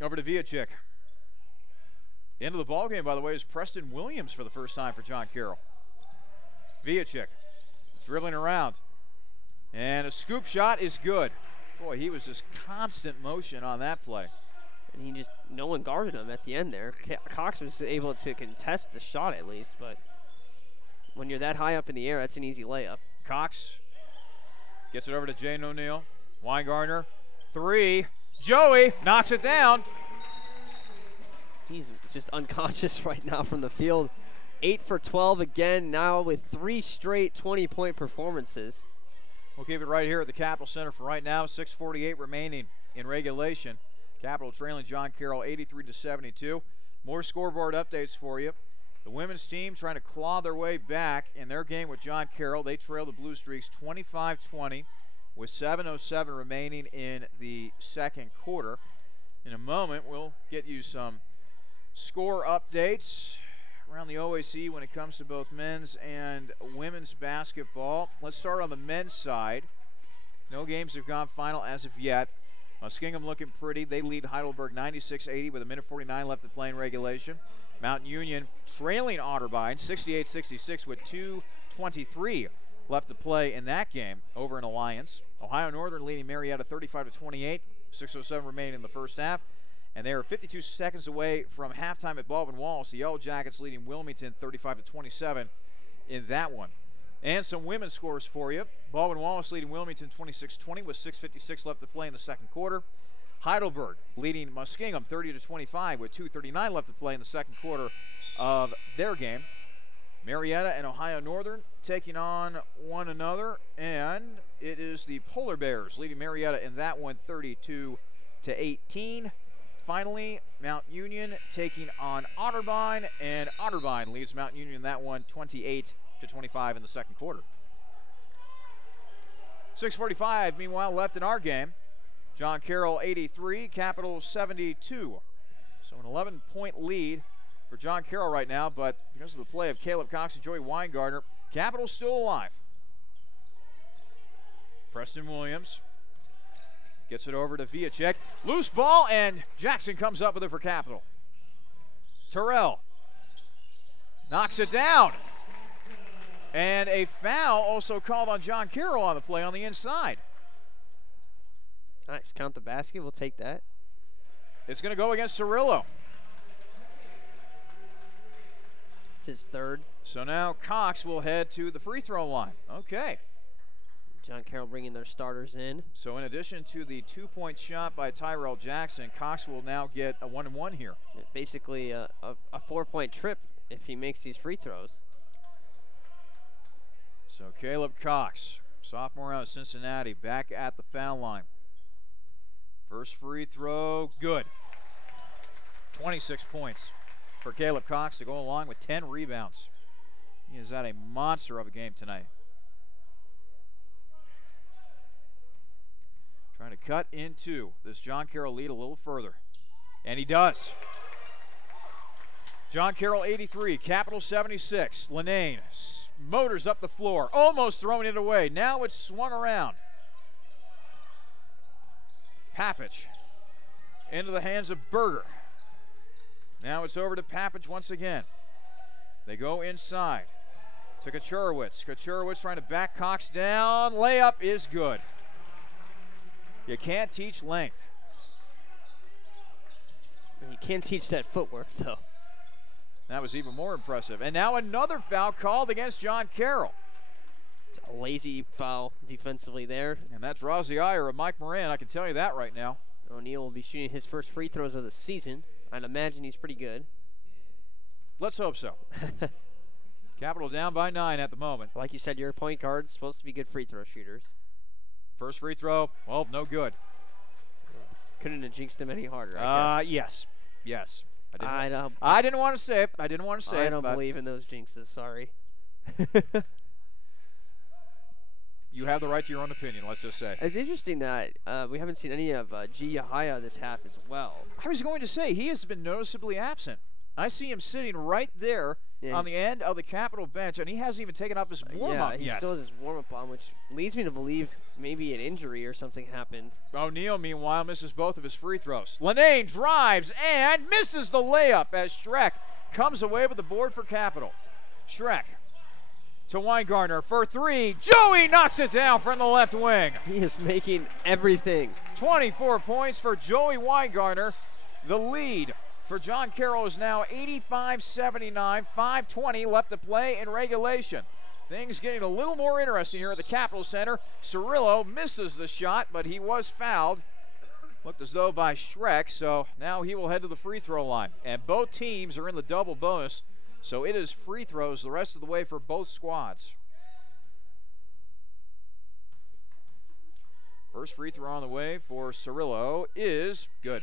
Over to Viacek. End of the ball game, by the way, is Preston Williams for the first time for John Carroll. Viacek dribbling around. And a scoop shot is good. Boy, he was just constant motion on that play. And no one guarded him at the end there. Cox was able to contest the shot at least, but when you're that high up in the air, that's an easy layup. Cox gets it over to Jane O'Neal. Weingartner, three. Joey knocks it down. He's just unconscious right now from the field. 8 for 12 again, now with 3 straight 20-point performances. We'll keep it right here at the Capital Center for right now. 6:48 remaining in regulation. Capital trailing John Carroll 83-72. More scoreboard updates for you. The women's team trying to claw their way back in their game with John Carroll. They trail the Blue Streaks 25-20 with 7:07 remaining in the second quarter. In a moment, we'll get you some score updates around the OAC when it comes to both men's and women's basketball. Let's start on the men's side. No games have gone final as of yet. Muskingum looking pretty. They lead Heidelberg 96-80 with 1:49 left to play in regulation. Mount Union trailing Otterbein 68-66 with 2:23 left to play in that game over in Alliance. Ohio Northern leading Marietta 35-28, 6:07 remaining in the first half. And they are 52 seconds away from halftime at Baldwin Wallace. The Yellow Jackets leading Wilmington 35-27 in that one. And some women's scores for you. Baldwin Wallace leading Wilmington 26-20 with 6:56 left to play in the second quarter. Heidelberg leading Muskingum 30-25 with 2:39 left to play in the second quarter of their game. Marietta and Ohio Northern taking on one another, and it is the Polar Bears leading Marietta in that one 32-18. Finally, Mount Union taking on Otterbein, and Otterbein leads Mount Union in that one 28-25 in the second quarter. 6:45 meanwhile left in our game. John Carroll 83, Capital 72. So an 11-point lead for John Carroll right now, but because of the play of Caleb Cox and Joey Weingartner, Capital's still alive. Preston Williams gets it over to Viacek. Loose ball, and Jackson comes up with it for Capital. Terrell knocks it down. And a foul also called on John Carroll on the play on the inside. Nice, count the basket, we'll take that. It's going to go against Cirillo. It's his third. So now Cox will head to the free throw line. Okay. John Carroll bringing their starters in. So in addition to the 2-point shot by Tyrell Jackson, Cox will now get a 1-and-1 here. Basically a 4-point trip if he makes these free throws. So Caleb Cox sophomore out of Cincinnati, back at the foul line. First free throw, good. 26 points for Caleb Cox to go along with 10 rebounds. He is at a monster of a game tonight. Trying to cut into this John Carroll lead a little further. And he does. John Carroll 83, Capital 76. Lenane motors up the floor, almost throwing it away. Now it's swung around. Papich into the hands of Berger. Now it's over to Papich once again. They go inside to Kaczorowicz. Kaczorowicz trying to back Cox down. Layup is good. You can't teach length. You can't teach that footwork, though. That was even more impressive. And now another foul called against John Carroll. It's a lazy foul defensively there. And that draws the ire of Mike Moran, I can tell you that right now. O'Neal will be shooting his first free throws of the season. I'd imagine he's pretty good. Let's hope so. Capital down by 9 at the moment. Like you said, your point guard's supposed to be good free throw shooters. First free throw, well, no good. Couldn't have jinxed him any harder, I guess. Yes. I didn't want to say it. I don't believe in those jinxes, sorry. You have the right to your own opinion, let's just say. It's interesting that we haven't seen any of G. Yahaya this half as well. I was going to say, he has been noticeably absent. I see him sitting right there on the end of the Capital bench, and he hasn't even taken up his warm-up yet. Yeah, he still has his warm-up on, which leads me to believe maybe an injury or something happened. O'Neal, meanwhile, misses both of his free throws. Lenane drives and misses the layup as Schreck comes away with the board for Capital. Schreck to Weingartner for three. Joey knocks it down from the left wing. He is making everything. 24 points for Joey Weingartner. The lead for John Carroll is now 85-79, 5:20 left to play in regulation. Things getting a little more interesting here at the Capital Center. Cirillo misses the shot, but he was fouled. Looked as though by Schreck, so now he will head to the free throw line. And both teams are in the double bonus, so it is free throws the rest of the way for both squads. First free throw on the way for Cirillo is good.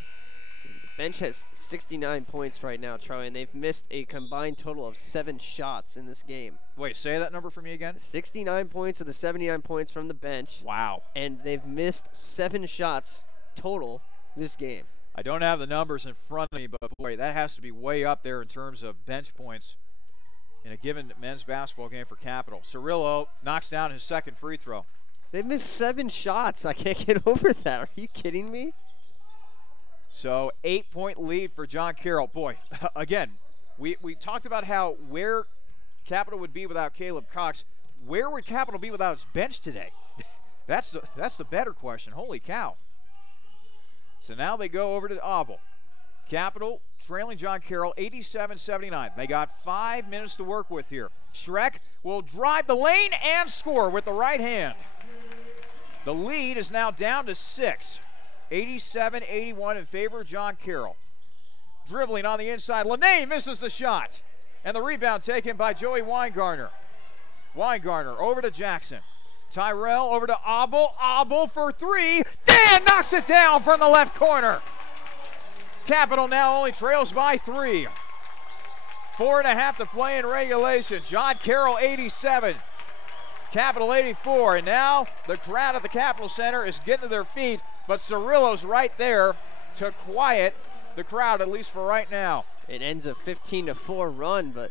Bench has 69 points right now, Charlie, and they've missed a combined total of 7 shots in this game. Wait, say that number for me again? 69 points of the 79 points from the bench. Wow. And they've missed 7 shots total this game. I don't have the numbers in front of me, but boy, that has to be way up there in terms of bench points in a given men's basketball game for Capital. Cirillo knocks down his second free throw. They've missed 7 shots. I can't get over that. Are you kidding me? So 8-point lead for John Carroll. Boy, again, we talked about how where Capital would be without Caleb Cox. Where would Capital be without its bench today? That's the better question. Holy cow. So now they go over to Abel. Capital trailing John Carroll 87-79. They got 5 minutes to work with here. Schreck will drive the lane and score with the right hand. The lead is now down to 6. 87-81 in favor of John Carroll. Dribbling on the inside. Lenane misses the shot. And the rebound taken by Joey Weingartner. Weingartner over to Jackson. Tyrell over to Abel. Abel for three. Dan knocks it down from the left corner. Capital now only trails by 3. 4.5 to play in regulation. John Carroll 87. Capital 84. And now the crowd at the Capital Center is getting to their feet. But Cirillo's right there to quiet the crowd, at least for right now. It ends a 15-4 run, but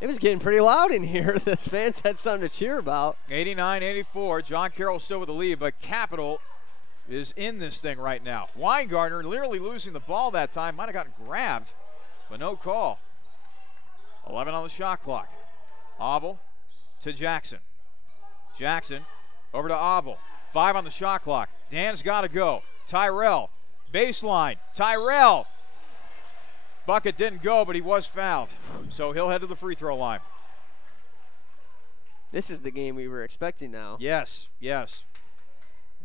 it was getting pretty loud in here. The fans had something to cheer about. 89-84. John Carroll still with the lead, but Capital is in this thing right now. Weingartner nearly losing the ball that time. Might have gotten grabbed, but no call. 11 on the shot clock. Abel to Jackson. Jackson over to Abel. 5 on the shot clock. Dan's got to go. Tyrell, baseline. Tyrell. Bucket didn't go, but he was fouled. So he'll head to the free throw line. This is the game we were expecting now. Yes, yes.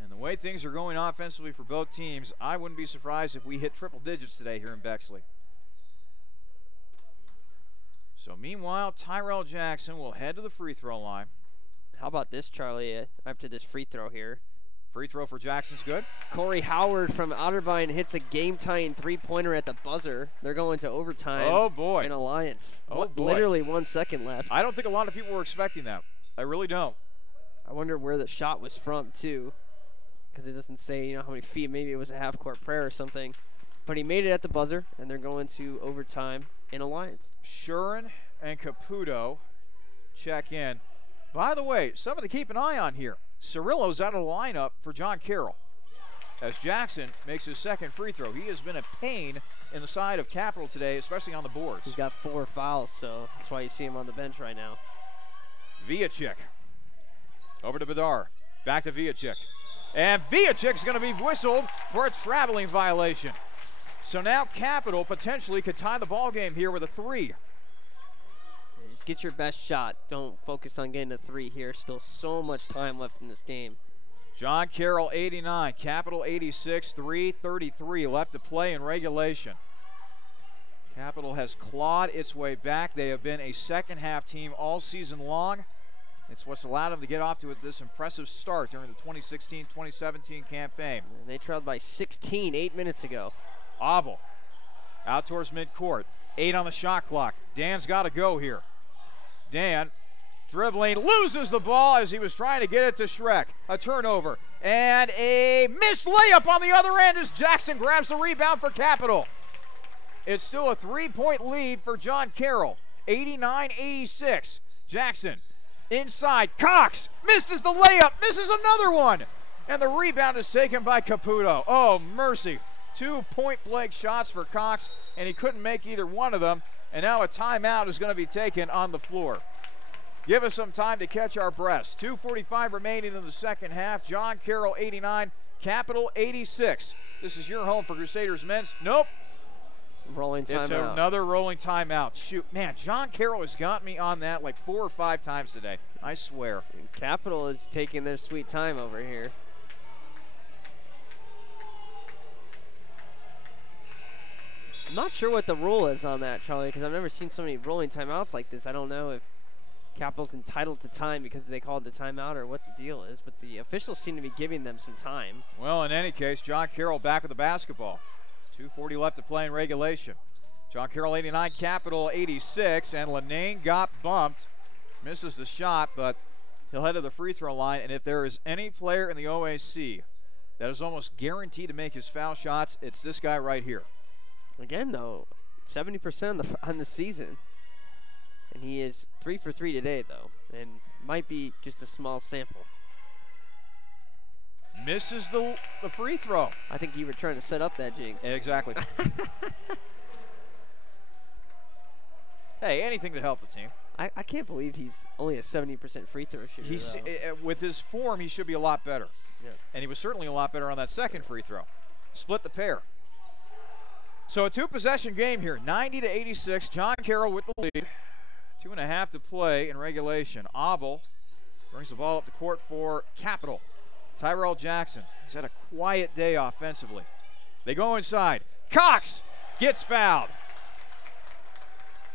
And the way things are going offensively for both teams, I wouldn't be surprised if we hit triple digits today here in Bexley. So meanwhile, Tyrell Jackson will head to the free throw line. How about this, Charlie, after this free throw here? Free throw for Jackson's good. Corey Howard from Otterbein hits a game-tying three-pointer at the buzzer. They're going to overtime. Oh, boy. In Alliance. Oh, boy. Literally 1 second left. I don't think a lot of people were expecting that. I really don't. I wonder where the shot was from, too, because it doesn't say, how many feet. Maybe it was a half-court prayer or something. But he made it at the buzzer, and they're going to overtime in Alliance. Shurin and Caputo check in. By the way, something to keep an eye on here. Cirillo's out of the lineup for John Carroll as Jackson makes his second free throw. He has been a pain in the side of Capital today, especially on the boards. He's got 4 fouls, so that's why you see him on the bench right now. Viacek over to Bedar. Back to Viacek. And Viacek's going to be whistled for a traveling violation. So now Capital potentially could tie the ball game here with a 3. Just get your best shot. Don't focus on getting a 3 here. Still so much time left in this game. John Carroll 89, Capital 86, 3:33 left to play in regulation. Capital has clawed its way back. They have been a second half team all season long. It's what's allowed them to get off to this impressive start during the 2016-2017 campaign. And they trailed by 16 8 minutes ago. Abel out towards midcourt. 8 on the shot clock. Dan's got to go here. Dan dribbling, loses the ball as he was trying to get it to Schreck. A turnover and a missed layup on the other end as Jackson grabs the rebound for Capital. It's still a 3-point lead for John Carroll, 89-86. Jackson inside, Cox misses the layup, misses another one, and the rebound is taken by Caputo. Oh, mercy. 2 point-blank shots for Cox, and he couldn't make either one of them. And now a timeout is going to be taken on the floor. Give us some time to catch our breaths. 2:45 remaining in the second half. John Carroll 89, Capital 86. This is your home for Crusaders men's. Nope. Rolling timeout. It's another rolling timeout. Shoot, man, John Carroll has got me on that like 4 or 5 times today. I swear. And Capital is taking their sweet time over here. I'm not sure what the rule is on that, Charlie, because I've never seen so many rolling timeouts like this. I don't know if Capital's entitled to time because they called the timeout or what the deal is, but the officials seem to be giving them some time. Well, in any case, John Carroll back with the basketball. 2:40 left to play in regulation. John Carroll 89, Capital 86, and Lenane got bumped. Misses the shot, but he'll head to the free throw line, and if there is any player in the OAC that is almost guaranteed to make his foul shots, it's this guy right here. Again, though, 70% on the season. And he is 3 for 3 today, though, and might be just a small sample. Misses the free throw. I think you were trying to set up that jinx. Exactly. Hey, anything that helped the team. I can't believe he's only a 70% free throw shooter. With his form, he should be a lot better. Yeah. And he was certainly a lot better on that second free throw. Split the pair. So a 2-possession game here, 90-86. John Carroll with the lead. 2.5 to play in regulation. Abel brings the ball up the court for Capital. Tyrell Jackson has had a quiet day offensively. They go inside. Cox gets fouled.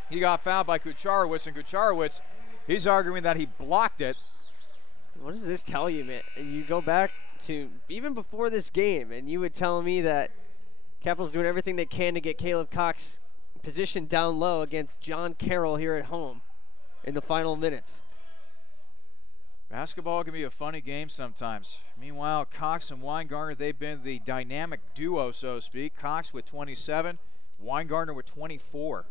He got fouled by Kucharowicz, and Kucharowicz, he's arguing that he blocked it. What does this tell you, man? You go back to even before this game, and you would tell me that Capital's doing everything they can to get Caleb Cox positioned down low against John Carroll here at home in the final minutes. Basketball can be a funny game sometimes. Meanwhile, Cox and Weingartner, they've been the dynamic duo, so to speak. Cox with 27, Weingartner with 24.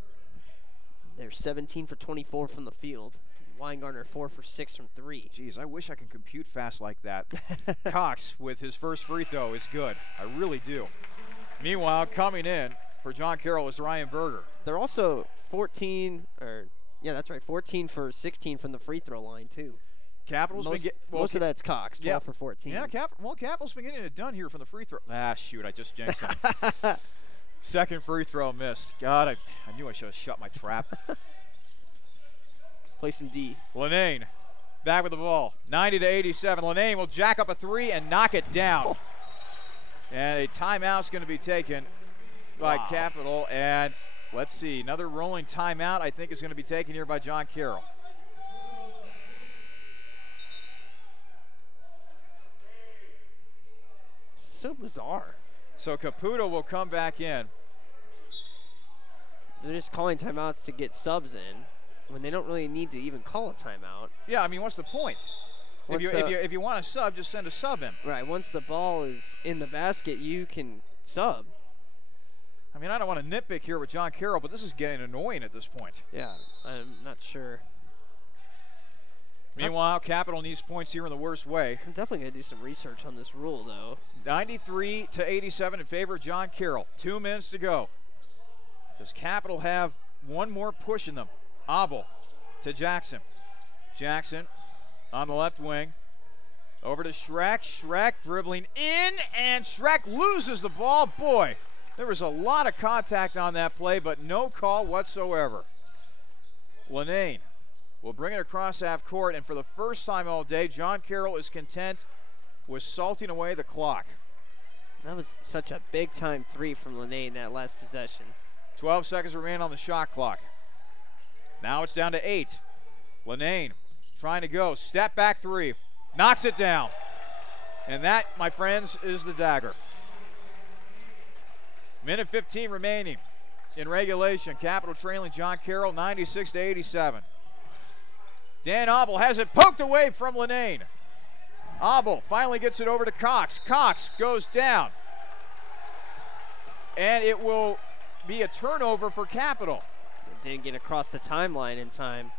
They're 17 for 24 from the field. Weingartner 4 for 6 from 3. Geez, I wish I could compute fast like that. Cox with his first free throw is good. I really do. Meanwhile, coming in for John Carroll is Ryan Berger. They're also 14 for 16 from the free throw line too. Capital's most of that's Cox, 12 for 14. Yeah, Capital's been getting it done here from the free throw. Ah, shoot, I just jinxed him. Second free throw missed. God, I knew I should have shut my trap. Play some D. Lenane back with the ball. 90-87. Lenane will jack up a 3 and knock it down. And a timeout's going to be taken by Capital. And let's see, another rolling timeout I think is going to be taken here by John Carroll. so bizarre. So Caputo will come back in. They're just calling timeouts to get subs in when they don't really need to even call a timeout. Yeah, I mean, what's the point? If you want a sub, just send a sub in. Right, once the ball is in the basket, you can sub. I mean, I don't want to nitpick here with John Carroll, but this is getting annoying at this point. Yeah, I'm not sure. Meanwhile, Capital needs points here in the worst way. I'm definitely going to do some research on this rule, though. 93-87 in favor of John Carroll. 2 minutes to go. Does Capital have one more push in them? Abel to Jackson. Jackson on the left wing. Over to Schreck. Schreck dribbling in, and Schreck loses the ball. Boy, there was a lot of contact on that play, but no call whatsoever. Lenane will bring it across half court, and for the first time all day, John Carroll is content with salting away the clock. That was such a big-time three from Lenane that last possession. 12 seconds remain on the shot clock. Now it's down to 8. Lenane trying to go. Step back three. Knocks it down. And that, my friends, is the dagger. Minute 15 remaining in regulation. Capital trailing John Carroll 96-87. Dan Abel has it poked away from Lenane. Abel finally gets it over to Cox. Cox goes down. And it will be a turnover for Capital. It didn't get across the timeline in time.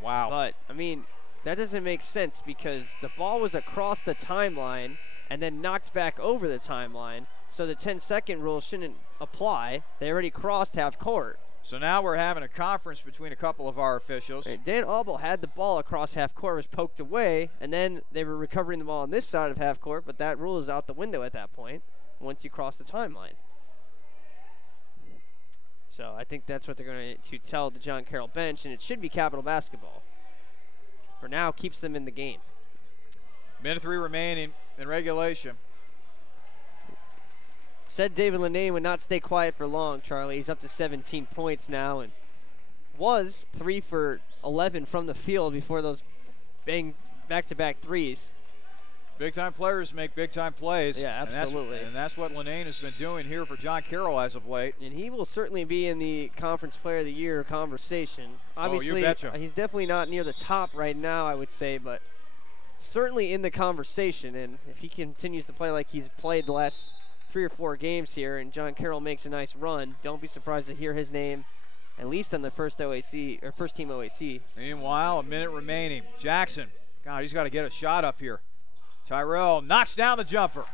Wow. But, I mean, that doesn't make sense because the ball was across the timeline and then knocked back over the timeline. So the 10-second rule shouldn't apply. They already crossed half court. So now we're having a conference between a couple of our officials. Dan Abel had the ball across half court, was poked away, and then they were recovering the ball on this side of half court, but that rule is out the window at that point once you cross the timeline. So I think that's what they're going to tell the John Carroll bench, and it should be Capital basketball. For now, keeps them in the game. Minute 3 remaining in regulation. Said David Lenane would not stay quiet for long, Charlie. He's up to 17 points now and was 3 for 11 from the field before those bang back-to-back threes. Big-time players make big-time plays. Yeah, absolutely. And that's what Lenane has been doing here for John Carroll as of late. And he will certainly be in the Conference Player of the Year conversation. Obviously, you betcha. He's definitely not near the top right now, I would say, but certainly in the conversation. And if he continues to play like he's played the last 3 or 4 games here and John Carroll makes a nice run, don't be surprised to hear his name at least on the first OAC or first team OAC. Meanwhile, a minute remaining. Jackson, God, he's got to get a shot up here. Tyrell knocks down the jumper.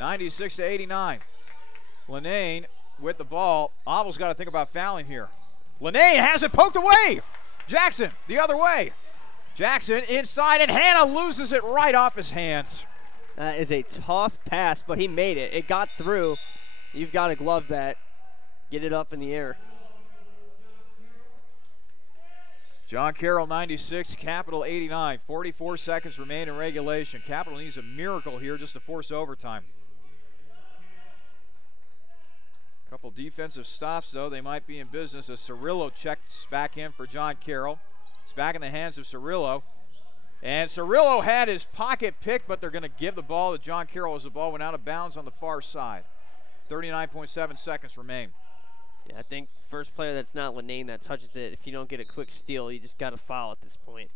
96-89. Lenane with the ball. Abel's got to think about fouling here. Lenane has it poked away. Jackson the other way. Jackson inside, and Hannah loses it right off his hands. That is a tough pass, but he made it. It got through. You've got to glove that. Get it up in the air. John Carroll 96, Capital 89. 44 seconds remain in regulation. Capital needs a miracle here just to force overtime. Couple defensive stops, though. They might be in business as Cirillo checks back in for John Carroll. It's back in the hands of Cirillo. And Cirillo had his pocket picked, but they're going to give the ball to John Carroll as the ball went out of bounds on the far side. 39.7 seconds remain. Yeah, I think first player that's not Lenane that touches it, if you don't get a quick steal, you just got to foul at this point.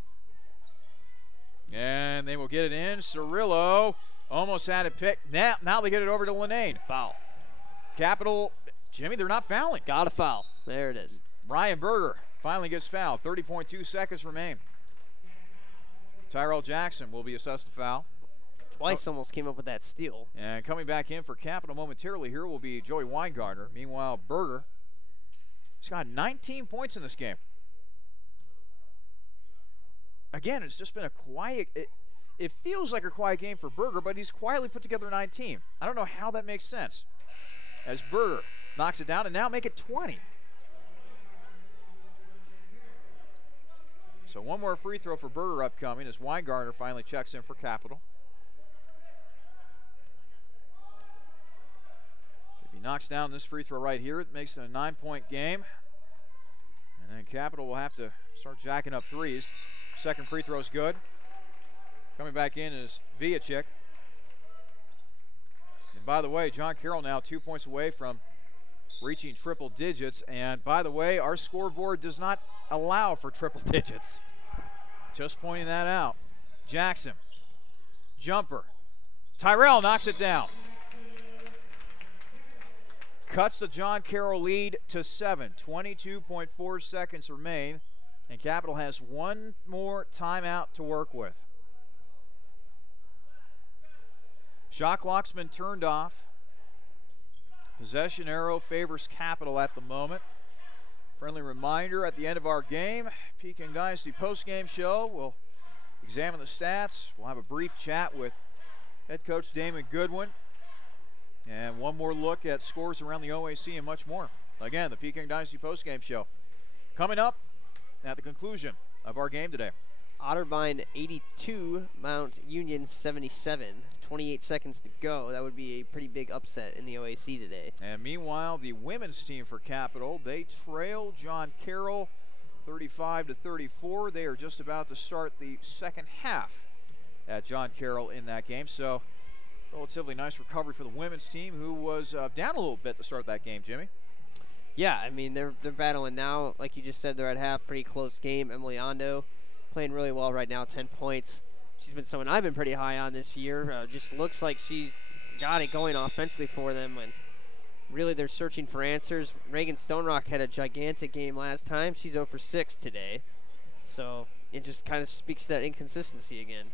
And they will get it in. Cirillo almost had it picked. Now they get it over to Lenane. Foul. Capital, Jimmy, they're not fouling. Got to foul. There it is. Ryan Berger finally gets fouled. 30.2 seconds remain. Tyrell Jackson will be assessed a foul. Twice almost came up with that steal. And coming back in for Capital momentarily here will be Joey Weingartner. Meanwhile, Berger, he's got 19 points in this game. Again, it's just been a quiet, it feels like a quiet game for Berger, but he's quietly put together 19. I don't know how that makes sense. As Berger knocks it down and now make it 20. So one more free throw for Berger upcoming as Weingartner finally checks in for Capital. If he knocks down this free throw right here, it makes it a 9-point game. And then Capital will have to start jacking up threes. Second free throw is good. Coming back in is Viacek. By the way, John Carroll now 2 points away from reaching triple digits. And by the way, our scoreboard does not allow for triple digits. Just pointing that out. Jackson, jumper. Tyrell knocks it down. Cuts the John Carroll lead to 7. 22.4 seconds remain. And Capital has one more timeout to work with. Shot clock's been turned off. Possession arrow favors Capital at the moment. Friendly reminder at the end of our game, Peking Dynasty postgame show. We'll examine the stats. We'll have a brief chat with head coach Damon Goodwin. And one more look at scores around the OAC and much more. Again, the Peking Dynasty postgame show coming up at the conclusion of our game today. Otterbein 82, Mount Union 77. 28 seconds to go. That would be a pretty big upset in the OAC today. And meanwhile, the women's team for Capital, they trail John Carroll 35-34. They are just about to start the second half at John Carroll in that game. So relatively nice recovery for the women's team, who was down a little bit to start that game, Jimmy. Yeah, I mean, they're battling now. Like you just said, they're at half. Pretty close game. Emily Ondo playing really well right now, 10 points. She's been someone I've been pretty high on this year. Just looks like she's got it going offensively for them. And really, they're searching for answers. Reagan Stonerock had a gigantic game last time. She's 0 for 6 today. So it just kind of speaks to that inconsistency again.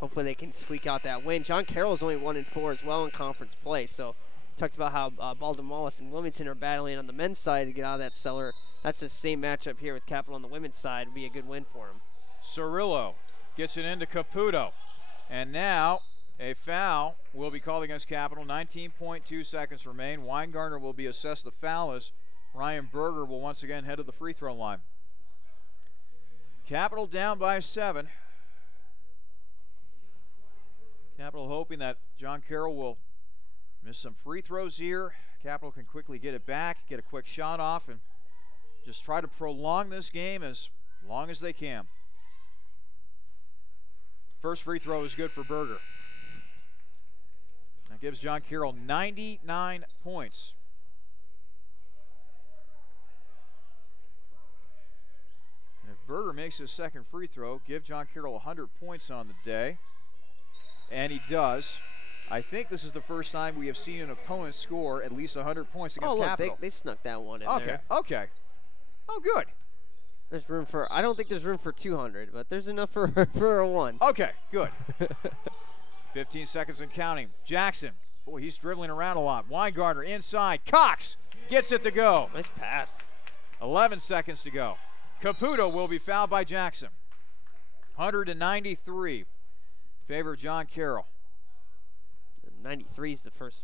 Hopefully they can squeak out that win. John Carroll is only 1-4 as well in conference play. So talked about how Baldwin Wallace and Wilmington are battling on the men's side to get out of that cellar. That's the same matchup here with Capital on the women's side. Would be a good win for them. Cirillo gets it into Caputo. And now a foul will be called against Capital. 19.2 seconds remain. Weingartner will be assessed the foul as Ryan Berger will once again head to the free throw line. Capital down by 7. Capital hoping that John Carroll will miss some free throws here. Capital can quickly get it back, get a quick shot off, and just try to prolong this game as long as they can. First free throw is good for Berger. That gives John Carroll 99 points. And if Berger makes his second free throw, give John Carroll 100 points on the day. And he does. I think this is the first time we have seen an opponent score at least 100 points against Capital. They snuck that one in there. Okay. Oh, good. There's room for, I don't think there's room for 200, but there's enough for a 1. Okay, good. 15 seconds and counting. Jackson, boy, he's dribbling around a lot. Weingartner inside. Cox gets it to go. Nice pass. 11 seconds to go. Caputo will be fouled by Jackson. 193. Favor John Carroll. 93 is the first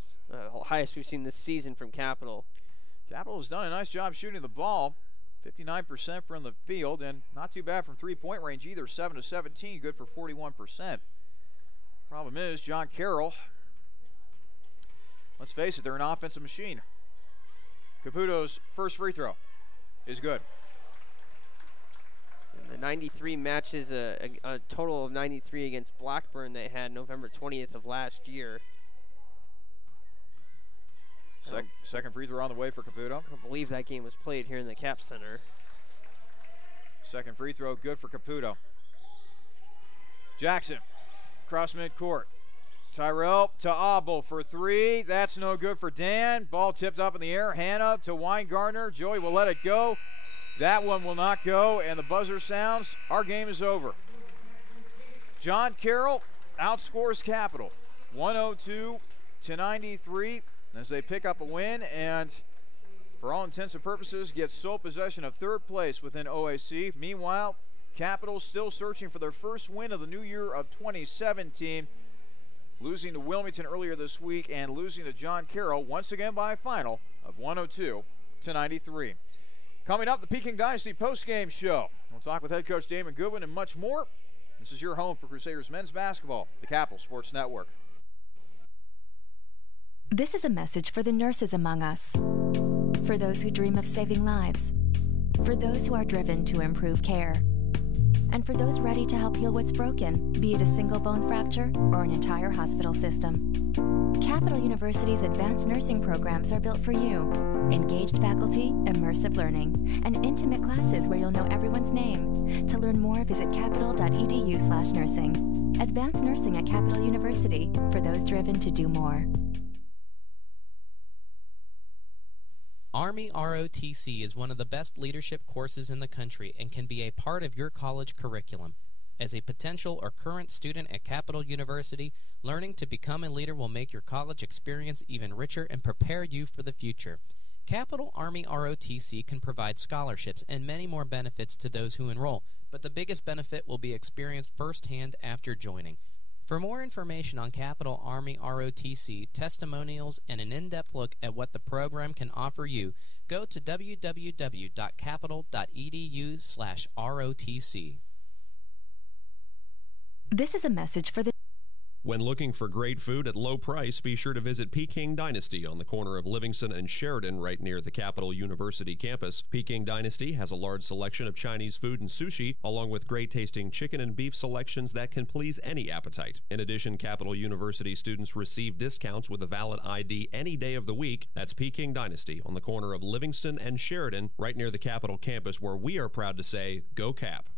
highest we've seen this season from Capital. Capital has done a nice job shooting the ball. 59% from the field, and not too bad from three-point range either. 7-17, good for 41%. Problem is, John Carroll, let's face it, they're an offensive machine. Caputo's first free throw is good. And the 93 matches a total of 93 against Blackburn they had November 20th of last year. Second free throw on the way for Caputo. I don't believe that game was played here in the Cap Center. Second free throw, good for Caputo. Jackson, cross midcourt. Tyrell to Abel for 3. That's no good for Dan. Ball tipped up in the air. Hannah to Weingartner. Joey will let it go. That one will not go, and the buzzer sounds. Our game is over. John Carroll outscores Capital 102-93 as they pick up a win, and for all intents and purposes gets sole possession of third place within OAC. Meanwhile, Capital still searching for their first win of the new year of 2017, losing to Wilmington earlier this week and losing to John Carroll once again by a final of 102-93. Coming up, the Peking Dynasty postgame show. We'll talk with head coach Damon Goodwin and much more. This is your home for Crusaders men's basketball, the Capital Sports Network. This is a message for the nurses among us, for those who dream of saving lives, for those who are driven to improve care, And for those ready to help heal what's broken, be it a single bone fracture or an entire hospital system. Capital University's advanced nursing programs are built for you. Engaged faculty, immersive learning, and intimate classes where you'll know everyone's name. To learn more, visit capital.edu/nursing. Advanced nursing at Capital University, for those driven to do more. Army ROTC is one of the best leadership courses in the country and can be a part of your college curriculum. As a potential or current student at Capital University, learning to become a leader will make your college experience even richer and prepare you for the future. Capital Army ROTC can provide scholarships and many more benefits to those who enroll, but the biggest benefit will be experienced firsthand after joining. For more information on Capital Army ROTC, testimonials, and an in-depth look at what the program can offer you, go to www.capital.edu/ROTC. This is a message for the... When looking for great food at low price, be sure to visit Peking Dynasty on the corner of Livingston and Sheridan right near the Capital University campus. Peking Dynasty has a large selection of Chinese food and sushi, along with great-tasting chicken and beef selections that can please any appetite. In addition, Capital University students receive discounts with a valid ID any day of the week. That's Peking Dynasty on the corner of Livingston and Sheridan right near the Capital campus, where we are proud to say, Go Cap!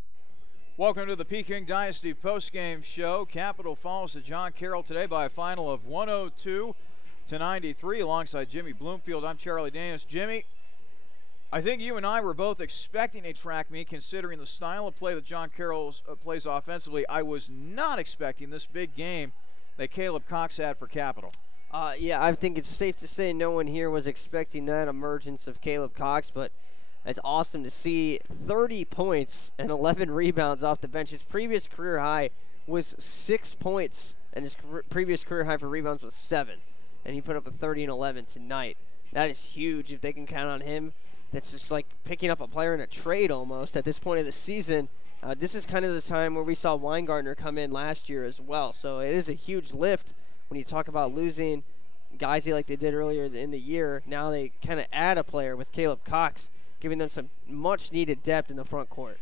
Welcome to the Peking Dynasty postgame show. Capital falls to John Carroll today by a final of 102-93 alongside Jimmy Bloomfield. I'm Charlie Danis. Jimmy, I think you and I were both expecting a track meet considering the style of play that John Carroll plays offensively. I was not expecting this big game that Caleb Cox had for Capital. Yeah, I think it's safe to say no one here was expecting that emergence of Caleb Cox, but it's awesome to see 30 points and 11 rebounds off the bench. His previous career high was 6 points, and his previous career high for rebounds was 7. And he put up a 30 and 11 tonight. That is huge if they can count on him. That's just like picking up a player in a trade almost at this point of the season. This is kind of the time where we saw Weingartner come in last year as well. So it is a huge lift when you talk about losing guys like they did earlier in the year. Now they kind of add a player with Caleb Cox, giving them some much-needed depth in the front court.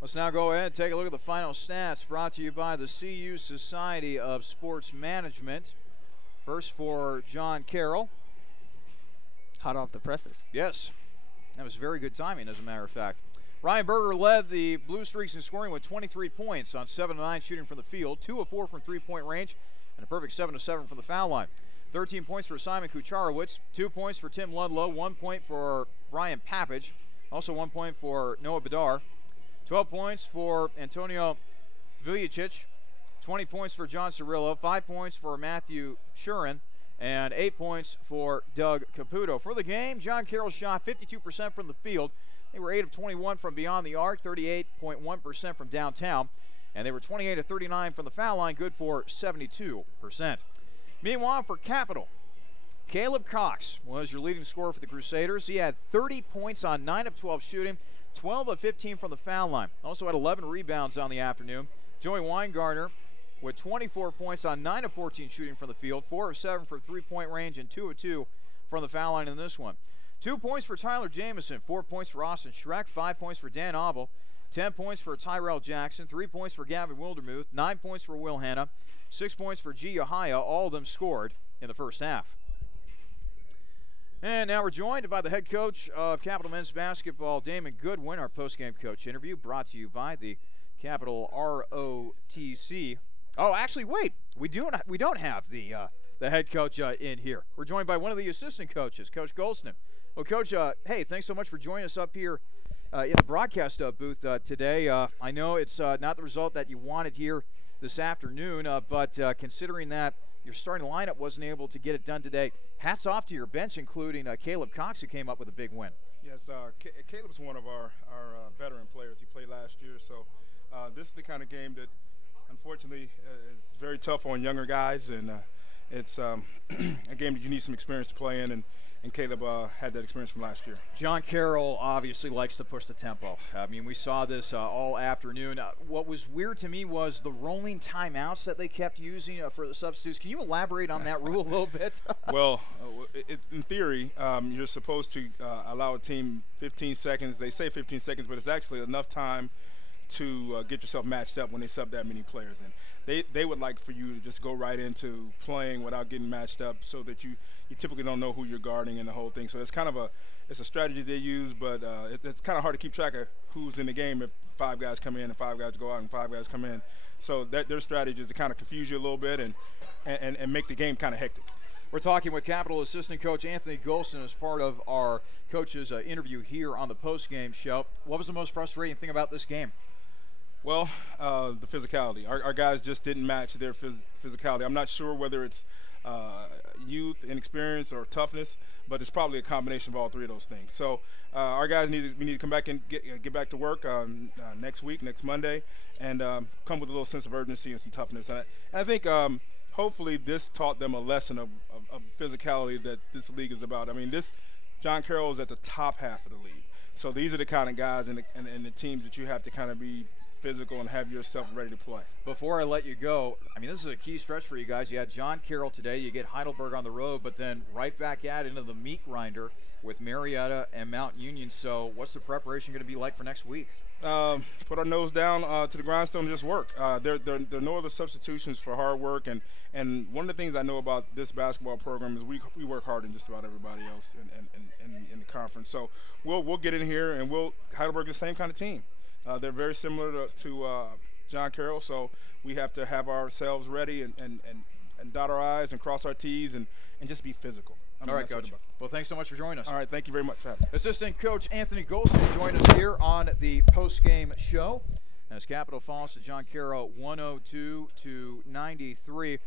Let's now go ahead and take a look at the final stats brought to you by the CU Society of Sports Management. First for John Carroll. Hot off the presses. Yes. That was very good timing, as a matter of fact. Ryan Berger led the Blue Streaks in scoring with 23 points on 7 of 9 shooting from the field, 2 of 4 from three-point range, and a perfect 7 of 7 from the foul line. 13 points for Simon Kucharowicz, 2 points for Tim Ludlow, 1 point for Brian Papage, also 1 point for Noah Bedar, 12 points for Antonio Vujacic, 20 points for John Cirillo, 5 points for Matthew Shurin, and 8 points for Doug Caputo. For the game, John Carroll shot 52% from the field. They were 8 of 21 from beyond the arc, 38.1% from downtown, and they were 28 of 39 from the foul line, good for 72%. Meanwhile, for Capital, Caleb Cox was your leading scorer for the Crusaders. He had 30 points on 9 of 12 shooting, 12 of 15 from the foul line. Also had 11 rebounds on the afternoon. Joey Weingartner with 24 points on 9 of 14 shooting from the field, 4 of 7 for three-point range, and 2 of 2 from the foul line in this one. 2 points for Tyler Jamison, 4 points for Austin Schreck, 5 points for Dan Abel, 10 points for Tyrell Jackson, 3 points for Gavin Wildermuth, 9 points for Will Hanna, 6 points for G. Yahaya. All of them scored in the first half. And now we're joined by the head coach of Capital Men's Basketball, Damon Goodwin. Our postgame coach interview brought to you by the Capital ROTC. Oh, actually, wait. We don't have the head coach in here. We're joined by one of the assistant coaches, Coach Goldston. Well, Coach, hey, thanks so much for joining us up here in the broadcast booth today. I know it's not the result that you wanted here this afternoon, but considering that your starting lineup wasn't able to get it done today, hats off to your bench, including Caleb Cox, who came up with a big win. Yes, Caleb's one of our veteran players. He played last year, so this is the kind of game that, unfortunately, is very tough on younger guys, and it's a game that you need some experience to play in, and Caleb had that experience from last year. John Carroll obviously likes to push the tempo. I mean, we saw this all afternoon. What was weird to me was the rolling timeouts that they kept using for the substitutes. Can you elaborate on that rule a little bit? Well, in theory, you're supposed to allow a team 15 seconds. They say 15 seconds, but it's actually enough time to get yourself matched up when they sub that many players in. They would like for you to just go right into playing without getting matched up, so that you typically don't know who you're guarding and the whole thing. So it's kind of a strategy they use, but it's kind of hard to keep track of who's in the game if 5 guys come in and 5 guys go out and 5 guys come in. So their strategy is to kind of confuse you a little bit and make the game kind of hectic. We're talking with Capital assistant coach Anthony Golson as part of our coach's interview here on the post-game show. What was the most frustrating thing about this game? Well, the physicality. Our guys just didn't match their physicality. I'm not sure whether it's youth, inexperience, or toughness, but it's probably a combination of all 3 of those things. So our guys we need to come back and get back to work next week, next Monday, and come with a little sense of urgency and some toughness. And I think hopefully this taught them a lesson of physicality that this league is about. I mean, John Carroll is at the top half of the league. So these are the kind of guys and the teams that you have to kind of be physical and have yourself ready to play. Before I let you go, I mean, this is a key stretch for you guys. You had John Carroll today. You get Heidelberg on the road, but then right back at into the meat grinder with Marietta and Mount Union. So what's the preparation going to be like for next week? Put our nose down to the grindstone and just work. There are no other substitutions for hard work. And one of the things I know about this basketball program is we work harder than just about everybody else in the conference. So we'll get in here, and Heidelberg is the same kind of team. They're very similar to John Carroll, so we have to have ourselves ready and dot our I's and cross our T's and just be physical. All right, Coach. Well, thanks so much for joining us. All right, thank you very much for having me. Assistant Coach Anthony Golson joined us here on the post-game show as Capital falls to John Carroll 102-93.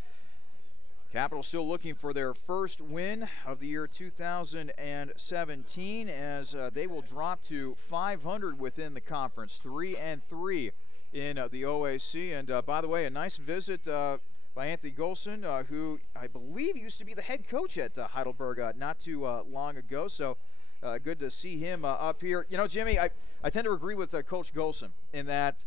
Capital still looking for their first win of the year 2017 as they will drop to 500 within the conference, 3-3 in the OAC. And by the way, a nice visit by Anthony Golson, who I believe used to be the head coach at Heidelberg not too long ago. So good to see him up here. You know, Jimmy, I tend to agree with Coach Golson in that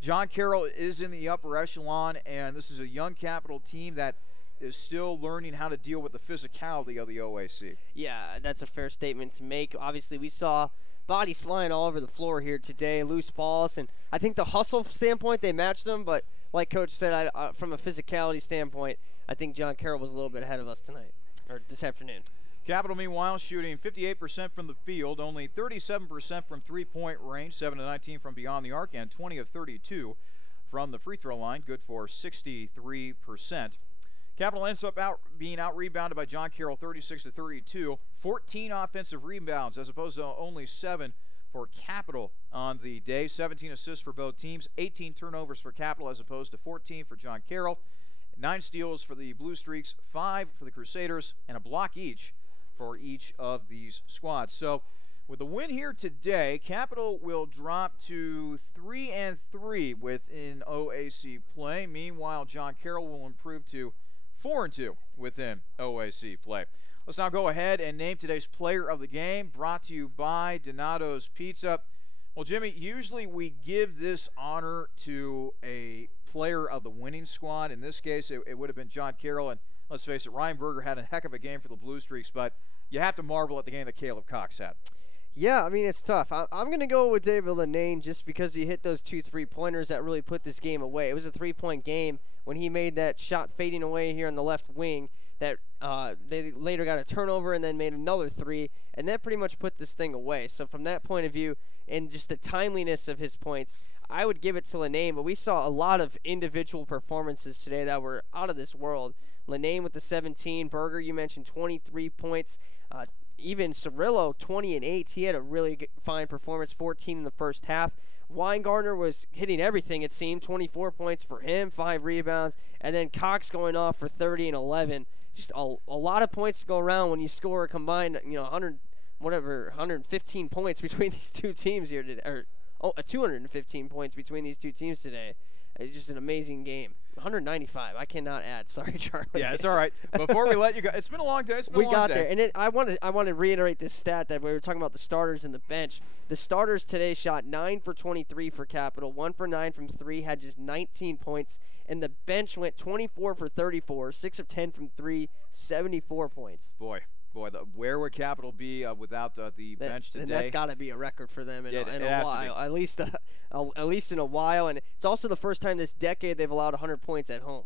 John Carroll is in the upper echelon, and this is a young Capital team that is still learning how to deal with the physicality of the OAC. Yeah, that's a fair statement to make. Obviously, we saw bodies flying all over the floor here today, loose balls, and I think the hustle standpoint, they matched them, but like Coach said, from a physicality standpoint, I think John Carroll was a little bit ahead of us tonight, or this afternoon. Capital, meanwhile, shooting 58% from the field, only 37% from three-point range, 7-19 from beyond the arc, and 20 of 32 from the free throw line, good for 63%. Capital ends up being out-rebounded by John Carroll, 36-32, 14 offensive rebounds as opposed to only 7 for Capital on the day, 17 assists for both teams, 18 turnovers for Capital as opposed to 14 for John Carroll, 9 steals for the Blue Streaks, 5 for the Crusaders, and a block each for each of these squads. So with the win here today, Capital will drop to 3-3 within OAC play. Meanwhile, John Carroll will improve to 4-2 within OAC play. Let's now go ahead and name today's player of the game, brought to you by Donato's Pizza. Well, Jimmy, usually we give this honor to a player of the winning squad. In this case, it would have been John Carroll, and let's face it, Ryan Berger had a heck of a game for the Blue Streaks, but you have to marvel at the game that Caleb Cox had. Yeah, I mean, it's tough. I'm going to go with David Lenane just because he hit those 2 3-pointers that really put this game away. It was a 3-point game when he made that shot fading away here on the left wing that they later got a turnover and then made another 3, and that pretty much put this thing away. So from that point of view and just the timeliness of his points, I would give it to Lenane, but we saw a lot of individual performances today that were out of this world. Lenane with the 17, Berger, you mentioned 23 points, even Cirillo, 20 and 8. He had a really fine performance, 14 in the first half. Weingartner was hitting everything, it seemed. 24 points for him, 5 rebounds. And then Cox going off for 30 and 11. Just a lot of points to go around when you score a combined, 115 points between these two teams here today. 215 points between these two teams today. It's just an amazing game. 195. I cannot add. Sorry, Charlie. Yeah, it's all right. Before we let you go, it's been a long day. We got there, and I want to reiterate this stat that we were talking about the starters and the bench. The starters today shot 9 for 23 for Capital, 1 for 9 from 3, had just 19 points, and the bench went 24 for 34, 6 of 10 from 3, 74 points. Boy, boy, where would Capital be without the bench today? And that's got to be a record for them in a while, at least in a while. And it's also the first time this decade they've allowed 100 points at home.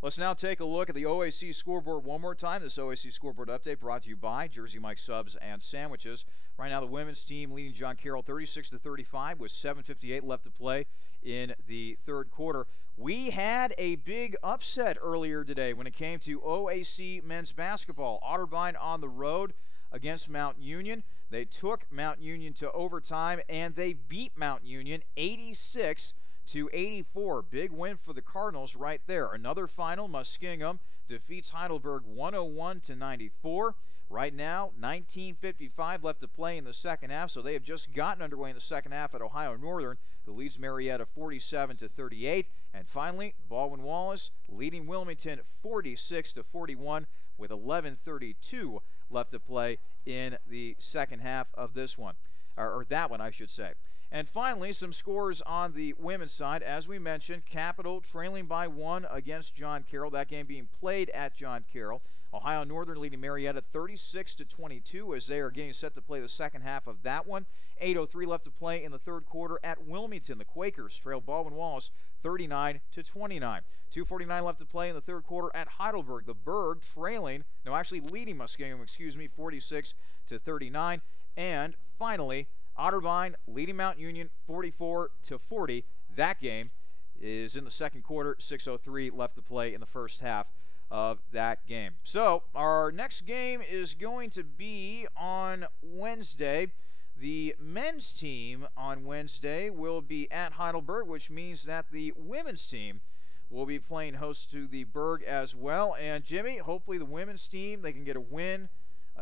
Let's now take a look at the OAC scoreboard one more time. This OAC scoreboard update brought to you by Jersey Mike Subs and Sandwiches. Right now, the women's team leading John Carroll 36-35 with 7:58 left to play in the third quarter. We had a big upset earlier today when it came to OAC men's basketball. Otterbein on the road against Mount Union. They took Mount Union to overtime, and they beat Mount Union 86-84. Big win for the Cardinals right there. Another final, Muskingum defeats Heidelberg 101-94. Right now, 19:55 left to play in the second half, so they have just gotten underway in the second half at Ohio Northern, who leads Marietta 47-38. And finally, Baldwin-Wallace leading Wilmington 46-41 with 11:32 left to play in the second half of this one, or that one, I should say. And finally, some scores on the women's side. As we mentioned, Capital trailing by 1 against John Carroll, that game being played at John Carroll. Ohio Northern leading Marietta 36-22 as they are getting set to play the second half of that one. 8:03 left to play in the third quarter at Wilmington. The Quakers trail Baldwin-Wallace 39-29. 2:49 left to play in the third quarter at Heidelberg. The Berg leading Muskingum, 46-39. And finally, Otterbein leading Mount Union 44-40. That game is in the second quarter. 6:03 left to play in the first half of that game. So our next game is going to be on Wednesday. The men's team on Wednesday will be at Heidelberg, which means that the women's team will be playing host to the Berg as well. And Jimmy, hopefully the women's team, they can get a win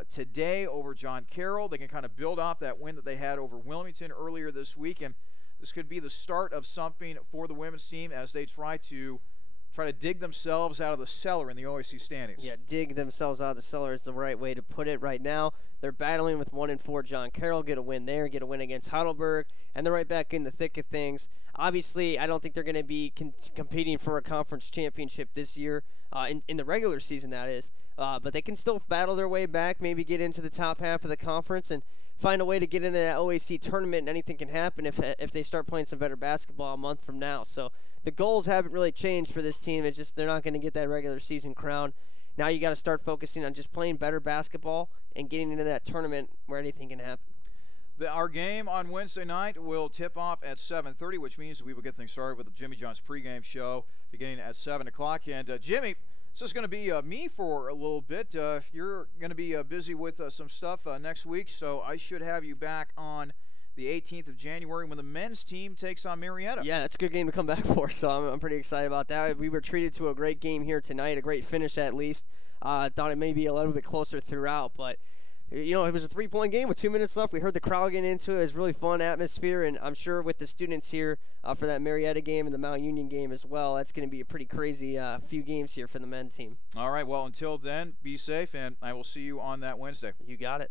today over John Carroll. They can kind of build off that win that they had over Wilmington earlier this week, and this could be the start of something for the women's team as they try to dig themselves out of the cellar in the OAC standings. Yeah, dig themselves out of the cellar is the right way to put it. Right now, they're battling with 1-4 John Carroll. Get a win there, get a win against Heidelberg, and they're right back in the thick of things. Obviously, I don't think they're going to be competing for a conference championship this year, in the regular season, that is. But they can still battle their way back, maybe get into the top half of the conference and find a way to get into that OAC tournament, and anything can happen if they start playing some better basketball a month from now. So the goals haven't really changed for this team. It's just they're not going to get that regular season crown. Now you got to start focusing on just playing better basketball and getting into that tournament where anything can happen. Our game on Wednesday night will tip off at 7:30, which means we will get things started with the Jimmy John's pregame show beginning at 7 o'clock. And Jimmy, this is going to be me for a little bit. You're going to be busy with some stuff next week, so I should have you back on the 18th of January when the men's team takes on Marietta. Yeah, that's a good game to come back for, so I'm pretty excited about that. We were treated to a great game here tonight, a great finish at least. Thought it may be a little bit closer throughout, but you know, it was a 3-point game with 2 minutes left. We heard the crowd get into it. It was a really fun atmosphere, and I'm sure with the students here for that Marietta game and the Mount Union game as well, that's going to be a pretty crazy few games here for the men's team. All right, well, until then, be safe, and I will see you on that Wednesday. You got it.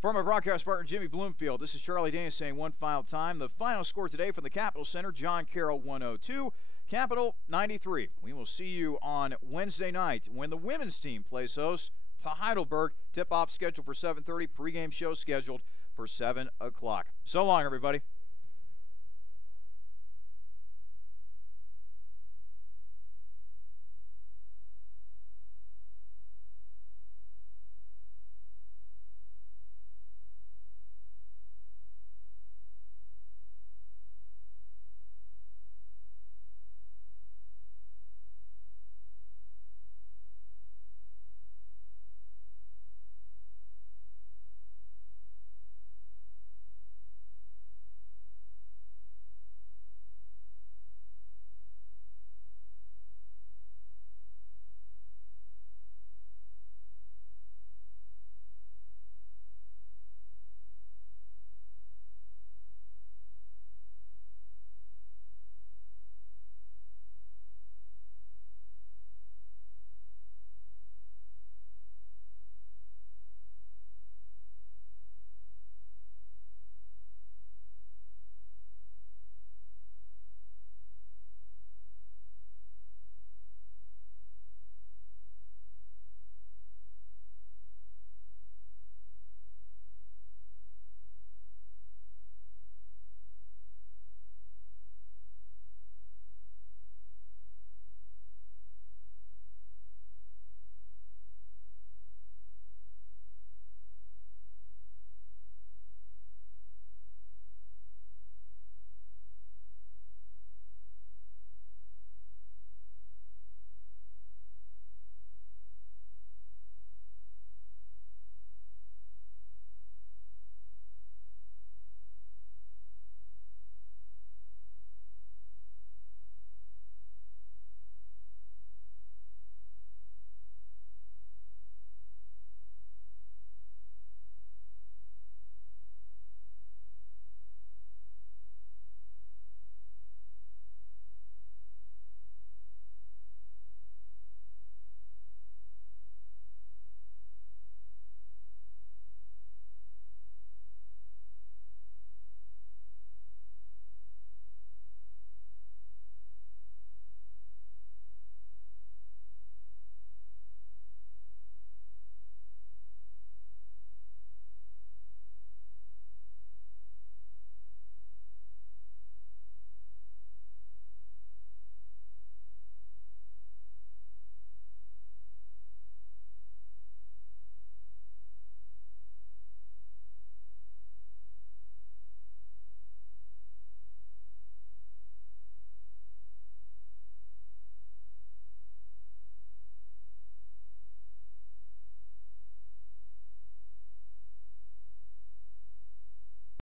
For my broadcast partner, Jimmy Bloomfield, this is Charlie Danis saying one final time. The final score today from the Capital Center, John Carroll 102, Capital 93. We will see you on Wednesday night when the women's team plays host to Heidelberg. Tip-off scheduled for 7:30, pregame show scheduled for 7 o'clock. So long, everybody.